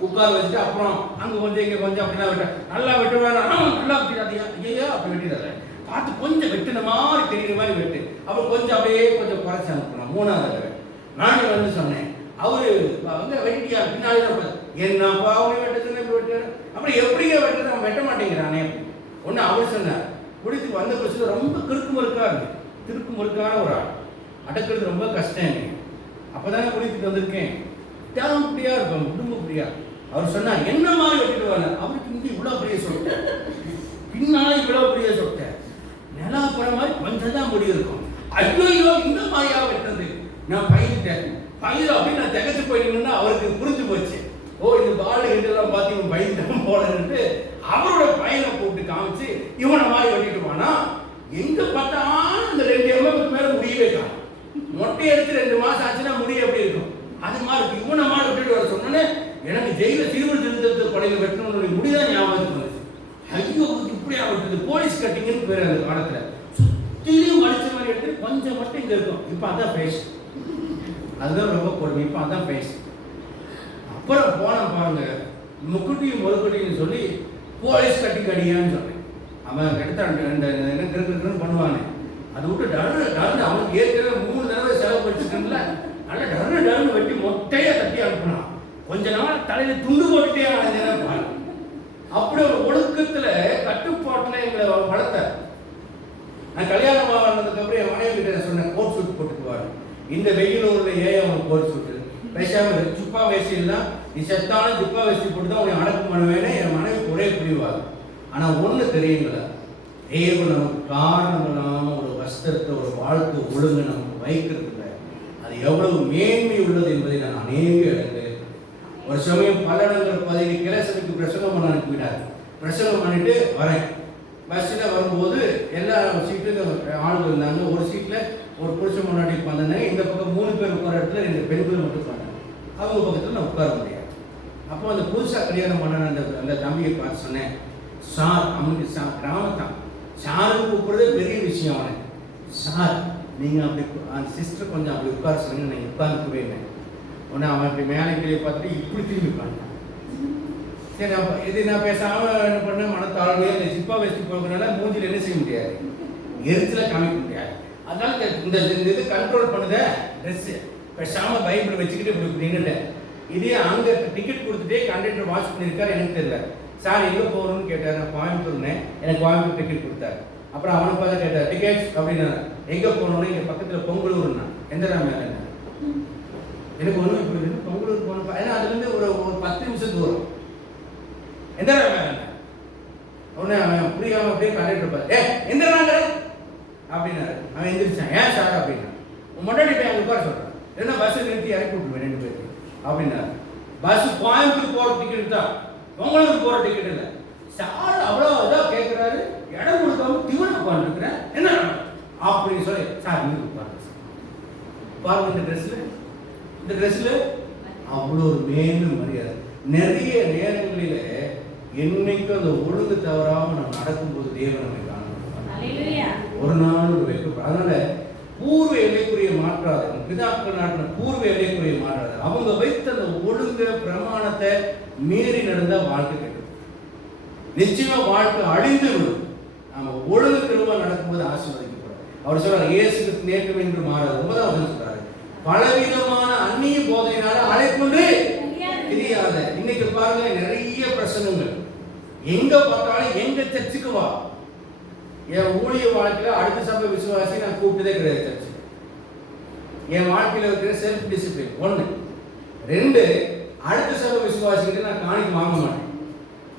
உட்கார வச்சுட்டு அப்புறம் அங்கே கொஞ்சம் இங்கே கொஞ்சம் அப்படிலாம் வெட்டேன். நல்லா வெட்டுவாங்க. நல்லா வெட்டிடாதியா ஐயா அப்படி வெட்டிடாத பார்த்து கொஞ்சம் வெட்டின மாதிரி தெரியுற மாதிரி வெட்டு. அப்புறம் கொஞ்சம் அப்படியே கொஞ்சம் குறைச்சி அனுப்பணும். 3வது நான் வந்து சொன்னேன். அவரு வந்து வெட்டியா பின்னாடி என்னப்பா அவனை வெட்டுன்னு வெட்டு. அப்புறம் எப்படிங்க வெட்டுறது? அவன் வெட்ட மாட்டேங்கிறானே. ஒன்று அவர் சொன்னார். குடித்து வந்த பட்சத்தில் ரொம்ப கிறுக்கு முறுக்கான ஒரு ஆள். அடக்கிறது ரொம்ப கஷ்டம் எனக்கு. அப்போதானே குடித்துட்டு வந்திருக்கேன். தேவம் இப்படியா இருக்கும் குடும்பம் இப்படியா. அவர் சொன்னார் என்ன மாதிரி வெட்டிட்டு வாங்க. அவருக்கு இங்கே இவ்வளோ பெரிய சொல்லிட்டேன், பின்னாலும் இவ்வளோ பெரிய சொல்லிட்டேன். நிலா போற மாதிரி கொஞ்சம் தான் முடி இருக்கும். ஐயோ இந்த மாதிரியா வெட்டுறது. நான் பயந்துட்டேன். அப்படின்னு நான் திகச்சு போயிட்டேன்னா அவருக்கு புரிஞ்சு போச்சு. இந்த பால் இதெல்லாம் பார்த்து இவன் பயந்துட்டான் போலன்னு அவரோட பையனை கூப்பிட்டு காமிச்சு இவனை மாதிரி வெட்டிட்டு போனா எங்க பார்த்தாலும் இந்த 2 எம்எம்க்கு மேல முடியவே காணும். மொட்டை எடுத்து 2 மாசம் ஆச்சுன்னா முடிய எப்படி இருக்கும்? அது மாதிரி இருக்கு. இவனை மாதிரி வெட்டிட்டு வர சொன்னோன்னே எனக்கு ஜெயில சிறுவர் திருத்தத்து படையில வெட்டணும்னு முடிதான் ஞாபகத்துக்கு வந்துச்சு. ஐயோ இப்படியா வெட்டுது போலீஸ் கட்டிங்கன்னு பேர் அந்த காலத்துல. சுத்திலையும் வலிச்ச மாதிரி எடுத்து கொஞ்சம் மட்டும் இங்க இருக்கும். இப்ப அதான் பேசு. அதுதான் ரொம்ப கொடுமை. இப்போ அதான் பேசு. அப்புறம் போன பாருங்க முக்குட்டியும் முழுக்குட்டின்னு சொல்லி போலீஸ் கடியான்னு சொன்னேன். அவன் எடுத்தான் என்ன கிருக்குன்னு பண்ணுவானே. அதை விட்டு டர்னு அவனுக்கு ஏற்கனவே 3 தடவை செலவு படிச்சுக்கல. நல்லா டர்னு வெட்டி மொட்டையா தட்டி அனுப்பினான். கொஞ்ச நாள் தலையில துண்டு போட்டுட்டே அடைஞ்சாரு. அப்படி ஒரு ஒழுக்கத்துல கட்டுப்பாட்டுல எங்களை வளர்த்த. நான் கல்யாணம் ஆனதுக்கு அப்புறம் என் மனைவி கிட்ட சொன்னேன் கோட் சூட் போட்டுக்குவாரு. இந்த வெயிலூர்ல ஏன் அவனுக்கு கோட் சூட்டு பேசாம ஜிப்பா வேஷ்டின்னா நீ செத்தாலும் ஜிப்பா வேஷ்டி போட்டு தான் அவனை அடக்கம் பண்ணுவேன்னு என் மனைவி ஒரே புரிவாங்க. ஆனா ஒண்ணு தெரியுங்களா, தேவன் நமக்கு காரணம் இல்லாம ஒரு வஸ்திரத்தை ஒரு வாழ்க்கை ஒழுங்கு நமக்கு வைக்கிறது இல்லை. அது எவ்வளவு மேன்மை உள்ளது என்பதை நான் அநேக இடங்களில் ஒரு சமயம் பல்லடங்கிற பதவி கிளசனுக்கு பிரசங்கம் பண்ண அனுப்பிவிடாது. பிரசங்கம் பண்ணிட்டு வரேன். பஸ்ஸில் வரும்போது எல்லா சீட்லையும் ஆளுங்க இருந்தாங்க. ஒரு சீட்டில் ஒரு புருஷன் முன்னாடி உட்காந்துருந்தாங்க. இந்த பக்கம் 3 பேர் உட்கார இடத்துல 2 பெண்களும் மட்டும் உட்காந்தாங்க. அவங்க பக்கத்தில் நான் உட்கார முடியாது. அப்போ அந்த புதுசாக கல்யாணம் பண்ண அந்த தம்பியை பார்த்து சொன்னேன், சார் அவனுக்கு கிராமத்தான் சாருக்கு கூப்பிடுறதே பெரிய விஷயம். அவனுக்கு சார் நீங்கள் அப்படி அந்த சிஸ்டர் கொஞ்சம் அப்படி உட்கார சொன்னீங்க, நீங்கள் உட்கார்ந்து இல்லை. உடனே அவன் இப்படி மேலே கீழே பார்த்துட்டு இப்படி திரும்பி உட்காந்துட்டான். சரி, அப்போ இது நான் பேசாமல் என்ன பண்ணேன், மனத்தாழ்வையே இந்த ஜிப்பா வச்சுட்டு போகிறதுனால மூஞ்சில் என்ன செய்ய முடியாது, எரிச்சலாக காமிக்க முடியாது. அதனால இந்த இது கண்ட்ரோல் பண்ணுத ட்ரெஸ்ஸு பேசாமல் பைபிள் வச்சுக்கிட்டு இப்படி நின்றுட்டேன். இதே அங்கே டிக்கெட் கொடுத்துட்டே கண்டக்டர் வாட்ச் பண்ணியிருக்காரு. எனக்கு தெரியல. சார் எங்கே போகணும்னு கேட்டார். நான் கோயம்புத்தூர்னே, எனக்கு கோயம்புத்தூர் டிக்கெட் கொடுத்தாரு. அப்புறம் அவனை பார்த்து கேட்டார் டிக்கெட்ஸ் அப்படின்னு. எங்கே போகணுன்னு இங்கே பக்கத்தில் பொங்கலூர்னா எந்த மேலே எனக்கு ஒன்றும் இப்படி பொங்கலூர் போகணும். ஏன்னா அதுலேருந்து ஒரு 10 நிமிஷம் தூரம். எந்த மேலே உடனே அவன் புரியாமல் அப்படியே கண்டக்டர் பார்த்து எந்த நாங்க அப்படின்னாரு. அவன் எந்திரிச்சான். ஏன் சார் அப்படின்னா, முன்னாடி போய் அங்கே உட்கார சொல்கிறேன், என்ன பஸ்ஸை நிறுத்தி இறக்கி விட்டுருவேன் 2 பேருக்கு அப்படின்னாரு. பஸ் கோயம்புத்தூர் போகிற டிக்கெட் தான், பொங்கலூர் போகிற டிக்கெட் இல்லை. சார் அவ்வளோ இதாக கேட்குறாரு, இடம் கொடுக்காம திவன் உட்காந்துருக்குறேன் என்ன அப்படின்னு சொல்லி, சார் நீங்கள் உட்காந்து பாருங்க இந்த ட்ரெஸ்ஸில் அவ்வளோ ஒரு மேலும் மரியாதை. நிறைய நேரங்களில் என்னைக்கும் அந்த ஒழுங்கு தவறாமல் நம்ம நடக்கும்போது தேவன் நம்மை காணணும். ஒரு நாள் வைக்கப்படும். அதனால பூர்வ எல்லைக்குரிய மாற்றாது, பிதாக்கள் நாட்டின பூர்வ எல்லைக்குரிய மாற்றாது. அவங்க வைத்த அந்த ஒழுங்க பிரமாணத்தை மீறி நடந்த வாழ்க்கை கெட்டு நிச்சயமா வாழ்க்கை அழிந்து விடும். நம்ம ஒழுங்கு திரும்ப நடக்கும்போது ஆசீர்வதிக்கப்படும். அவர் சொல்றாரு, இயேசு நேற்று என்று மாறாது. 9வது சொல்றாரு, பலவிதமான அந்நிய போதையினால அழைக்கொண்டு தெரியாத. இன்னைக்கு பாருங்க, நிறைய பிரசங்கங்கள் எங்க பார்த்தாலும் எங்க சர்ச்சுக்கு வா. என் ஊழிய வாழ்க்கையில அடுத்த சபை விசுவாசி நான் கூப்பிட்டதே கிடையாது. சர்ச்சு என் வாழ்க்கையில இருக்கிற செல்ஃப் டிசிப்ளின் 1. 2, அடுத்த சபை விசுவாசிக்கிட்ட நான் காணிக்க வாங்க மாட்டேன்.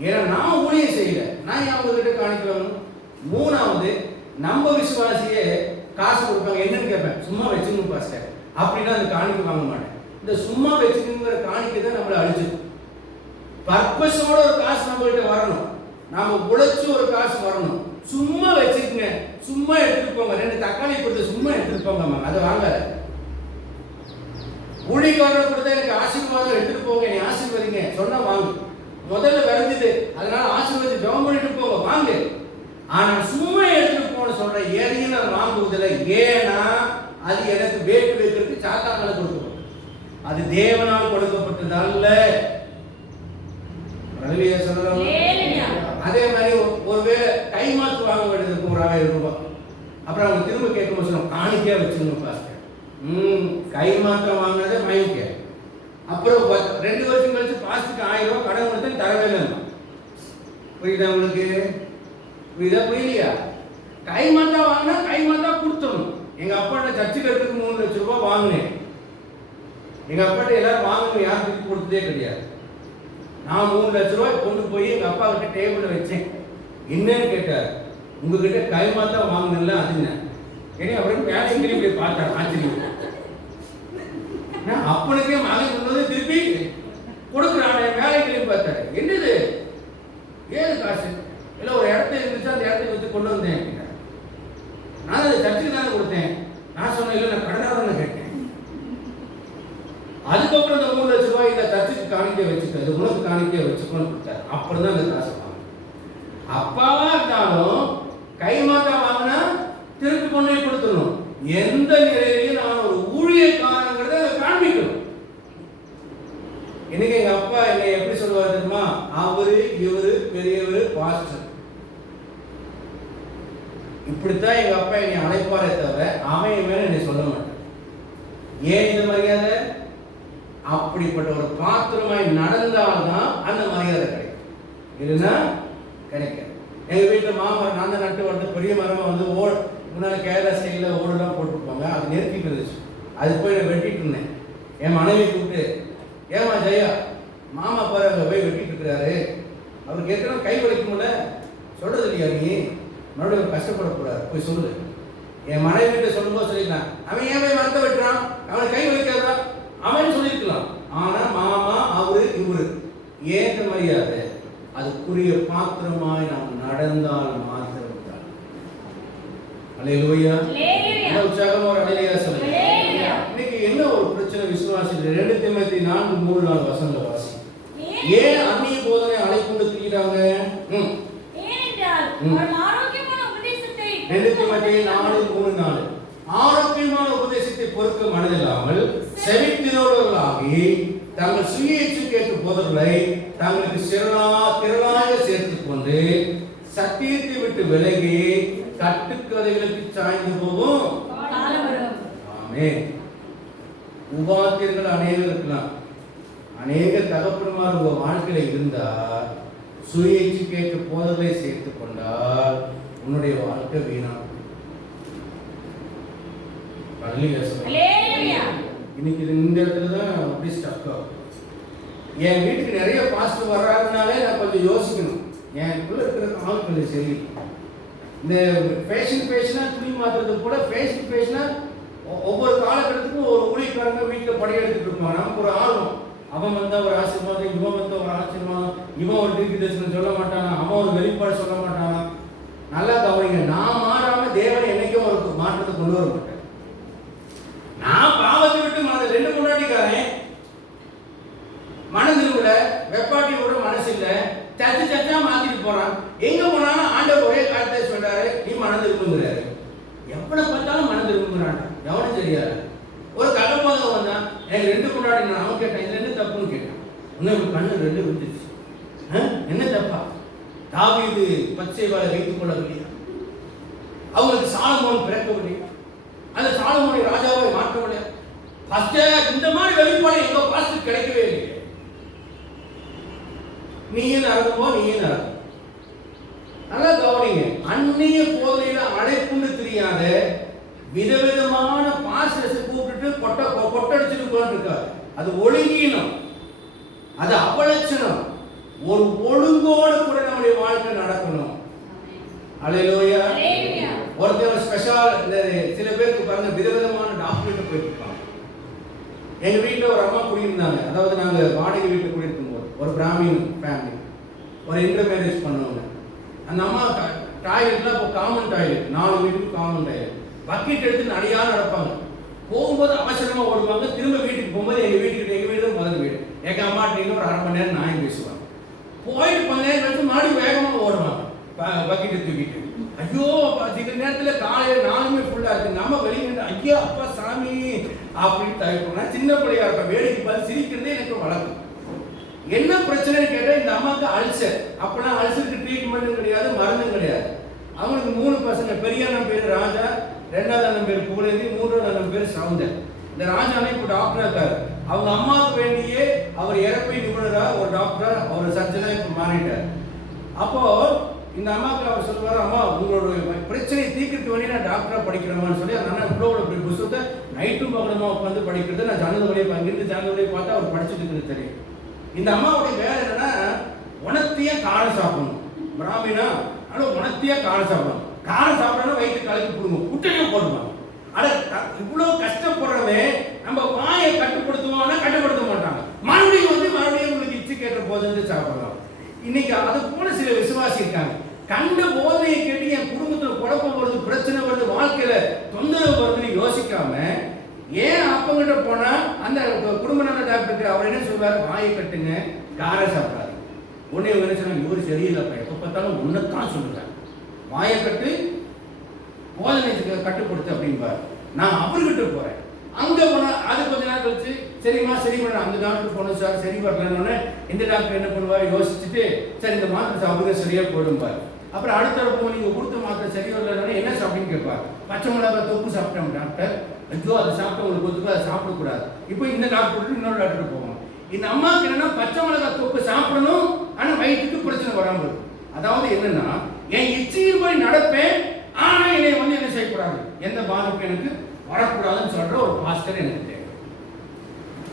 ஏன்னா நான் ஊழியம் செய்யல, நான் அவங்க கிட்ட காணிக்க வாங்கணும். 3வது, நம்ம விசுவாசியே காசு கொடுப்பாங்க, என்னன்னு கேட்பேன், சும்மா வச்சுக்கணும் பாஸ்டர் அப்படின்னா அந்த காணிக்க வாங்க மாட்டேன். இந்த சும்மா வச்சுக்கணுங்கிற காணிக்கை தான் நம்மளை அழிச்சிடும். பர்பஸோட ஒரு காசு நம்மகிட்ட வரணும், நாம உழைச்சு ஒரு காசு வரணும். சும்மா வச்சுக்கங்க, சும்மா எடுத்துட்டு போங்க, 2 தக்காளி கொடுத்து சும்மா எடுத்துட்டு போங்க, அதை வாங்கல. ஊழியக்காரர் கொடுத்தா எனக்கு ஆசீர்வாதம் எடுத்துட்டு போங்க, நீ ஆசீர்வதிங்க சொன்னா வாங்க. முதல்ல விளைஞ்சது, அதனால ஆசீர்வாதம் ஜெபம் பண்ணிட்டு போங்க வாங்க. ஆனா சும்மா எடுத்துட்டு போன சொல்ற எதையும் நான் வாங்குவதில்லை. ஏன்னா அது எனக்கு வேட்டு வைக்கிறதுக்கு சாத்தானால கொடுக்கப்பட்டது, அது தேவனால் கொடுக்கப்பட்டது அல்ல. அதே மாதிரி ஒருவேளை கை மாத்து வாங்க வேண்டியது ஒரு 1000 ரூபாய், அப்புறம் அவங்க திரும்ப கேட்கும்போது சொல்லுவோம் காணிக்கையா வச்சுங்க பாஸ்டர். கை மாத்திரம் வாங்கினதே மயக்க. அப்புறம் 2 வருஷம் கழிச்சு பாஸ்டுக்கு 1000 ரூபாய் கடன் கொடுத்து தரவே இல்லை. புரியுதா உங்களுக்கு? புரியுதா புரியலையா? கை மாத்தா வாங்கினா கை மாத்தா கொடுத்துடணும். எங்க அப்பாட்ட சர்ச்சுக்கு எடுத்துக்கு 3 லட்சம் ரூபாய் வாங்கினேன். எங்க அப்பாட்ட எல்லாரும் வாங்கணும், யாரும் திருப்பி கொடுத்ததே கிடையாது. நான் 3 லட்சம் ரூபாய் கொண்டு போய் எங்க அப்பா கிட்ட டேபிள்ல வச்சேன். என்னன்னு கேட்டார், உங்ககிட்ட கை மாத்தா வாங்கினல அதுங்க ஏன்னா அப்படின்னு வேலை திருப்பி பார்த்தார். ஆச்சரியம். அப்பனுக்கே மகன் சொன்னது திருப்பி கொடுக்குறான். வேலை திருப்பி பார்த்தாரு, என்னது ஏது காசு இல்லை, ஒரு இடத்த இருந்துச்சு அந்த இடத்த வச்சு கொண்டு வந்தேன். நான் அதை சர்ச்சுக்கு தானே கொடுத்தேன். நான் சொன்னேன் இல்லை, நான் கடனாக தான் கேட்டேன். அதுக்கப்புறம் இந்த 3 லட்சம் ரூபாய் இந்த சர்ச்சுக்கு காணிக்க வச்சுக்க, அது உனக்கு காணிக்க வச்சுக்கோன்னு கொடுத்தாரு. அப்புறம் தான் அந்த காசை வாங்க. அப்பாவா இருந்தாலும் கை மாத்தா வாங்கினா திருப்பி கொண்டு போய் கொடுத்துடணும். எந்த நிலையிலையும் நான் ஒரு ஊழியக்காரங்கிறத காண்பிக்கணும். இன்னைக்கு எங்க அப்பா என்னை எப்படி சொல்லுவாரு தெரியுமா, அவரு இவரு பெரியவர் பாஸ்டர், இப்படித்தான் எங்க அப்பா என்னை அழைப்பாரே தவிர அவன் மேல என்னை சொல்ல மாட்டேன். ஏன் இந்த மரியாதை? அப்படிப்பட்ட ஒரு பாத்திரமாய் நடந்தால்தான் அந்த மரியாதை கிடைக்கும், இல்லைன்னா கிடைக்காது. எங்க வீட்டுல மாமரம் நான் தான் நட்டு வளர்த்து பெரிய மரமா வந்து முன்னால கேரளா ஸ்டைல ஓடுலாம் போட்டுருப்பாங்க, அது நெருக்கிட்டு இருந்துச்சு. அது போய் நான் வெட்டிட்டு இருந்தேன். என் மனைவி கூப்பிட்டு, ஏமா ஜெயா மாமா பாரு அங்கே போய் வெட்டிட்டு இருக்கிறாரு, அவருக்கு ஏற்கனவே கை வலிக்கும்ல, சொல்றது இல்லையா நீ, மறுபடியும் கஷ்டப்படக்கூடாது, போய் சொல்லு. என் மனைவி கிட்ட சொல்லும்போது சொல்லிக்கலாம், அவன் ஏன் போய் மரத்தை வெட்டுறான், அவனை கை வலிக்காதா அவன் சொல்லியிருக்கலாம். ஆனா மாமா அவரு இவரு ஏற்ற மரியாதை, அதுக்குரிய பாத்திரமாய் நாம் நடந்தால் மாத்திரம் தான். அல்லேலூயா. என்ன உற்சாகமா ஒரு அலையிலேயே சொல்லுங்க. இன்னைக்கு என்ன ஒரு பிரச்சனை விசுவாசிகள்? 2 தீமோத்தேயு 4:3-4 வசனங்களை வாசி. ஏன் அந்நிய போதனை அழைப்புண்டு திரிகிறாங்க? ஏனென்றால் அவர் ஆரோக்கியமான உபதேசத்தை 2 தீமோத்தேயு 4:3-4 ஆரோக்கியமான உபதேசத்தை பொறுக்க மனதில்லாமல் செவித்திரோர்களாகி தங்கள் சுய இச்சைக்கேற்ற போதர்களை தங்களுக்கு திரளாக சேர்த்துக் கொண்டு சத்தியத்தை விட்டு விலகி கட்டுக்கதைகளுக்கு சாய்ந்து போகும் காலம் வரும். ஆமென். உபாத்தியர்கள் அநேகர் இருக்கலாம். அநேக தகப்பன்மார் உங்க வாழ்க்கையில இருந்தால் சுய இச்சைக்கேற்ற போதர்களை சேர்த்துக் கொண்டால் உன்னுடைய வாழ்க்கை வீணாகும். இன்னைக்கு இந்த இடத்துல தான் அப்படி ஸ்டக் ஆகும். என் வீட்டுக்கு நிறைய பாஸ்டர் வர்றாருனாலே நான் கொஞ்சம் யோசிக்கணும். எனக்குள்ள இருக்கிற ஆள் கொஞ்சம் சரி. இந்த ஃபேஷனா துணி மாற்றுறது கூட ஃபேஷனா ஒவ்வொரு காலகட்டத்துக்கும் ஒரு ஊழியக்காரங்க வீட்டில் படையெடுத்துட்டு இருப்பாங்க. நமக்கு ஒரு ஆர்வம். அவன் வந்தா ஒரு ஆசீர்வாதம், இவன் வந்தா ஒரு ஆசீர்வாதம், இவன் ஒரு தீர்க்க தரிசனம் சொல்ல மாட்டானா, அவன் ஒரு வெளிப்பாடு சொல்ல மாட்டானா. நல்லா கவனிங்க, நான் மாறாம தேவன் என்னைக்கும் ஒரு மாற்றத்தை கொண்டு வர மாட்டேன். நான் பாவத்தை விட்டு 2 முன்னாடிக்காரன் மனதில் விட வெப்பாட்டி விட மனசு இல்லை, சச்சா மாத்திட்டு போறான். எங்க போனாலும் ஆண்டவர் ஒரே காலத்தை சொல்றாரு, நீ மனம் திரும்புங்கிறாரு. எவ்வளவு பார்த்தாலும் மனம் திரும்புங்கிறான். எவனும் தெரியாது. ஒரு கள்ளப்போதகம் வந்தான், எனக்கு 2 முன்னாடி நான் அவன் கேட்டேன், இதுல என்ன தப்புன்னு கேட்டான். இன்னும் கண்ணு 2 விழுந்துச்சு. என்ன தப்பா? தாவீது பச்சைவாளை வைத்துக் கொள்ளவில்லையா? அவங்களுக்கு சாலமோன் பிறக்கவில்லையா? அந்த சாலமோனை ராஜாவை மாற்றவில்லை. இந்த மாதிரி வெளிப்பாடு எங்க பாஸ்டர் கிடைக்கவே இல்லை. நீயே நடக்குமோ நீயே நடக்கும். நல்லா கவனிங்க, அந்நிய போதையில அழைப்புண்டு தெரியாத விதவிதமான பாஸ்டர்ஸ் கூப்பிட்டு கொட்டடிச்சுட்டு உட்கார்ந்துருக்காரு. அது ஒழுங்கீனம், அது அவலட்சணம். ஒரு ஒழுங்கோடு கூட நம்முடைய வாழ்க்கை நடக்கணும். அல்லேலூயா. ஒருத்தர் ஸ்பெஷல். சில பேருக்கு பாருங்க விதவிதமான டாக்டர்கிட்ட போயிட்டு இருப்பாங்க. எங்க வீட்டில் ஒரு அம்மா குடியிருந்தாங்க. அதாவது நாங்கள் வாடகை வீட்டில் குடியிருக்கும் போது ஒரு பிராமின் ஃபேமிலி, ஒரு இன்டர் மேரேஜ் பண்ணவங்க. அந்த அம்மா டாய்லெட்லாம் இப்போ காமன் டாய்லெட், 4 வீட்டுக்கு காமன் டாய்லெட். பக்கெட் எடுத்து நிறையா நடப்பாங்க. போகும்போது அவசரமாக ஓடுவாங்க. திரும்ப வீட்டுக்கு போகும்போது எங்கள் வீடு தான் முதல் வீடு. எங்கள் அம்மாட்டின்னு ஒரு 1/2 மணி நேரம் நாயம் பேசுவாங்க. போயிட்டு கொஞ்ச நேரம் கழிச்சு மறுபடியும் வேகமாக ஓடுவாங்க பக்கெட்டை தூக்கிட்டு. ஐயோ சில நேரத்தில் காலையில் 4மே ஃபுல்லாக இருக்கு. நம்ம வெளியே ஐயா அப்பா சாமி அப்படின்னு தவிர்ப்போம்னா சின்ன பிள்ளையா இருப்பேன். வேடிக்கை பார்த்து சிரிக்கிறதே எனக்கு வழக்கம். என்ன பிரச்சனைன்னு கேட்டால் இந்த அம்மாவுக்கு அல்சர். அப்போலாம் அல்சருக்கு ட்ரீட்மெண்ட்டும் கிடையாது, மருந்தும் கிடையாது. அவங்களுக்கு 3 பசங்க. பெரிய அண்ணன் பேர் ராஜா, 2வது அண்ணன் பேர் புகழேந்தி, 3வது அண்ணன் பேர் சவுந்தர். இந்த ராஜானே இப்போ டாக்டரா இருக்காரு. அவங்க அம்மாவுக்கு வேண்டியே அவர் இறப்பை நிபுணரா ஒரு டாக்டரா ஒரு சர்ஜனா இப்போ மாறிட்டார். அப்போ இந்த அம்மாவுக்கு அவர் சொல்லுவார், அம்மா உங்களோட பிரச்சனையை தீர்க்கிட்டு வேண்டி நான் டாக்டரா படிக்கிறேன்னு சொல்லி அந்த அண்ணன் இவ்வளோ புத்தகத்தை நைட்டும் பகலமாக உட்காந்து படிக்கிறது. நான் ஜனத வழியை அங்கிருந்து ஜனத வழியை பார்த்தா அவர் படிச்சுட்டு இருக்கிறது தெரியும். இந்த அம்மாவுடைய வேலை என்னன்னா, உணர்த்தியா காரம் சாப்பிடணும். பிராமினா ஆனால் உணர்த்தியா காரம் சாப்பிடணும். காரம் சாப்பிடணும் வயிற்று கலக்கி போடுவோம், குட்டையும் போடுவாங்க. ஆனால் இவ்வளோ கஷ்டப்படுறவே நம்ம வாயை கட்டுப்படுத்துவோம்னா கட்டுப்படுத்த மாட்டாங்க. மறுபடியும் உங்களுக்கு இச்சு கேட்ட போது சாப்பிடலாம். இன்னைக்கு அது போல சில விசுவாசி இருக்காங்க. கண்ட போதையை கேட்டு என் குடும்பத்தில் குழப்பம் வருது, பிரச்சனை வருது, வாழ்க்கையில தொந்தரவு வருதுன்னு யோசிக்காம ஏன் அப்பங்கிட்ட போனா அந்த குடும்ப நல டாக்டருக்கு அவர் என்ன சொல்வார், வாயை கட்டுங்க, காரம் சாப்பிடாது. உடனே என்ன சொன்னாங்க, இவரு சரியில்லைப்பா, எப்போ பார்த்தாலும் ஒன்றுத்தான் சொல்லுறாங்க, வாயை கட்டு போதனைக்கு கட்டுப்படுத்து அப்படின்பார். நான் அவர்கிட்ட போறேன். அங்க போனா அது கொஞ்ச நேரம் கழிச்சு சரிம்மா அந்த டாக்டர் போனோம் சார், சரி வரலன்னு இந்த டாக்டர் என்ன பண்ணுவார் யோசிச்சுட்டு, சரி இந்த மாத்திரை சாப்பிடுங்க சரியா போயிடும்பார். அப்புறம் அடுத்த போய் நீங்க கொடுத்த மாத்திரை சரி வரலன்னு என்ன சாப்பிடுன்னு கேட்பார். பச்சை மிளகாய் தொப்பு சாப்பிட்டோம் டாக்டர், ஐயோ அதை சாப்பிட்ட உங்களுக்கு ஒத்துக்கு, அதை சாப்பிடக்கூடாது. இப்போ இந்த டாக்டர் இன்னொரு டாக்டர் போவோம். இந்த அம்மாவுக்கு என்னன்னா பச்சை மிளகாய் தொப்பு சாப்பிடணும், ஆனா வயிற்றுக்கு பிரச்சனை வராமல் இருக்கும். அதாவது என்னன்னா, என் இச்சையில் போய் நடப்பேன், ஆனா என்னை என்ன செய்யக்கூடாது, எந்த பாதிப்பு எனக்கு வரக்கூடாதுன்னு சொல்ற ஒரு பாஸ்டர் எனக்கு தேவை.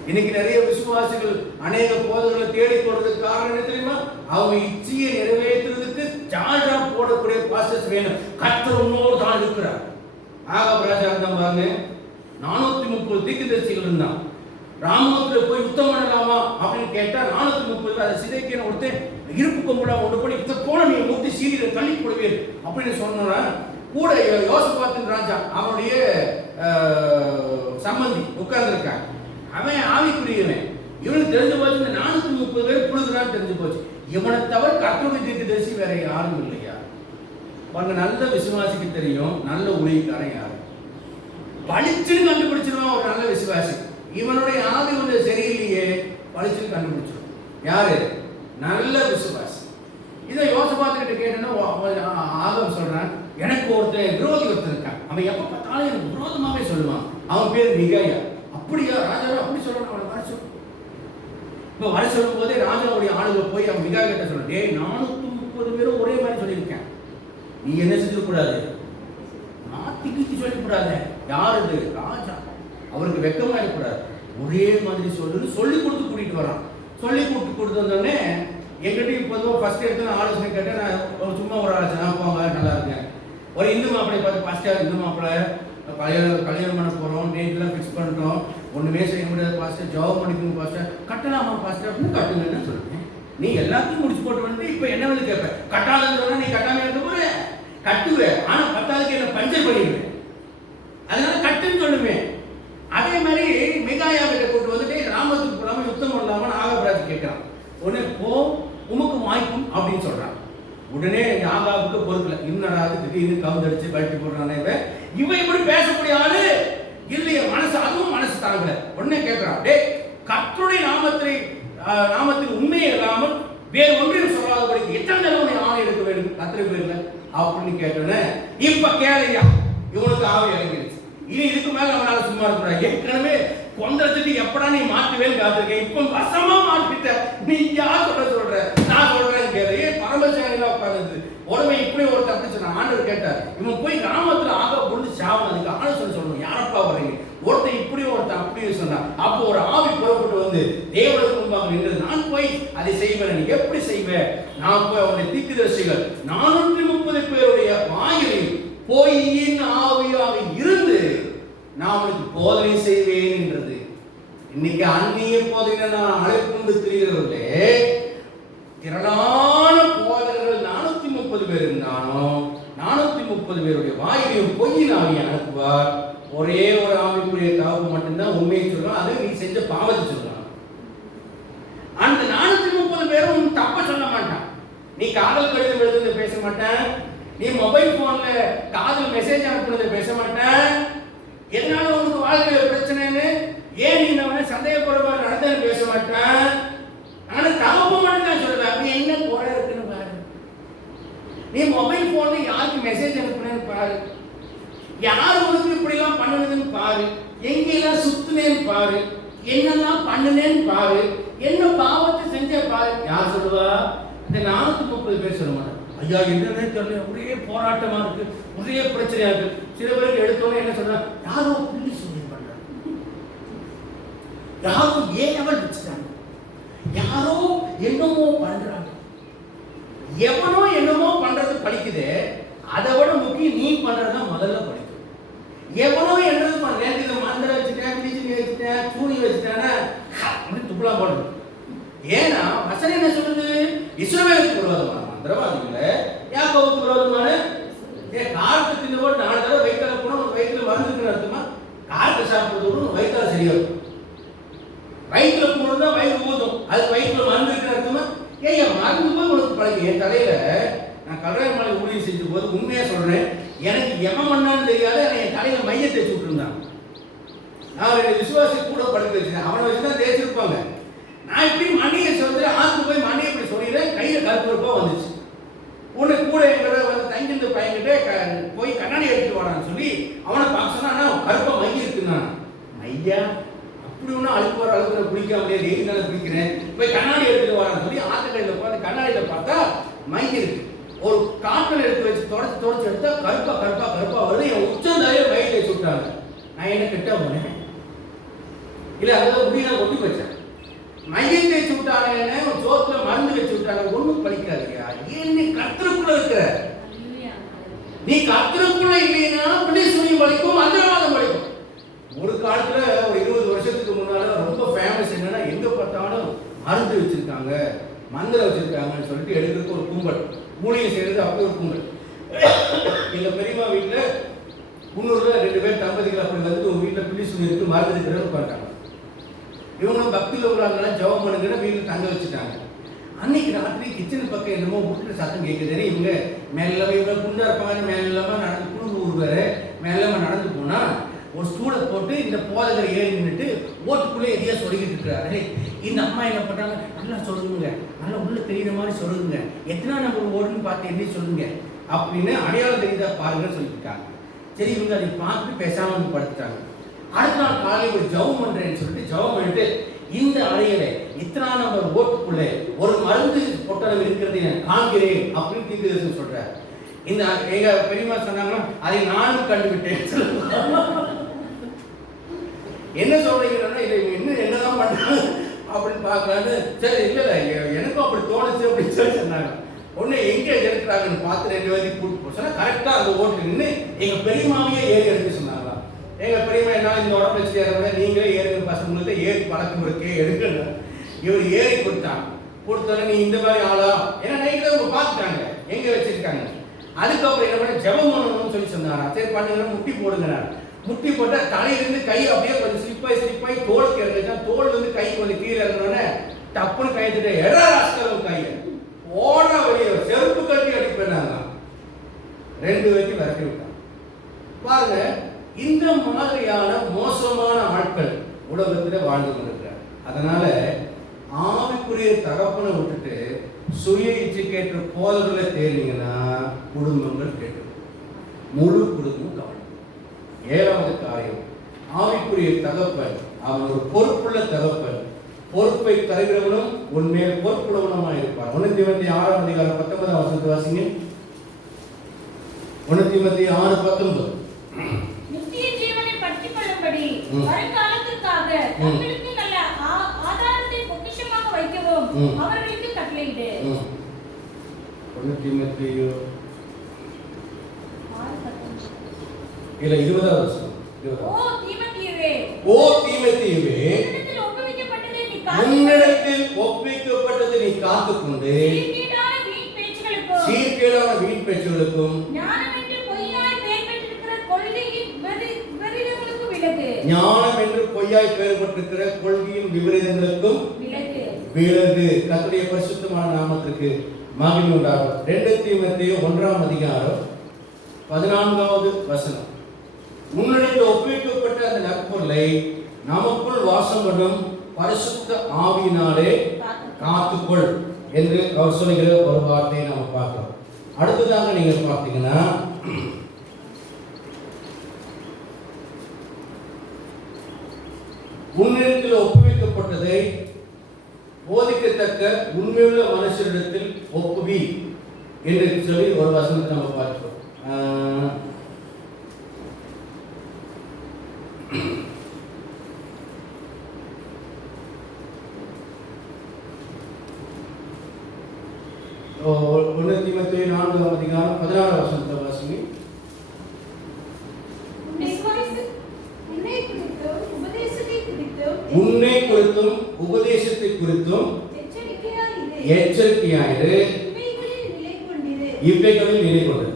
இன்னைக்கு நிறைய விசுவாசிகள் அநேக போதர்களை தேடி போறதுக்கு காரணம் என்ன தெரியுமா? அவங்க இச்சையை நிறைவேற்றுறதுக்கு சார்ஜா போடக்கூடிய பாஸ்டர்ஸ் வேணும். கர்த்தர் உன்னோடு தான் இருக்கிறார். ஆகாப் இருந்தான் பாருங்க, 430 தீர்க்கதரிசிகள் இருந்தான். ராமத்துல போய் யுத்தம் பண்ணலாமா அப்படின்னு கேட்டா 430 அதை சிதைக்கணும் ஒருத்தர் இருப்பு கொம்புலாம் ஒன்று பண்ணி இதை போல நீ மூட்டி சீரியலை தள்ளி போடுவீர் அப்படின்னு சொன்னா கூட யோசபாத்தின் ராஜா அவனுடைய சம்பந்தி உட்கார்ந்துருக்காங்க. அவன் ஆவிக்குரியவன். இவனுக்கு தெரிஞ்சு போச்சு இந்த 430 பேர் புழுகிறான்னு தெரிஞ்சு போச்சு. இவனை தவிர கர்த்தருடைய தீர்க்கதரிசி வேற யாரும் இல்லையா? அவங்க நல்ல விசுவாசிக்கு தெரியும் நல்ல ஊழியக்காரன் யாரு. பளிச்சுன்னு கண்டுபிடிச்சிருவான் ஒரு நல்ல விசுவாசி. இவனுடைய ஆவி கொஞ்சம் சரியில்லையே, பளிச்சுன்னு கண்டுபிடிச்சிருவான். யாரு? நல்ல விசுவாசி. இதை யோசபாத்துக்கிட்ட கேட்டேன்னா ஆகம் சொல்றான், எனக்கு ஒருத்தர் விரோதி ஒருத்தர் இருக்கான். அவன் எப்ப பார்த்தாலும் எனக்கு விரோதமாவே சொல்லுவான். அவன் பேர் மிகாயா. அப்படியா ராஜாவை அப்படி சொல்லணும், அவனை வர சொல்லு. இப்போ வர சொல்லும் போதே ராஜாவுடைய ஆளுங்க போய் அவன் மிகாயா கிட்ட சொல்ல, டேய் 430 பேரும் ஒரே மாதிரி சொல்லியிருக்கேன், நீ என்ன செஞ்சிடக்கூடாது, மாத்திக்கிட்டு சொல்லக்கூடாது. யார் இது? ராஜா. அவருக்கு வெக்கமா இருக்கக்கூடாது, ஒரே மாதிரி சொல்லி கொடுத்து கூட்டிட்டு வரான். சொல்லி கொடுத்து வந்தோடனே எங்கிட்ட பொதுவாக ஃபர்ஸ்ட் எடுத்து நான் ஆலோசனை கேட்டேன். நான் சும்மா ஒரு ஆலோசனை போங்க நல்லா இருக்கேன். ஒரு இந்து மாப்பிள்ளை பார்த்து பாஸ்டர் இந்து மாப்பிள்ளை கல்யாணம் பண்ண போகிறோம், டேட்லாம் ஃபிக்ஸ் பண்ணிட்டோம், ஒன்றுமே செய்ய முடியாது பாஸ்டர், ஜாப் பண்ணிக்கணும் பாஸ்டர், கட்டலாமா பாஸ்டர் அப்படின்னு கட்டுங்கன்னு சொல்லுவேன். நீ எல்லாத்தையும் முடிச்சு போட்டு வந்து இப்போ என்ன வந்து கேட்பேன், கட்டாதுன்னு சொன்னால் நீ கட்டாமல் இருக்க போற கட்டுவேன், ஆனால் பத்தாவதுக்கு என்ன பஞ்சர் பண்ணிடுவேன், அதனால கட்டுன்னு சொல்லுவேன். அதே மாதிரி மிகாயா கிட்ட கூட்டு வந்துட்டு ராமத்துக்கு போடாமல் யுத்தம் பண்ணலாமல் ஆகாபிராஜ் கேட்குறான். உடனே போ உமக்கு வாய்ப்பும் அப்படின்னு சொல்றான். உடனே ஆகாவுக்கு பொறுக்கல, இன்னடா திடீர்னு கவுந்தடிச்சு கழட்டி போடுறானே இவன் இப்படி பேசக்கூடிய ஆளு இல்லையா, மனசு அதுவும் மனசு தாங்கல. உடனே கேட்கிறான், டே கர்த்தருடைய நாமத்தில் உண்மையை இல்லாமல் வேறு ஒன்றையும் சொல்லாதபடிக்கு எத்தனை தடவை ஆணை எடுக்க வேண்டும் கர்த்தர் பேர்ல அப்படின்னு கேட்டோன்னே, இப்ப கேளையா இவனுக்கு ஆவை இறங்கிடுச்சு. இனி இதுக்கு மேல அவனால சும்மா இருக்கிறான். ஏற்கனவே கொண்டதுக்கு எப்படா நீ மாட்டுவேன்னு காத்திருக்கேன், இப்ப வசமா மாட்டிட்ட, நீ யார் சொல்ற நான் சொல்றேன் கேளு. பரமசாமியா உட்கார்ந்து உடனே இப்படி ஒருத்தர் அப்படி சொன்ன ஆண்டவர் கேட்டார், இவன் போய் கிராமத்துல ஆக பொண்ணு சாவணும், அதுக்கு ஆலோசனை சொல்லணும், யாரப்பா வரீங்க, ஒருத்தன் இப்படி ஒருத்தன் அப்படியே சொன்னான். அப்போ ஒரு ஆவி புறப்பட்டு வந்து தேவனுக்கு முன்பாக நின்றது, நான் போய் அதை செய்வேன், நீ எப்படி செய்வேன், நான் போய் அவனுடைய தீர்க்கதரிசிகள் 430 பேருடைய வாயிலில் பொய்யின் ஆவியாக இருந்து நான் அவனுக்கு போதனை செய்வேன் என்றது. இன்னைக்கு அந்நிய போதனை நான் அழைப்புண்டு திரிகிறவர்களே, திரளான போதனைகள் 430 பேர் இருந்தாலும் 430 பேருடைய வாயிலையும் பொய்யின் ஆவியை அனுப்புவார். ஒரே ஒரு ஆவிக்குரிய தகவல் மட்டும்தான் உண்மையை சொல்லலாம், அதை நீ செஞ்ச பாவத்தை சொல்லலாம். அந்த 430 பேரும் தப்ப சொல்ல மாட்டான். நீ காதல் கடிதம் எழுதுனதை பேச மாட்டேன், நீ மொபைல் போன்ல காதல் மெசேஜ் அனுப்புனதை பேச மாட்டேன், எதனால உனக்கு வாழ்க்கையில பிரச்சனைன்னு ஏன் நீ நான் சந்தேகப்படுவார் நடந்தேன்னு பேச மாட்டேன். ஆனா தகப்பு மட்டும் தான் சொல்லுவேன், நீ என்ன குறை இருக்குன்னு பாரு, நீ மொபைல் போன்ல யாருக்கு மெசேஜ் அனுப்புனேன்னு பாரு, யார் உனக்கு இப்படி எல்லாம் பண்ணுனதுன்னு பாரு, எங்கெல்லாம் சுத்துனேன்னு பாரு, என்னெல்லாம் பண்ணுனேன்னு பாரு, என்ன பாவத்தை செஞ்ச பாரு. யார் சொல்லுவா? இந்த 430 பேர் சொல்ல மாட்டாங்க. ஐயா என்னன்னு தெரியல, ஒரே போராட்டமா இருக்கு, ஒரே பிரச்சனையா இருக்கு. சில பேருக்கு எடுத்தோன்னே என்ன சொல்றாங்க, யாரோ புள்ளி சொல்லி பண்றாங்க, யாரோ ஏவல் வச்சுட்டாங்க, யாரோ என்னமோ பண்றாங்க. எவனோ என்னமோ பண்றது படிக்குது, அதை விட முக்கியம் நீ பண்றதுதான் முதல்ல படிக்கும். எவனோ என்னது பண்றேன், இதை மந்திரம் வச்சுட்டேன், பிடிச்சி வச்சுட்டேன், தூணி வச்சுட்டேன்னா அப்படி துப்புலா போடுறது. ஏன்னா வசனம் என்ன சொல்லுது, இஸ்ரவேலுக்கு விரோதமான மந்திரவாதிகளை யாக்கோபுக்கு விரோதமான காரத்தை தின்னு போட்டு 4 தடவை வயிற்றால போனா உனக்கு வயிற்றுல மருந்துக்குன்னு அர்த்தமா? காரத்தை சாப்பிடுறது உனக்கு வயிற்றால சரியா இருக்கும். வயிற்றுல போனதா வயிறு ஊதும், அது வயிற்றுல மருந்து இருக்குன்னு அர்த்தமா? ஏன் மருந்து போய் உனக்கு பழகி. என் தலையில நான் கல்யாணமலை ஊழியம் செஞ்ச போது உண்மையா சொல்றேன், எனக்கு எவன் பண்ணான்னு தெரியாது, என் தலையில மைய தேய்ச்சி விட்டுருந்தான். நான் 2 விசுவாசி கூட படுக்க வச்சிருந்தேன், அவனை வச்சுதான் தேய்ச்சிருப்பாங்க. நான் இப்படி மண்ணியை சொல்லிட்டு ஆற்றுக்கு போய் மண்ணியை இப்படி சொல்லிடுறேன், கையில கருப்பா வந்துச்சு. உன்னை கூட எங்களை வந்து தங்கிருந்த பையன்கிட்ட போய் கண்ணாடி எடுத்துட்டு வரான்னு சொல்லி அவனை பார்க்க சொன்னா கருப்பா மைய இருக்குன்னா, ஐயா அப்படி ஒன்றும் அழுக்கு வர அழுக்கு குளிக்காமலே டெய்லி தானே குளிக்கிறேன், போய் கண்ணாடி எடுத்துட்டு வரான்னு சொல்லி ஆற்றுக்கடையில் பார்த்து கண்ணாடியில பார்த்தா மை இருக்கு. ஒரு காட்டில் எடுத்து வச்சு தொடச்சு எடுத்தா கருப்பா வருது. என் உச்சந்தாலே மையை தேய்ச்சி விட்டாங்க. நான் என்ன கெட்ட போனேன் இல்லை, அதாவது முடியெல்லாம் ஒட்டி வச்சேன். மையை தேய்ச்சி விட்டானே, சோத்துல மருந்து வச்சு விட்டாங்க, ஒன்றும் பழிக்காதுயா. ஏன் நீ கர்த்தருக்குள்ள இருக்கிற, நீ கர்த்தருக்குள்ள இல்லைன்னா பிள்ளைசூனியம் பழிக்கும், மந்திரவாதம் பழிக்கும். ஒரு காலத்துல ஒரு 20 வருஷத்துக்கு முன்னால ரொம்ப ஃபேமஸ் என்னன்னா, எங்க பார்த்தாலும் மருந்து வச்சிருக்காங்க, மந்திரம் வச்சிருக்காங்கன்னு சொல்லிட்டு எடுக்கிறதுக்கு ஒரு கும்பல், மூலிகை செய்யறது அப்படி ஒரு கும்பல். எங்க பெரியம்மா வீட்டுல குன்னூர்ல 2 பேர் தம்பதிகள் அப்படி வந்து உங்க வீட்டில் பிள்ளை சொல்லி இருக்கு மருந்து இருக்கிறன்னு உட்காந்துட்டாங்க. இவங்களும் பக்தியில் உள்ளவங்க ஜெபம் பண்ணுங்கன்னு வீட்டில் தங்க வச்சுட்டாங்க. அன்னைக்கு ராத்திரி கிச்சன் பக்கம் என்னமோ வீட்டில் சத்தம் கேட்குது. இவங்க மேலே இவங்க குண்டா இருப்பாங்க, மேலமா நடந்து குடும்பம் ஊருவாரு, மேலமா நடந்து போனா ஒரு ஸ்டூலை போட்டு இந்த போதகரை ஏறி நின்றுட்டு ஓட்டுக்குள்ளே எதையா சொல்லிக்கிட்டு இருக்கிறாரு. இந்த அம்மா என்ன பண்ணுறாங்க, நல்லா சொல்லுங்க, நல்லா உள்ள தெரியுற மாதிரி சொல்லுங்க, எத்தனை நம்பர் ஓடுன்னு பார்த்து என்ன சொல்லுங்க அப்படின்னு அடையாளம் தெரியுதா பாருங்கன்னு சொல்லியிருக்காங்க. சரி, இவங்க அதை பார்த்துட்டு பேசாமல் வந்து படுத்துட்டாங்க. அடுத்த நாள் காலையில் ஒரு ஜெபம் பண்ணுறேன்னு சொல்லிட்டு ஜெபம் பண்ணிட்டு இந்த அறையில இத்தனை நம்பர் ஓட்டுக்குள்ளே ஒரு மருந்து பொட்டலம் இருக்கிறது நான் காண்கிறேன் அப்படின்னு தீர்க்கதரிசனம் சொல்றாரு. இந்த எங்க பெரியம்மா சொன்னாங்கன்னா அதை நானும் கண்டுவிட்டேன். என்ன சொல்றீங்கன்னா இதை இன்னும் என்னதான் பண்றாங்க அப்படின்னு பார்க்கலான்னு. சரி, இல்லை எனக்கும் அப்படி தோணுச்சு அப்படின்னு சொல்லி சொன்னாங்க. ஒன்று எங்கே எடுக்கிறாங்கன்னு பார்த்து 2 பேரையும் கூட்டு போக சொன்னா கரெக்டாக அந்த ஓட்டு நின்று எங்கள் பெரியமாவையே ஏறி எடுக்க சொன்னாங்களாம். எங்கள் பெரியம்மா என்னால் இந்த உடம்பு வச்சு ஏறவிட நீங்களே ஏறுங்க பசங்களுக்கு ஏறி பழக்கம் இருக்கே எடுக்கல. இவர் ஏறி கொடுத்தாலும் நீ இந்த மாதிரி ஆளா ஏன்னா நைட்டில் அவங்க பார்த்துட்டாங்க எங்கே வச்சிருக்காங்க. அதுக்கப்புறம் என்ன பண்ண ஜெபம் பண்ணணும்னு சொல்லி சொன்னாரா. சரி பண்ணுங்க, முட்டி போடுங்க. முட்டி போட்டால் தலையிலிருந்து கை அப்படியே கொஞ்சம் ஸ்லிப்பாகி தோலுக்கு இறங்குச்சா. தோல் வந்து கை கொஞ்சம் கீழே இறங்கினோடனே டப்புன்னு கை தட்டு எடா ராஸ்கல் கையை ஓடுற வெளியே செருப்பு கட்டி அடிப்பேனாங்க. 2 பேருக்கு விரட்டி விட்டாங்க. பாருங்க, இந்த மாதிரியான மோசமான ஆட்கள் உலகத்தில் வாழ்ந்து கொண்டிருக்கிறார். அதனால ஆவிக்குரிய தகப்பனை விட்டுட்டு சுய இச்சைக்கேற்ற போதல்களை தேர்ந்தீங்கன்னா குடும்பங்கள் கேட்கும், முழு குடும்பம் கவனம். 7வது காரியம், ஆவிக்குரிய தகப்பன் அவன் ஒரு பொறுப்புள்ள தகப்பன். பொறுப்பை தருகிறவனும் உண்மையில் பொறுப்புள்ளவனுமாய் இருப்பார். 1 தீமோத்தேயு 6 அதிகாரம் 19 வசனத்தை வாசிங்க. 1 தீமோத்தேயு 6:19. நித்திய ஜீவனை பற்றிக் கொள்ளும்படி வருங்காலத்திற்காக தங்களுக்கு நல்ல ஆதாரத்தை பொக்கிஷமாக வைக்கவும் அவர்களுக்கு கட்டளையிடு. 1 தீமோத்தேயு 20வது வசனம். ஓ தீமோத்தேயுவே, உன்னிடத்தில் ஒப்புவிக்கப்பட்டதை நீ காத்துக்கொண்டு சீர்கேடான வீண் பேச்சுகளுக்கும் ஞானம் என்று பொய்யாய் பெயர் பெற்றிருக்கிற கொள்கையின் விபரீதங்களுக்கும் விலகு. கர்த்தருடைய பரிசுத்தமான நாமத்திற்கு மகிமை உண்டாகும். 2 தீமோத்தேயு 1 அதிகாரம் 14வது வசனம். உன்னிடத்தில் ஒப்புவிக்கப்பட்ட அந்த நற்பொருளை நமக்குள் வாசம் பண்ணும் பரிசுத்த ஆவியினாலே காத்துக்கொள் என்று அவர் சொல்லுகிற ஒரு வார்த்தையை நாம் பார்க்கிறோம். அடுத்ததாக நீங்கள் பார்த்தீங்கன்னா உன்னிடத்தில் ஒப்புவிக்கப்பட்டதை போதிக்கத்தக்க உண்மையுள்ள மனுஷரிடத்தில் ஒப்புவி என்று சொல்லி ஒரு வசனத்தை நம்ம பார்க்கிறோம். தீமோத்தேயு 4 அதிகாரம் 16 வசனத்தை வாசிங்க. உன்னை குறித்தும் உபதேசத்தை குறித்தும் எச்சரிக்கையாயிரு, இவைகளில் நிலை கொண்டு.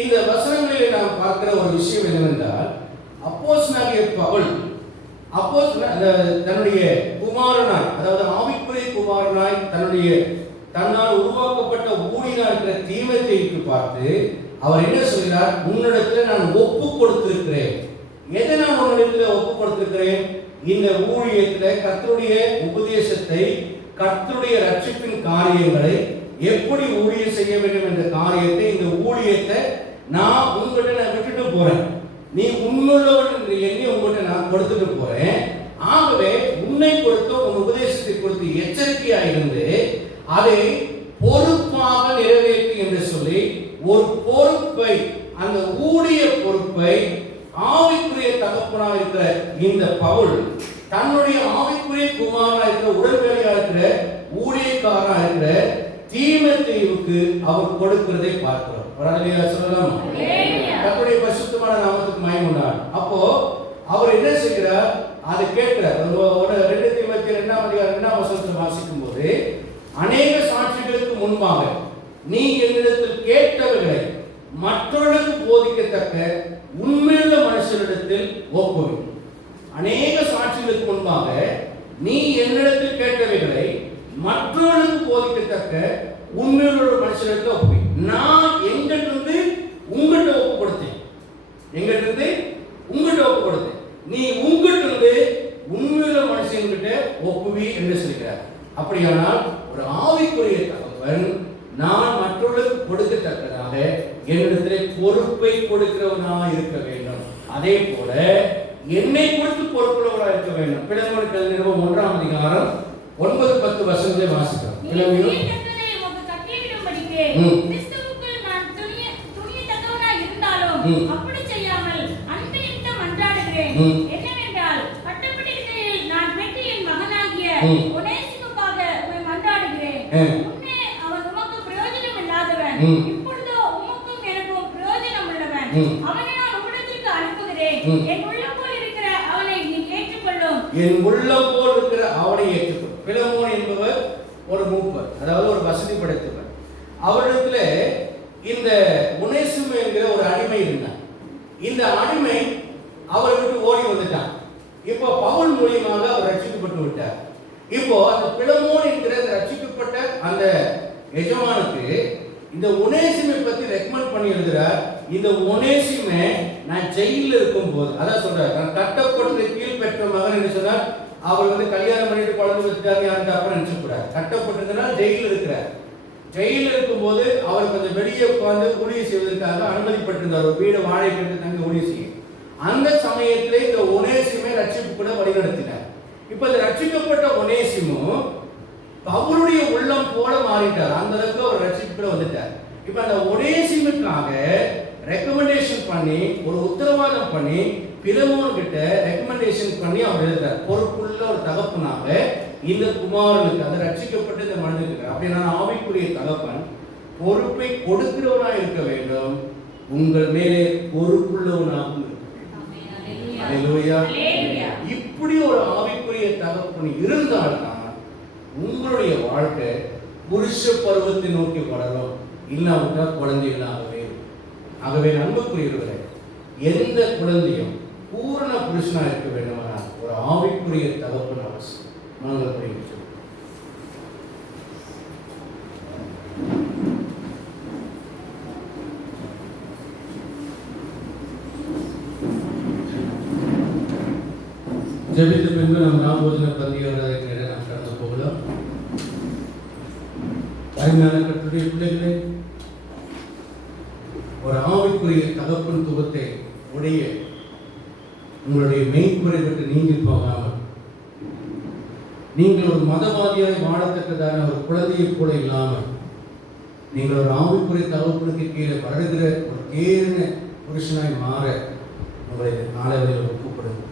இந்த வசனங்களில் நாம் பார்க்கிற ஒரு விஷயம் என்னவென்றால், அப்போஸ்தலனாகிய பவுல் தன்னுடைய குமாரனாய், அதாவது ஆவிக்குரிய குமாரனாய் தன்னால் உருவாக்கப்பட்ட ஊழியனாக இருக்கிற தீமோத்தேயுவை பார்த்து அவர் என்ன சொல்கிறார்? உன்னிடத்தில் நான் ஒப்பு கொடுத்திருக்கிறேன். எதை நான் உன்னிடத்தில் ஒப்பு கொடுத்திருக்கிறேன்? இந்த ஊழியத்தில் கர்த்தருடைய உபதேசத்தை, கர்த்தருடைய ரட்சிப்பின் காரியங்களை, எப்படி ஊழியம் செய்ய வேண்டும் என்ற காரியத்தை, இந்த ஊழியத்தை நான் உங்கள்கிட்ட விட்டுட்டு போறேன். நீ உண்மையுள்ளவன் என்று எண்ணி உங்கள்கிட்ட நான் கொடுத்துட்டு போறேன். ஆகவே உன்னை கொடுத்து உன் உபதேசத்தை கொடுத்து எச்சரிக்கையாக இருந்து அதை பொறுப்பாக நிறைவேற்றி என்று சொல்லி ஒரு பொறுப்பை, அந்த ஊழிய பொறுப்பை ஆவிக்குரிய தகப்பனாக இருக்கிற இந்த பவுல் தன்னுடைய ஆவிக்குரிய குமாரனாக இருக்கிற உடன்வேலையாக இருக்கிற ஊழியக்காரனாக இருக்கிற தீமோத்தேயுவுக்கு அவர் கொடுக்கிறதை பார்க்கிறோம். சொல்லலாம். கர்த்தருடைய பரிசுத்தமான நாமத்துக்கு மகிமை உண்டாகும். அப்போ அவர் என்ன செய்கிறார்? அதை கேட்கிறார். 2 தீமோத்தேயு 2 அதிகாரம் 2 வசனத்தை வாசிக்கும் போது, அநேக சாட்சிகளுக்கு முன்பாக நீ என்னிடத்தில் கேட்டவர்களை மற்றவர்களுக்கு போதிக்கத்தக்க உண்மையுள்ள மனுஷரிடத்தில் ஒப்புவி. அநேக சாட்சிகளுக்கு முன்பாக நீ என்னிடத்தில் கேட்டவைகளை மற்றவர்களுக்கு போதிக்கத்தக்க உண்மையுள்ள ஒரு மனுஷரிடத்தில் ஒப்புவி. நான் எங்கிட்டிருந்து உங்கள்கிட்ட ஒப்பு கொடுத்தேன், எங்கிட்டிருந்து உங்கள்கிட்ட ஒப்பு கொடுத்தேன், நீ உங்கள்கிட்ட உண்மையுள்ள மனுஷன்கிட்ட ஒப்புவி என்று சொல்கிறார். அப்படியானால் ஒரு ஆவிக்குரிய தகவல் நான் மற்றவர்களுக்கு கொடுக்கத்தக்கதாக என்னிடத்திலே பொறுப்பை கொடுக்கிறவனாக இருக்க வேண்டும். அதே போல என்னை கொடுத்து பொறுப்புள்ளவராக இருக்க வேண்டும். பிளவுகள் நிறுவனம் 1ஆம் அதிகாரம் 9-10 வசனங்களை வாசிக்கிறோம். அப்படி செய்யாமல் அன்பினிமித்தம் மன்றாடுகிறேன். என்னவென்றால் கட்டப்பட்டிருக்கையில் நான் பெற்ற என் மகனாகிய ஒனேசிமுக்காக உம்மை மன்றாடுகிறேன். முன்னே அவன் உமக்கு பிரயோஜனம் இல்லாதவன், இப்பொழுதோ உமக்கும் எனக்கும் பிரயோஜனம் உள்ளவன். அவனை நான் உம்மிடத்திற்கு அனுப்புகிறேன். என் உள்ளம் போல் இருக்கிற அவனை நீ ஏற்றுக்கொள்ளும். என் உள்ளம் போல் இருக்கிற அவனை ஏற்றுக்கொள். பிலமோன் என்பவர் ஒரு மூப்பர், அதாவது ஒரு வசதி படைத்தவர். அவரிடத்துல இந்த ஒனேசிமு என்கிற ஒரு அடிமை இருந்தான். இந்த அடிமை அவரை விட்டு ஓடி வந்துட்டான். இப்போ பவுல் மூலியமாக அவர் ரட்சிக்கப்பட்டு விட்டார். இப்போ அந்த பிலமோன் என்கிற ரட்சிக்கப்பட்ட அந்த எஜமானுக்கு இந்த ஒனேசிமை பத்தி ரெக்கமெண்ட் பண்ணி எழுதுறார். இந்த ஒனேசிமை நான் ஜெயிலில் இருக்கும் போது, அதான் சொல்றார், நான் கட்டப்பட்ட கீழ் பெற்ற மகன் என்று சொன்னார். அவர் கல்யாணம் பண்ணிட்டு குழந்தை வச்சுட்டாரு, யாருக்கு அப்புறம் நினைச்சுக்கூடாது. கட்டப்பட்டிருந்தனா ஜெயிலில் இருக்கிறார். ஜெயிலில் இருக்கும்போது அவர் கொஞ்சம் வெளியே உட்கார்ந்து ஊழியம் செய்வதற்காக அனுமதிப்பட்டிருந்தார். ஒரு வீடு வாழை கட்டு தங்கி ஊழியம் செய்யும். அந்த சமயத்திலே இந்த ஒனேசிமை ரட்சிப்பு கூட வழிநடத்தினார். இப்ப இந்த ரட்சிக்கப்பட்ட ஒனேசிமு அவருடைய உள்ளம் போல மாறிட்டார். அந்த அளவுக்கு அவர் ரட்சிப்பு கூட வந்துட்டார். இப்ப அந்த ஒனேசிமுக்காக ரெக்கமெண்டேஷன் பண்ணி ஒரு உத்தரவாதம் பண்ணி பிலமோன் கிட்ட ரெக்கமெண்டேஷன் பண்ணி அவர் எழுதுறார். பொறுப்புள்ள ஒரு தகப்பனாக இந்த குமாரனுக்கு, அந்த ரட்சிக்கப்பட்ட இந்த மனிதனுக்கு, அப்படின்னா ஆவிக்குரிய தகப்பன் பொறுப்பை கொடுக்கிறவனாக இருக்க வேண்டும், உங்கள் மேலே பொறுப்புள்ளவனாகவும் இருக்க வேண்டும். அல்லேலூயா. இப்படி ஒரு ஆவிக்குரிய தகப்பன் இருந்தால்தான் உங்களுடைய வாழ்க்கை புருஷ பருவத்தை நோக்கி வளரும். இல்லாவிட்டால் குழந்தைகளாகவே. ஆகவே அன்புக்குரியவர்களே, எந்த குழந்தையும் பூரண புருஷனா இருக்க வேண்டுமானால் ஒரு ஆவிக்குரிய தகப்பன் அவசியம். மனதில் புரியுது. ஜெபித்த பின்பு நம் ராபோஜன பந்தியோடு நாம் கடந்து போகலாம். அருமையான கர்த்தருடைய பிள்ளைகளே, ஒரு ஆவிக்குரிய தகப்பன் துவத்தை உடைய உங்களுடைய மெய்க்குறை விட்டு நீங்கி போகாமல், நீங்கள் ஒரு மதவாதியாய் வாழத்தக்கதான ஒரு குழந்தையை கூட இல்லாமல், நீங்கள் ஒரு ஆவிக்குரிய தகப்பனுக்கு கீழே வளர்கிற ஒரு தேர்ந்த புருஷனாய் மாற உங்களை நாளைவரையில் ஒப்புப்படுங்க.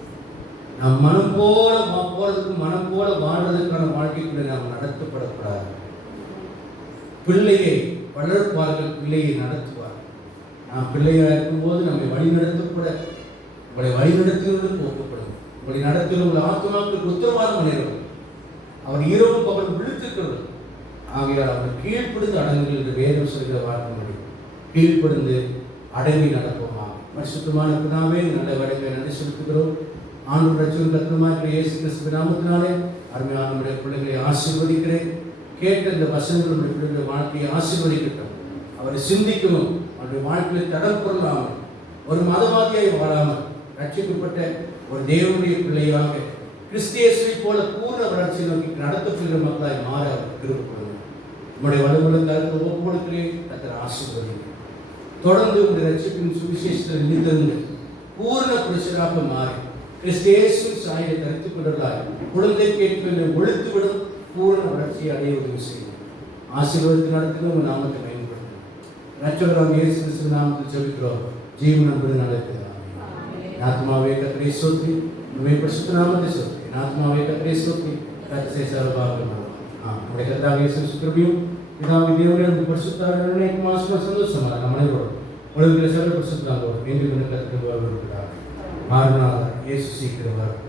நாம் மனம் போல போறதுக்கு, மனம் போல வாழ்வதற்கான வாழ்க்கைக்குள்ள நாம் நடத்தப்படக்கூடாது. பிள்ளையை வளர்ப்பார்கள், பிள்ளையை நடத்துவார். நாம் பிள்ளையாக இருக்கும்போது நம்மை வழி நடத்தக்கூட, உங்களை வழி நடத்துவதற்கு ஒப்புப்படும். உங்களை நடத்துகிற உங்கள் ஆத்மாவுக்கு உத்தரவாதம் பண்ணிடுவார். அவர் இரவும் பகல் விழுத்துக்கிறது. ஆகையால் அவர் கீழ்ப்படுந்து அடங்குங்கள் என்று வேதம் சொல்கிற வார்த்தை கீழ்ப்படுந்து அடங்கி நடப்போமா. பரிசுத்தமான பிதாவே, நல்ல வழக்கை நன்றி செலுத்துகிறோம். ஆண்டு ரட்சகரும் கர்த்தருமாகிய இயேசு கிறிஸ்து நாமத்தினாலே அருமையான நம்முடைய பிள்ளைகளை ஆசீர்வதிக்கிறேன். கேட்ட இந்த வசனங்கள் நம்முடைய பிள்ளைகளுடைய வாழ்க்கையை ஆசீர்வதிக்கட்டும். அவரை சிந்திக்கணும். அவருடைய வாழ்க்கையில் தடல் பொருளாமல், ஒரு மதவாதியாய் வாழாமல், ரட்சிக்கப்பட்ட ஒரு தேவனுடைய பிள்ளையாக கிறிஸ்தியேசுவை போல பூர்ண வளர்ச்சியை நோக்கி நடத்தப்படுகிற மக்களாய் மாற அவர் கிருபை கொடுங்க. உங்களுடைய வலுவுள்ள கருத்தை ஒப்பு கொடுக்கிறேன். கர்த்தர் ஆசீர்வதிங்க. தொடர்ந்து உங்களுடைய ரட்சிப்பின் சுவிசேஷத்தில் நிலைத்திருந்து பூர்ண புருஷராக மாறி கிறிஸ்தியேசுவின் சாயலை தரித்துக் கொண்டவர்களாய் குழந்தை கேட்பதை ஒழித்துவிடும் பூர்ண வளர்ச்சியை அடைய உதவி செய்யும். ஆசீர்வாதத்தை நடத்துகிற உங்கள் நாமத்தை பயன்படுத்தும். ரட்சகராம் இயேசு கிறிஸ்து நாமத்தில் ஜெபிக்கிறோம். ஜீவன் என்பது நடக்கிறார். ஆத்மாவே கர்த்தரை ஸ்தோத்திரி, உம்முடைய பரிசுத்த நாமத்தை ஸ்தோத்திரி. ஆத்மாவே கர்த்தரை ஸ்தோத்திரி, கர்த்தரை சர்வபாவமாக. நம்முடைய கர்த்தராகிய இயேசு கிறிஸ்து கிருபையும் பிதாவாகிய தேவனுடைய பரிசுத்த ஆவியானவருடைய மாசும் சந்தோஷமாக நம் அனைவரோடும் உலகில் சர்வ பரிசுத்தராக வேண்டும் என்று கர்த்தர் வாழ்வு இருக்கிறார். மாறுநாள் இயேசு சீக்கிரம் வரும்.